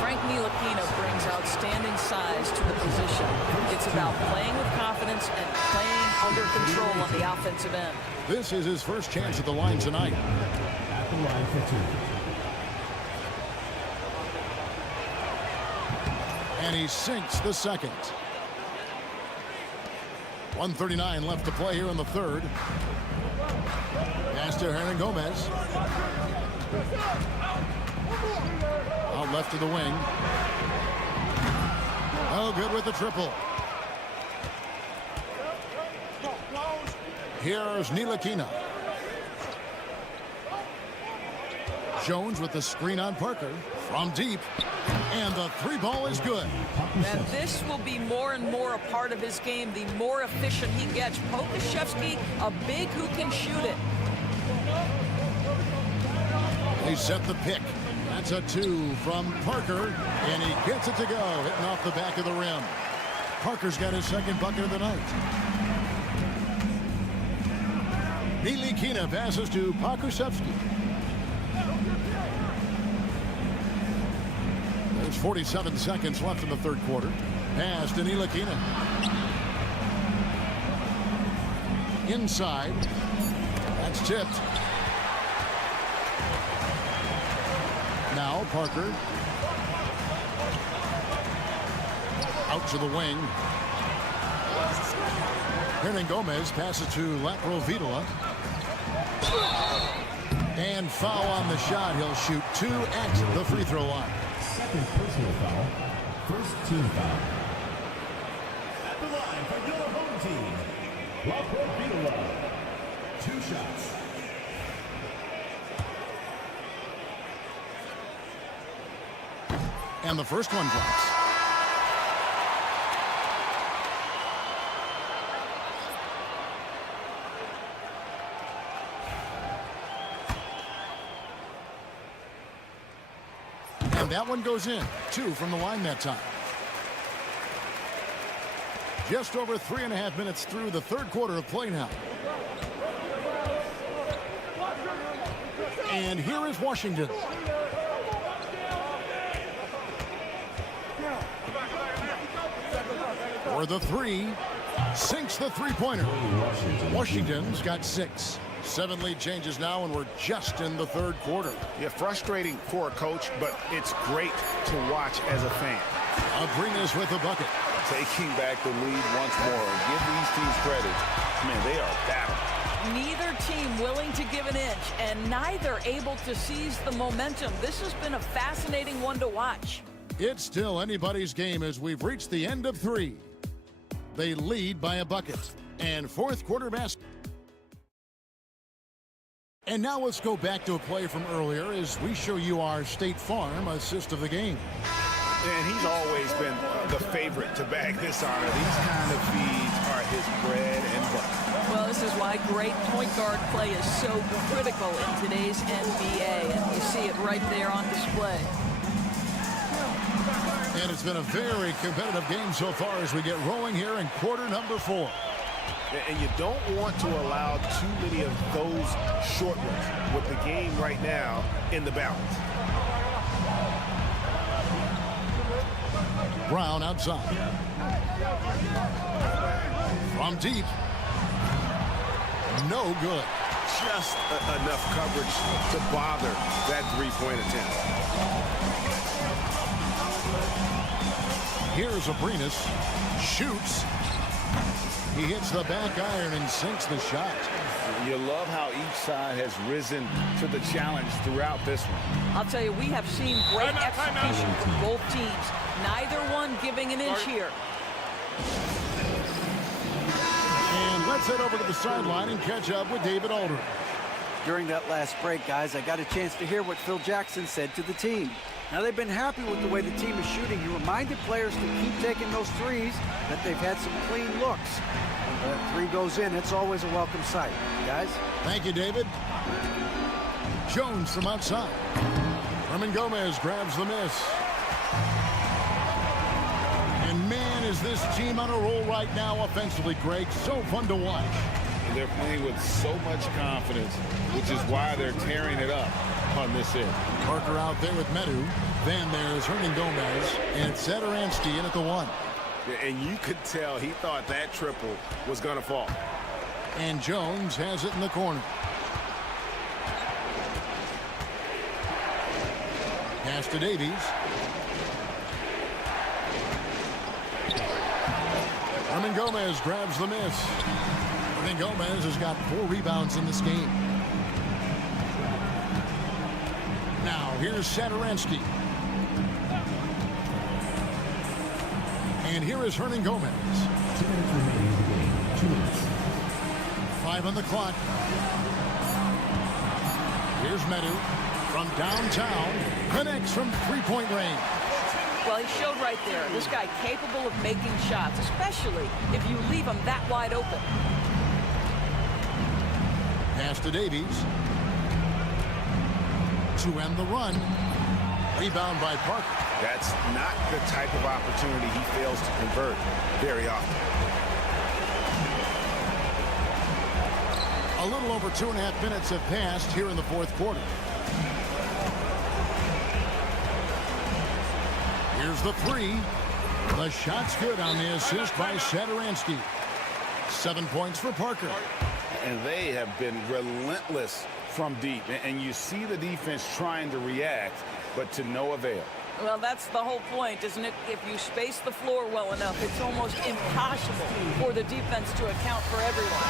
Frank Ntilikina brings outstanding size to the position. It's about playing with confidence and playing under control on the offensive end. This is his first chance at the line tonight. At the line for 2. And he sinks the second. 1:39 left to play here in the third. Pass to Hernan Gomez. Out left to the wing. Oh, good with the triple. Here's Ntilikina. Jones with the screen on Parker from deep. And the 3 ball is good. And this will be more and more a part of his game, the more efficient he gets. Pokashevsky, a big who can shoot it. They set the pick. That's a 2 from Parker, and he gets it to go, hitting off the back of the rim. Parker's got his second bucket of the night. Ntilikina passes to Pokashevsky. There's 47 seconds left in the third quarter. Pass to Ntilikina. Inside. That's tipped. Now Parker. Out to the wing. Hernan Gomez passes to Laprovitola. And foul on the shot. He'll shoot 2 at the free throw line. Second personal foul. First team foul. At the line for your home team, Laprovitola. 2 shots. And the first one drops. And that one goes in. 2 from the line that time. Just over 3.5 minutes through the third quarter of play now. And here is Washington. For the 3, sinks the 3-pointer. Washington's got 6. 7 lead changes now, and we're just in the third quarter. Yeah, frustrating for a coach, but it's great to watch as a fan. Abrinas with the bucket. Taking back the lead once more. Give these teams credit. Man, they are battling. Neither team willing to give an inch, and neither able to seize the momentum. This has been a fascinating one to watch. It's still anybody's game as we've reached the end of 3. They lead by a bucket. And fourth quarter basketball. And now let's go back to a play from earlier as we show you our State Farm assist of the game. And he's always been the favorite to bag this honor. These kind of feeds are his bread and butter. Well, this is why great point guard play is so critical in today's NBA, and you see it right there on display. And it's been a very competitive game so far as we get rolling here in quarter number 4. And you don't want to allow too many of those short ones with the game right now in the balance. Brown outside. From deep. No good. Just enough coverage to bother that three-point attempt. Here's Abrinas. Shoots. He hits the back iron and sinks the shot. You love how each side has risen to the challenge throughout this one. I'll tell you, we have seen great execution from both teams. Neither one giving an inch here. And let's head over to the sideline and catch up with David Aldridge. During that last break, guys, I got a chance to hear what Phil Jackson said to the team. Now, they've been happy with the way the team is shooting. He reminded players to keep taking those threes, that they've had some clean looks. When that three goes in, it's always a welcome sight. Guys? Thank you, David. Jones from outside. Herman Gomez grabs the miss. And man, is this team on a roll right now offensively, Greg. So fun to watch. And they're playing with so much confidence, which is why they're tearing it up on this end. Parker out there with Medu. Then there's Hernan Gomez and Satoransky in at the 1. And you could tell he thought that triple was going to fall. And Jones has it in the corner. Pass to Davies. Hernan Gomez grabs the miss. Hernan Gomez has got 4 rebounds in this game. Now here's Satoransky. And here is Hernan Gomez. 2 minutes remaining in the game. 2 minutes. 5 on the clock. Here's Medu from downtown. Connects from three-point range. Well, he showed right there. This guy capable of making shots, especially if you leave him that wide open. Pass to Davies. To end the run. Rebound by Parker. That's not the type of opportunity he fails to convert very often. A little over 2.5 minutes have passed here in the fourth quarter. Here's the 3. The shot's good on the assist by Satoransky. 7 points for Parker. And they have been relentless from deep. And you see the defense trying to react, but to no avail. Well, that's the whole point, isn't it? If you space the floor well enough, it's almost impossible for the defense to account for everyone.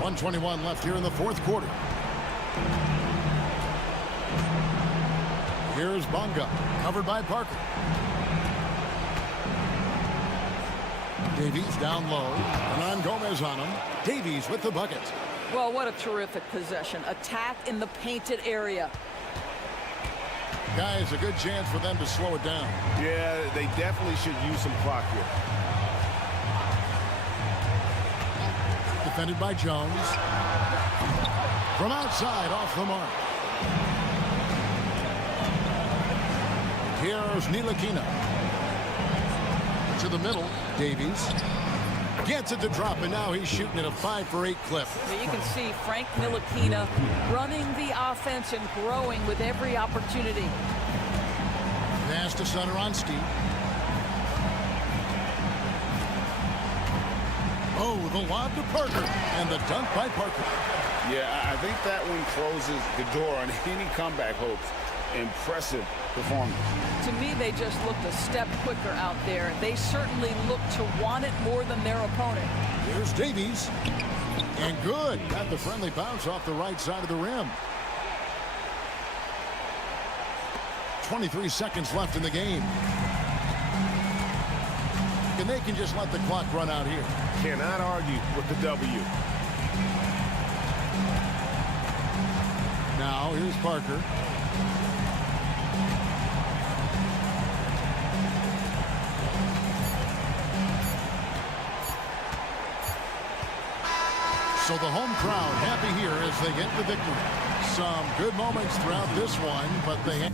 1:21 left here in the fourth quarter. Here's Bonga, covered by Parker. Davies down low. Hernan Gomez on him. Davies with the bucket. Well, what a terrific possession. Attack in the painted area. Guys, a good chance for them to slow it down. Yeah, they definitely should use some clock here. Defended by Jones. From outside, off the mark. Here's Ntilikina. To the middle, Davies. Gets it to drop, and now he's shooting at a 5-for-8 clip. You can see Frank Ntilikina running the offense and growing with every opportunity. Pass to Satoransky. Oh, the lob to Parker, and the dunk by Parker. Yeah, I think that one closes the door on any comeback hopes. Impressive performance. To me, they just looked a step quicker out there. They certainly looked to want it more than their opponent. Here's Davies. And good. Got the friendly bounce off the right side of the rim. 23 seconds left in the game. And they can just let the clock run out here. Cannot argue with the W. Now here's Parker. So the home crowd happy here as they get the victory. Some good moments throughout this one, but they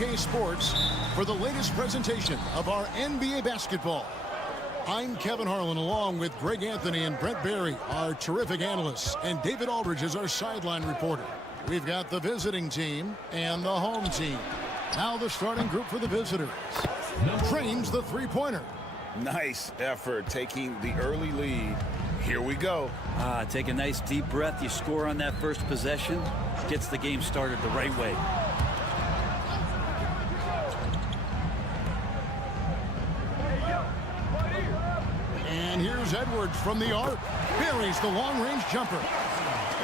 2K Sports for the latest presentation of our NBA basketball. I'm Kevin Harlan, along with Greg Anthony and Brent Barry, our terrific analysts, and David Aldridge is our sideline reporter. We've got the visiting team and the home team. Now the starting group for the visitors. Trains the three-pointer. Nice effort taking the early lead. Here we go. Take a nice deep breath. You score on that first possession. Gets the game started the right way. And here's Edwards from the arc. Buries the long-range jumper.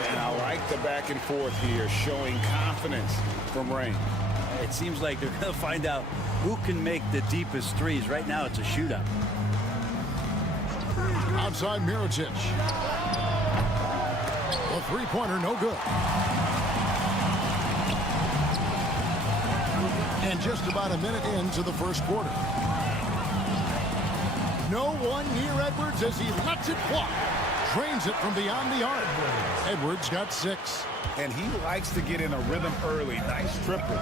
And I like the back and forth here, showing confidence from range. It seems like they're going to find out who can make the deepest threes. Right now, it's a shootout. Outside Mirotic. The three-pointer, no good. And just about a minute into the first quarter. No one near Edwards as he lets it fly. Drains it from beyond the arc. Edwards got 6. And he likes to get in a rhythm early. Nice triple.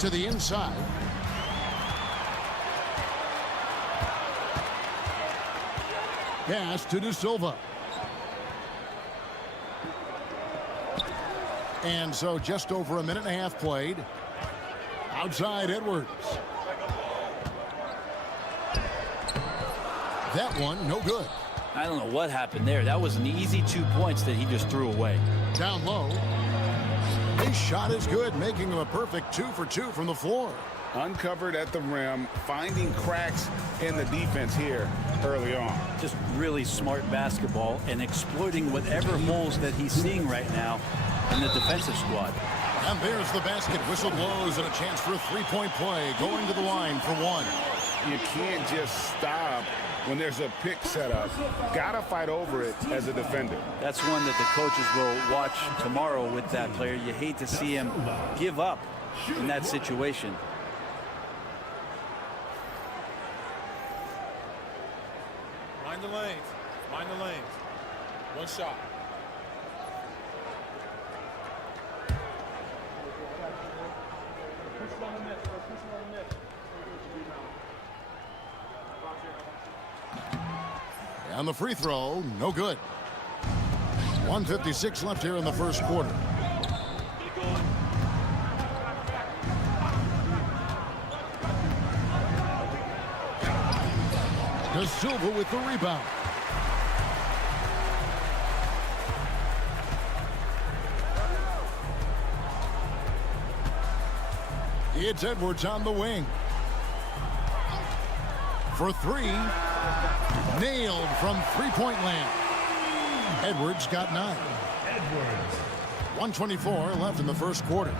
To the inside. Pass to De Silva. And so just over a minute and a half played. Outside Edwards. That one, no good. I don't know what happened there. That was an easy 2 points that he just threw away. Down low. His shot is good, making him a perfect 2 for 2 from the floor. Uncovered at the rim, finding cracks in the defense here early on. Just really smart basketball and exploiting whatever holes that he's seeing right now in the defensive squad. And there's the basket. Whistle blows and a chance for a three-point play. Going to the line for one. You can't just stop when there's a pick set up. Gotta fight over it as a defender. That's one that the coaches will watch tomorrow with that player. You hate to see him give up in that situation. Mind the lanes. Mind the lanes. One shot. And the free throw, no good. 1:56 left here in the first quarter. De Silva with the rebound. It's Edwards on the wing. For three. Nailed from three-point land. Edwards got 9. Edwards. 1:24 left in the first quarter.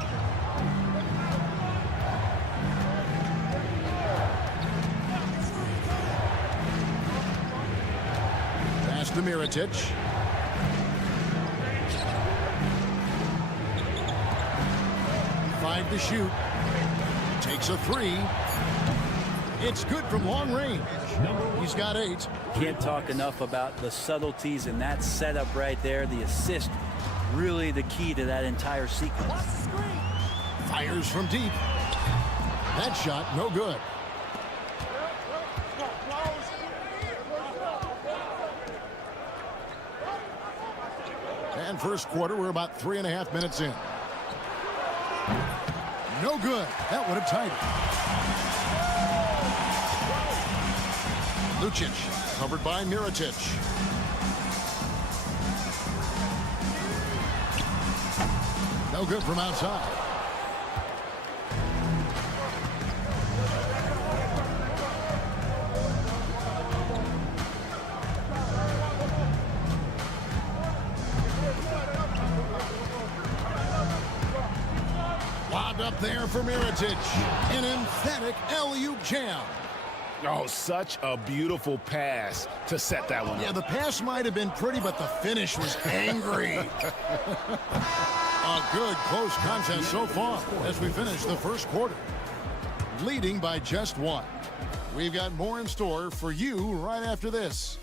Pass to Mirotic. Five to shoot. Takes a 3. It's good from long range. He's got 8. Can't talk enough about the subtleties in that setup right there. The assist, really the key to that entire sequence. Fires from deep. That shot, no good. And first quarter, we're about 3.5 minutes in. No good. That would have tied it. Lucic, covered by Mirotic. No good from outside. Lobbed up there for Mirotic. An emphatic alley-oop jam. Oh, such a beautiful pass to set that one up. Yeah, the pass might have been pretty, but the finish was angry. A good close contest so far as we finish the first quarter. Leading by just 1. We've got more in store for you right after this.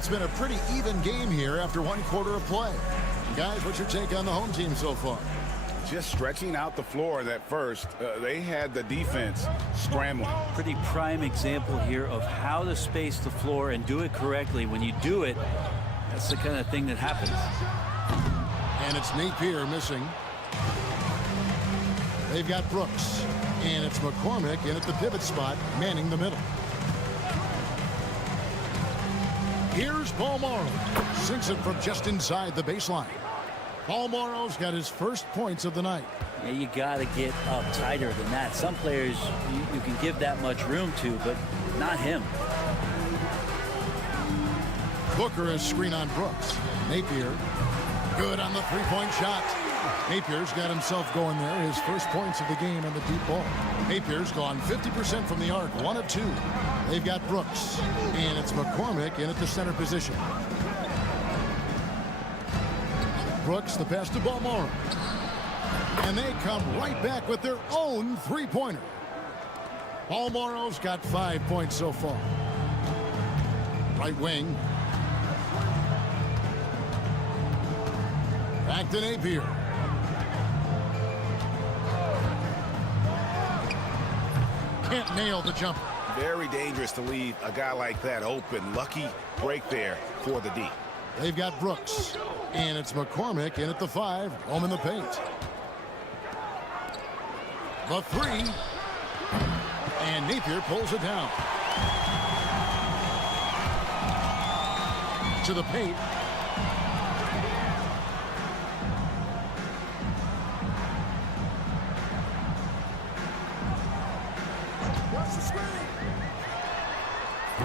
it's been a pretty even game here after one quarter of play. Guys, what's your take on the home team so far? Just stretching out the floor at first. They had the defense scrambling. Pretty prime example here of how to space the floor and do it correctly. When you do it, that's the kind of thing that happens. And it's Napier missing. They've got Brooks. And it's McCormick in at the pivot spot, manning the middle. Here's Paul Morrow. Sinks it from just inside the baseline. Paul Morrow's got his first points of the night. Yeah, you got to get up tighter than that. Some players you can give that much room to, but not him. Booker is screen on Brooks. Napier, good on the three-point shot. Napier's got himself going there. His first points of the game on the deep ball. Napier's gone 50% from the arc, 1 of 2. They've got Brooks, and it's McCormick in at the center position. Brooks, the pass to Balmore. And they come right back with their own three-pointer. Balmoro's got 5 points so far. Right wing. Back to Napier. Can't nail the jumper. Very dangerous to leave a guy like that open. Lucky break there for the D. They've got Brooks. And it's McCormick in at the 5. Home in the paint. The 3. And Napier pulls it down. To the paint.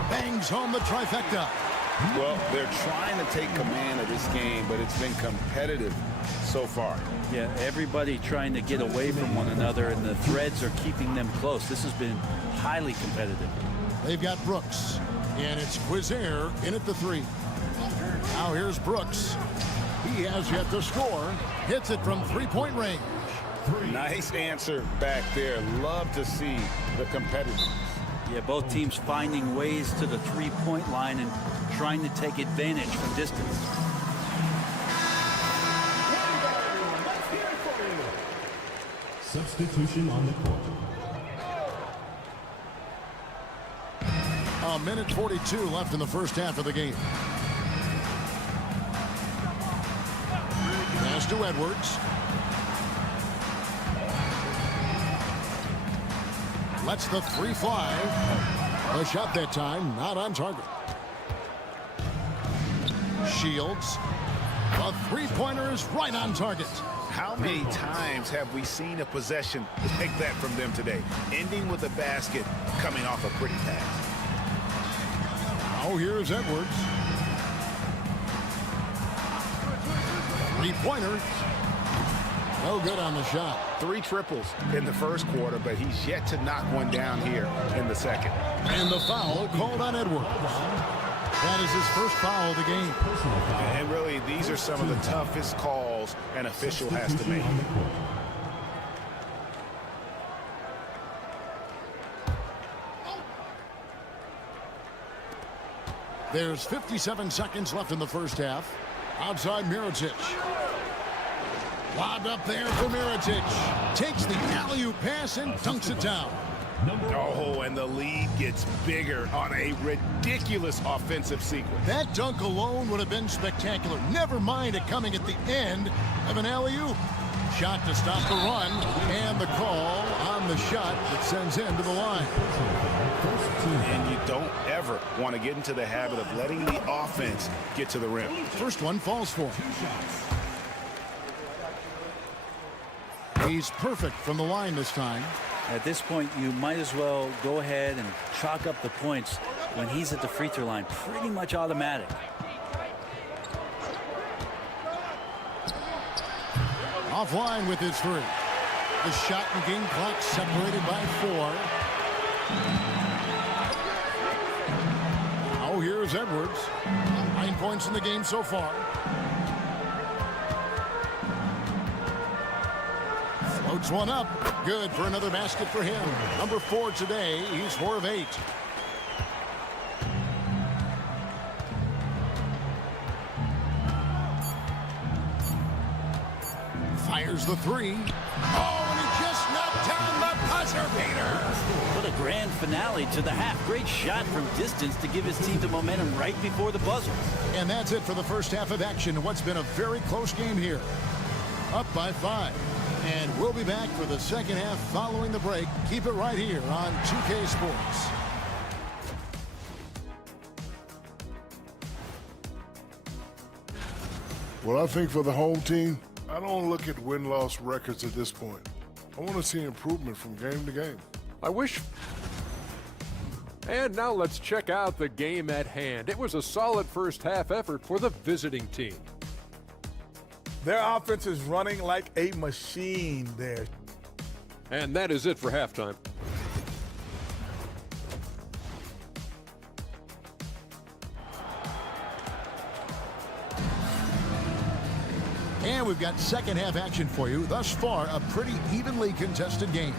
Bangs home the trifecta. Well, they're trying to take command of this game, but it's been competitive so far. Yeah, everybody trying to get away from one another, and the threads are keeping them close. This has been highly competitive. They've got Brooks, and it's Quizair in at the 3. Now here's Brooks. He has yet to score. Hits it from three-point range. Nice answer back there. Love to see the competitiveness. Yeah, both teams finding ways to the three-point line and trying to take advantage from distance. Substitution on the court. A minute 42 left in the first half of the game. Pass to Edwards. Lets the 3 fly. A shot that time, not on target. Shields. A three-pointer is right on target. How many times have we seen a possession like that from them today? Ending with a basket, coming off a pretty pass. Now here's Edwards. Three-pointer. No good on the shot. 3 triples in the first quarter, but he's yet to knock one down here in the second. And the foul called on Edwards. That is his first foul of the game. And really, these are some of the toughest calls an official has to make. There's 57 seconds left in the first half. Outside Mirotic. Lobbed up there for Mirotic. Takes the alley-oop pass and dunks it down. Oh, and the lead gets bigger on a ridiculous offensive sequence. That dunk alone would have been spectacular. Never mind it coming at the end of an alley-oop. Shot to stop the run, and the call on the shot that sends him to the line. And you don't ever want to get into the habit of letting the offense get to the rim. First one falls for him. He's perfect from the line this time. At this point, you might as well go ahead and chalk up the points when he's at the free throw line. Pretty much automatic. Offline with his 3. The shot and game clock separated by 4. Now here's Edwards. 9 points in the game so far. Floats one up. Good for another basket for him. Number 4 today. He's 4 of 8. Fires the three. Oh, and he just knocked down the buzzer beater. What a grand finale to the half. Great shot from distance to give his team the momentum right before the buzzer. And that's it for the first half of action in what's been a very close game here. Up by 5. And we'll be back for the second half following the break. Keep it right here on 2K Sports. Well, I think for the home team, I don't look at win-loss records at this point. I want to see improvement from game to game. I wish. And now let's check out the game at hand. It was a solid first half effort for the visiting team. Their offense is running like a machine there. And that is it for halftime. And we've got second half action for you. Thus far, a pretty evenly contested game.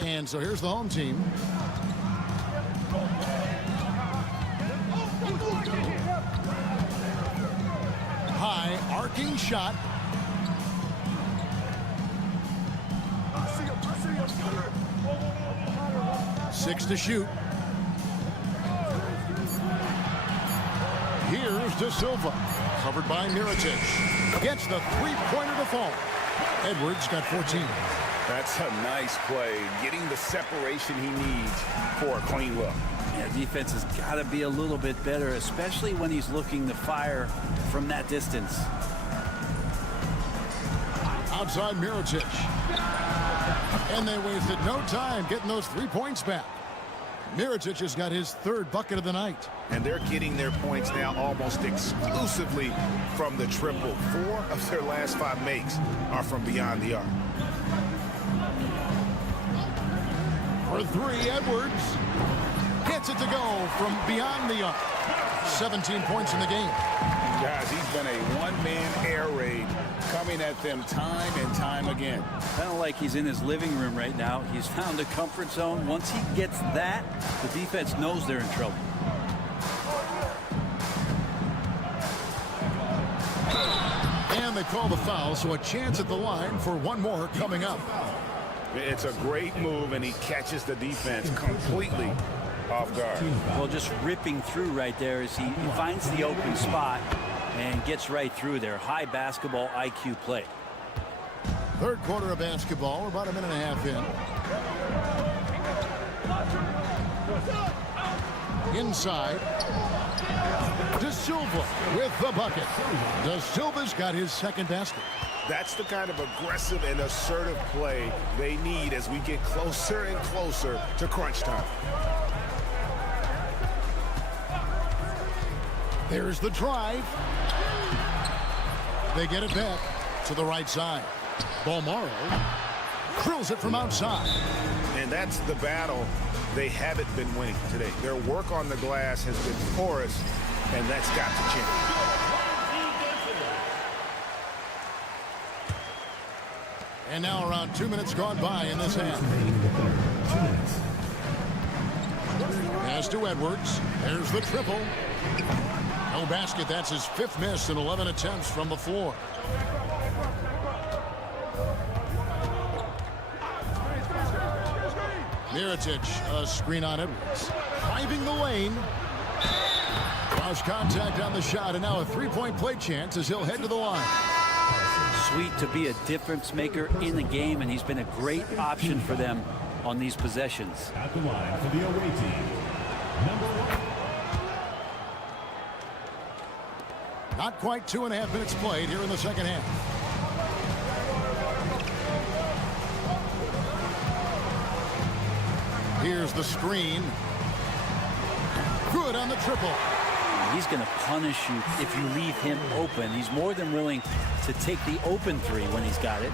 And so here's the home team. High arcing shot. Six to shoot. Here's De Silva, covered by Mirotic. Gets the three-pointer to fall. Edwards got 14. That's a nice play, getting the separation he needs for a clean look. Yeah, defense has got to be a little bit better, especially when he's looking to fire from that distance. Outside Mirotic. And they wasted no time getting those 3 points back. Mirotic has got his third bucket of the night. And they're getting their points now almost exclusively from the triple. 4 of their last 5 makes are from beyond the arc. For 3, Edwards gets it to go from beyond the arc. 17 points in the game. Guys, he's been a one-man air raid coming at them time and time again. Kind of like he's in his living room right now. He's found a comfort zone. Once he gets that, the defense knows they're in trouble. And they call the foul, so a chance at the line for one more coming up. It's a great move, and he catches the defense completely off guard. Well, just ripping through right there as he finds the open spot and gets right through there. High basketball IQ play. Third quarter of basketball. We're about a minute and a half in. Inside. De Silva with the bucket. De Silva's got his second basket. That's the kind of aggressive and assertive play they need as we get closer and closer to crunch time. There's the drive. They get it back to the right side. Balmaro drills it from outside. And that's the battle they haven't been winning today. Their work on the glass has been porous, and that's got to change. And now around 2 minutes gone by in this half. Pass to Edwards. There's the triple. No basket. That's his 5th miss in 11 attempts from the floor. Mirotic, a screen on Edwards. Driving the lane. Lost contact on the shot, and now a 3-point play chance as he'll head to the line. Sweet to be a difference maker in the game, and he's been a great option for them on these possessions. At the line for the away team, number 1. Not quite 2.5 minutes played here in the second half. Here's the screen. Good on the triple. He's going to punish you if you leave him open. He's more than willing to take the open 3 when he's got it.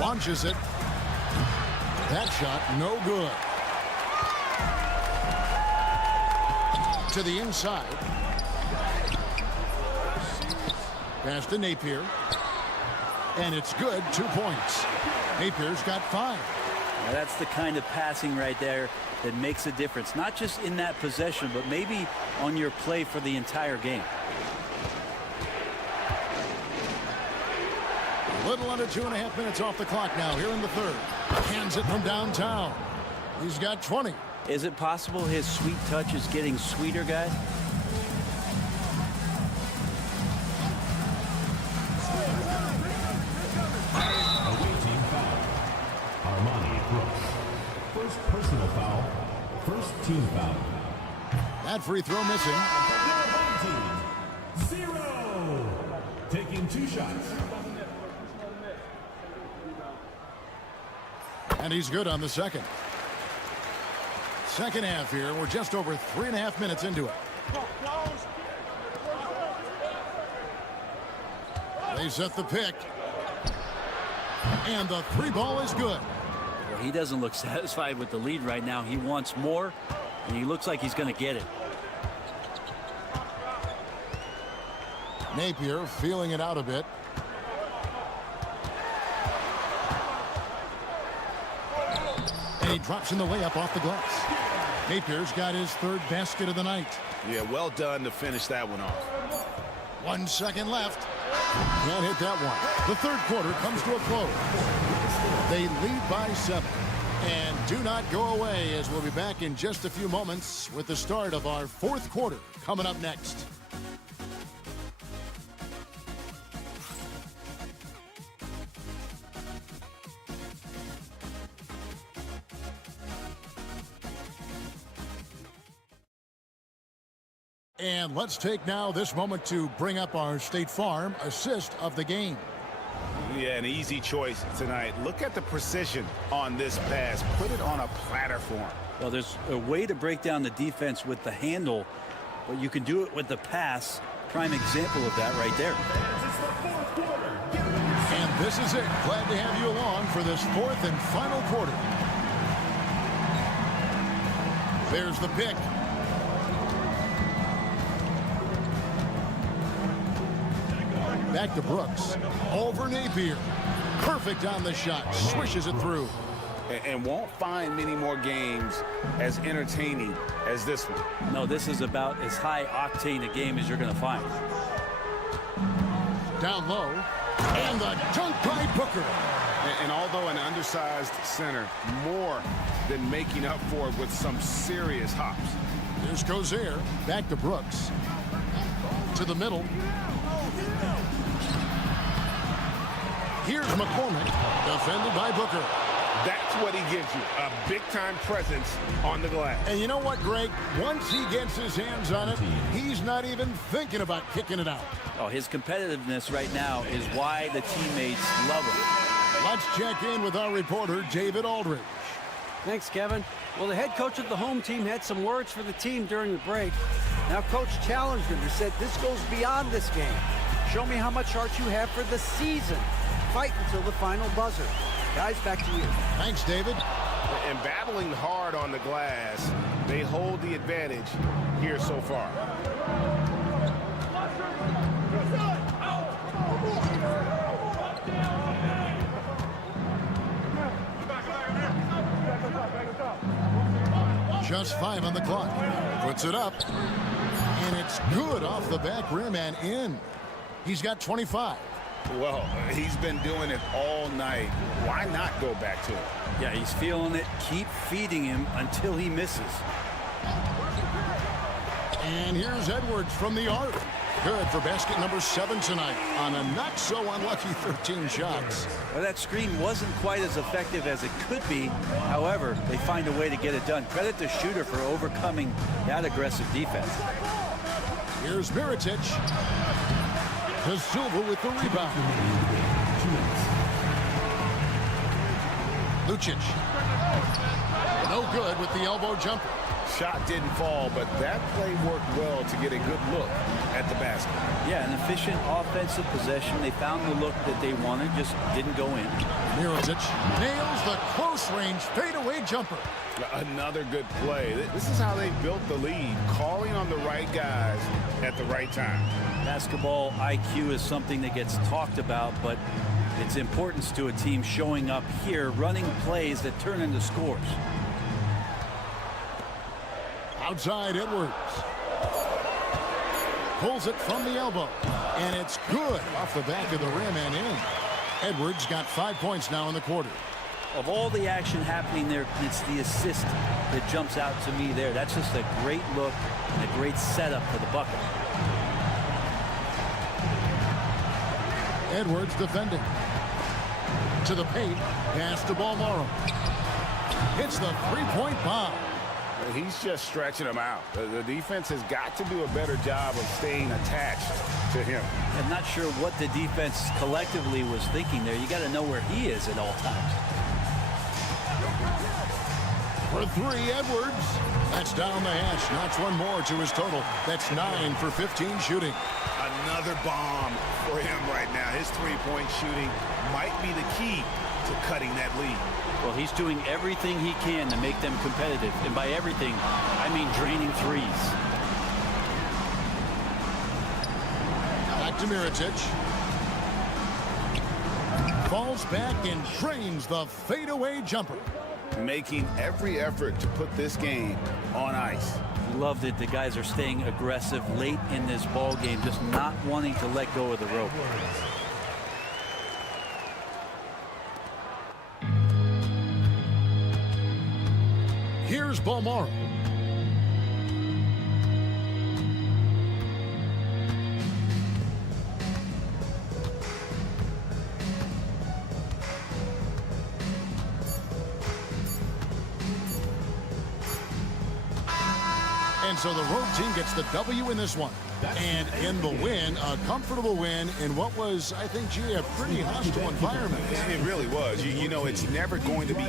Launches it. That shot no good. To the inside. Pass to Napier. And it's good, 2 points. Napier's got 5. Now that's the kind of passing right there that makes a difference, not just in that possession, but maybe on your play for the entire game. A little under 2.5 minutes off the clock now here in the third. Hands it from downtown. He's got 20. Is it possible his sweet touch is getting sweeter, guys? First personal foul. First team foul. That free throw missing. Team 0. Taking 2 shots. And he's good on the second. Second half here. We're just over 3.5 minutes into it. They set the pick. And the 3 ball is good. Well, he doesn't look satisfied with the lead right now. He wants more, and he looks like he's going to get it. Napier feeling it out a bit. And he drops in the layup off the glass. Napier's got his 3rd basket of the night. Yeah, well done to finish that one off. 1 second left. Can't hit that one. The third quarter comes to a close. They lead by 7. And do not go away, as we'll be back in just a few moments with the start of our 4th quarter coming up next. And let's take now this moment to bring up our State Farm assist of the game. Yeah, an easy choice tonight. Look at the precision on this pass. Put it on a platter form. Well, there's a way to break down the defense with the handle, but you can do it with the pass. Prime example of that right there. And this is it. Glad to have you along for this 4th and final quarter. There's the pick. Back to Brooks. Over Napier. Perfect on the shot. Swishes it through. And won't find many more games as entertaining as this one. No, this is about as high octane a game as you're going to find. Down low. And the dunk by Booker. And although an undersized center, more than making up for it with some serious hops. There's Gozer. Back to Brooks. To the middle. Here's McCormick, defended by Booker. That's what he gives you, a big-time presence on the glass. And you know what, Greg? Once he gets his hands on it, he's not even thinking about kicking it out. Oh, his competitiveness right now is why the teammates love him. Let's check in with our reporter, David Aldridge. Thanks, Kevin. Well, the head coach of the home team had some words for the team during the break. Now, Coach challenged him and said, this goes beyond this game. Show me how much heart you have for the season. Fight until the final buzzer. Guys, back to you. Thanks, David. And battling hard on the glass, they hold the advantage here so far. Just 5 on the clock. Puts it up. And it's good off the back rim and in. He's got 25. Well, he's been doing it all night. Why not go back to it? Yeah, he's feeling it. Keep feeding him until he misses. And here's Edwards from the arc. Good for basket number 7 tonight on a not so unlucky 13 shots. Well, that screen wasn't quite as effective as it could be. However, they find a way to get it done. Credit the shooter for overcoming that aggressive defense. Here's Mirotic. To Silva with the rebound. Lucic. No good with the elbow jumper. Shot didn't fall, but that play worked well to get a good look at the basket. Yeah, an efficient offensive possession. They found the look that they wanted, just didn't go in. Mirotic nails the close-range fadeaway jumper. Another good play. This is how they built the lead, calling on the right guys at the right time. Basketball IQ is something that gets talked about, but its importance to a team showing up here, running plays that turn into scores. Outside Edwards. Pulls it from the elbow. And it's good off the back of the rim and in. Edwards got 5 points now in the quarter. Of all the action happening there, it's the assist that jumps out to me there. That's just a great look and a great setup for the bucket. Edwards defending. To the paint. Pass to Balmoro. Hits the three-point bomb. He's just stretching them out. The defense has got to do a better job of staying attached to him. I'm not sure what the defense collectively was thinking there. You got to know where he is at all times. For three, Edwards. That's down the hash. Knocks one more to his total. That's 9 for 15 shooting. Another bomb for him right now. His three-point shooting might be the key to cutting that lead. Well, he's doing everything he can to make them competitive. And by everything, I mean draining threes. Back to Mirotic. Falls back and drains the fadeaway jumper. Making every effort to put this game on ice. Loved it. The guys are staying aggressive late in this ball game, just not wanting to let go of the rope. Here's Balmoro. And so the road team gets the W in this one. And in the win, a comfortable win in what was, I think, gee, a pretty hostile environment. It really was. You know, it's never going to be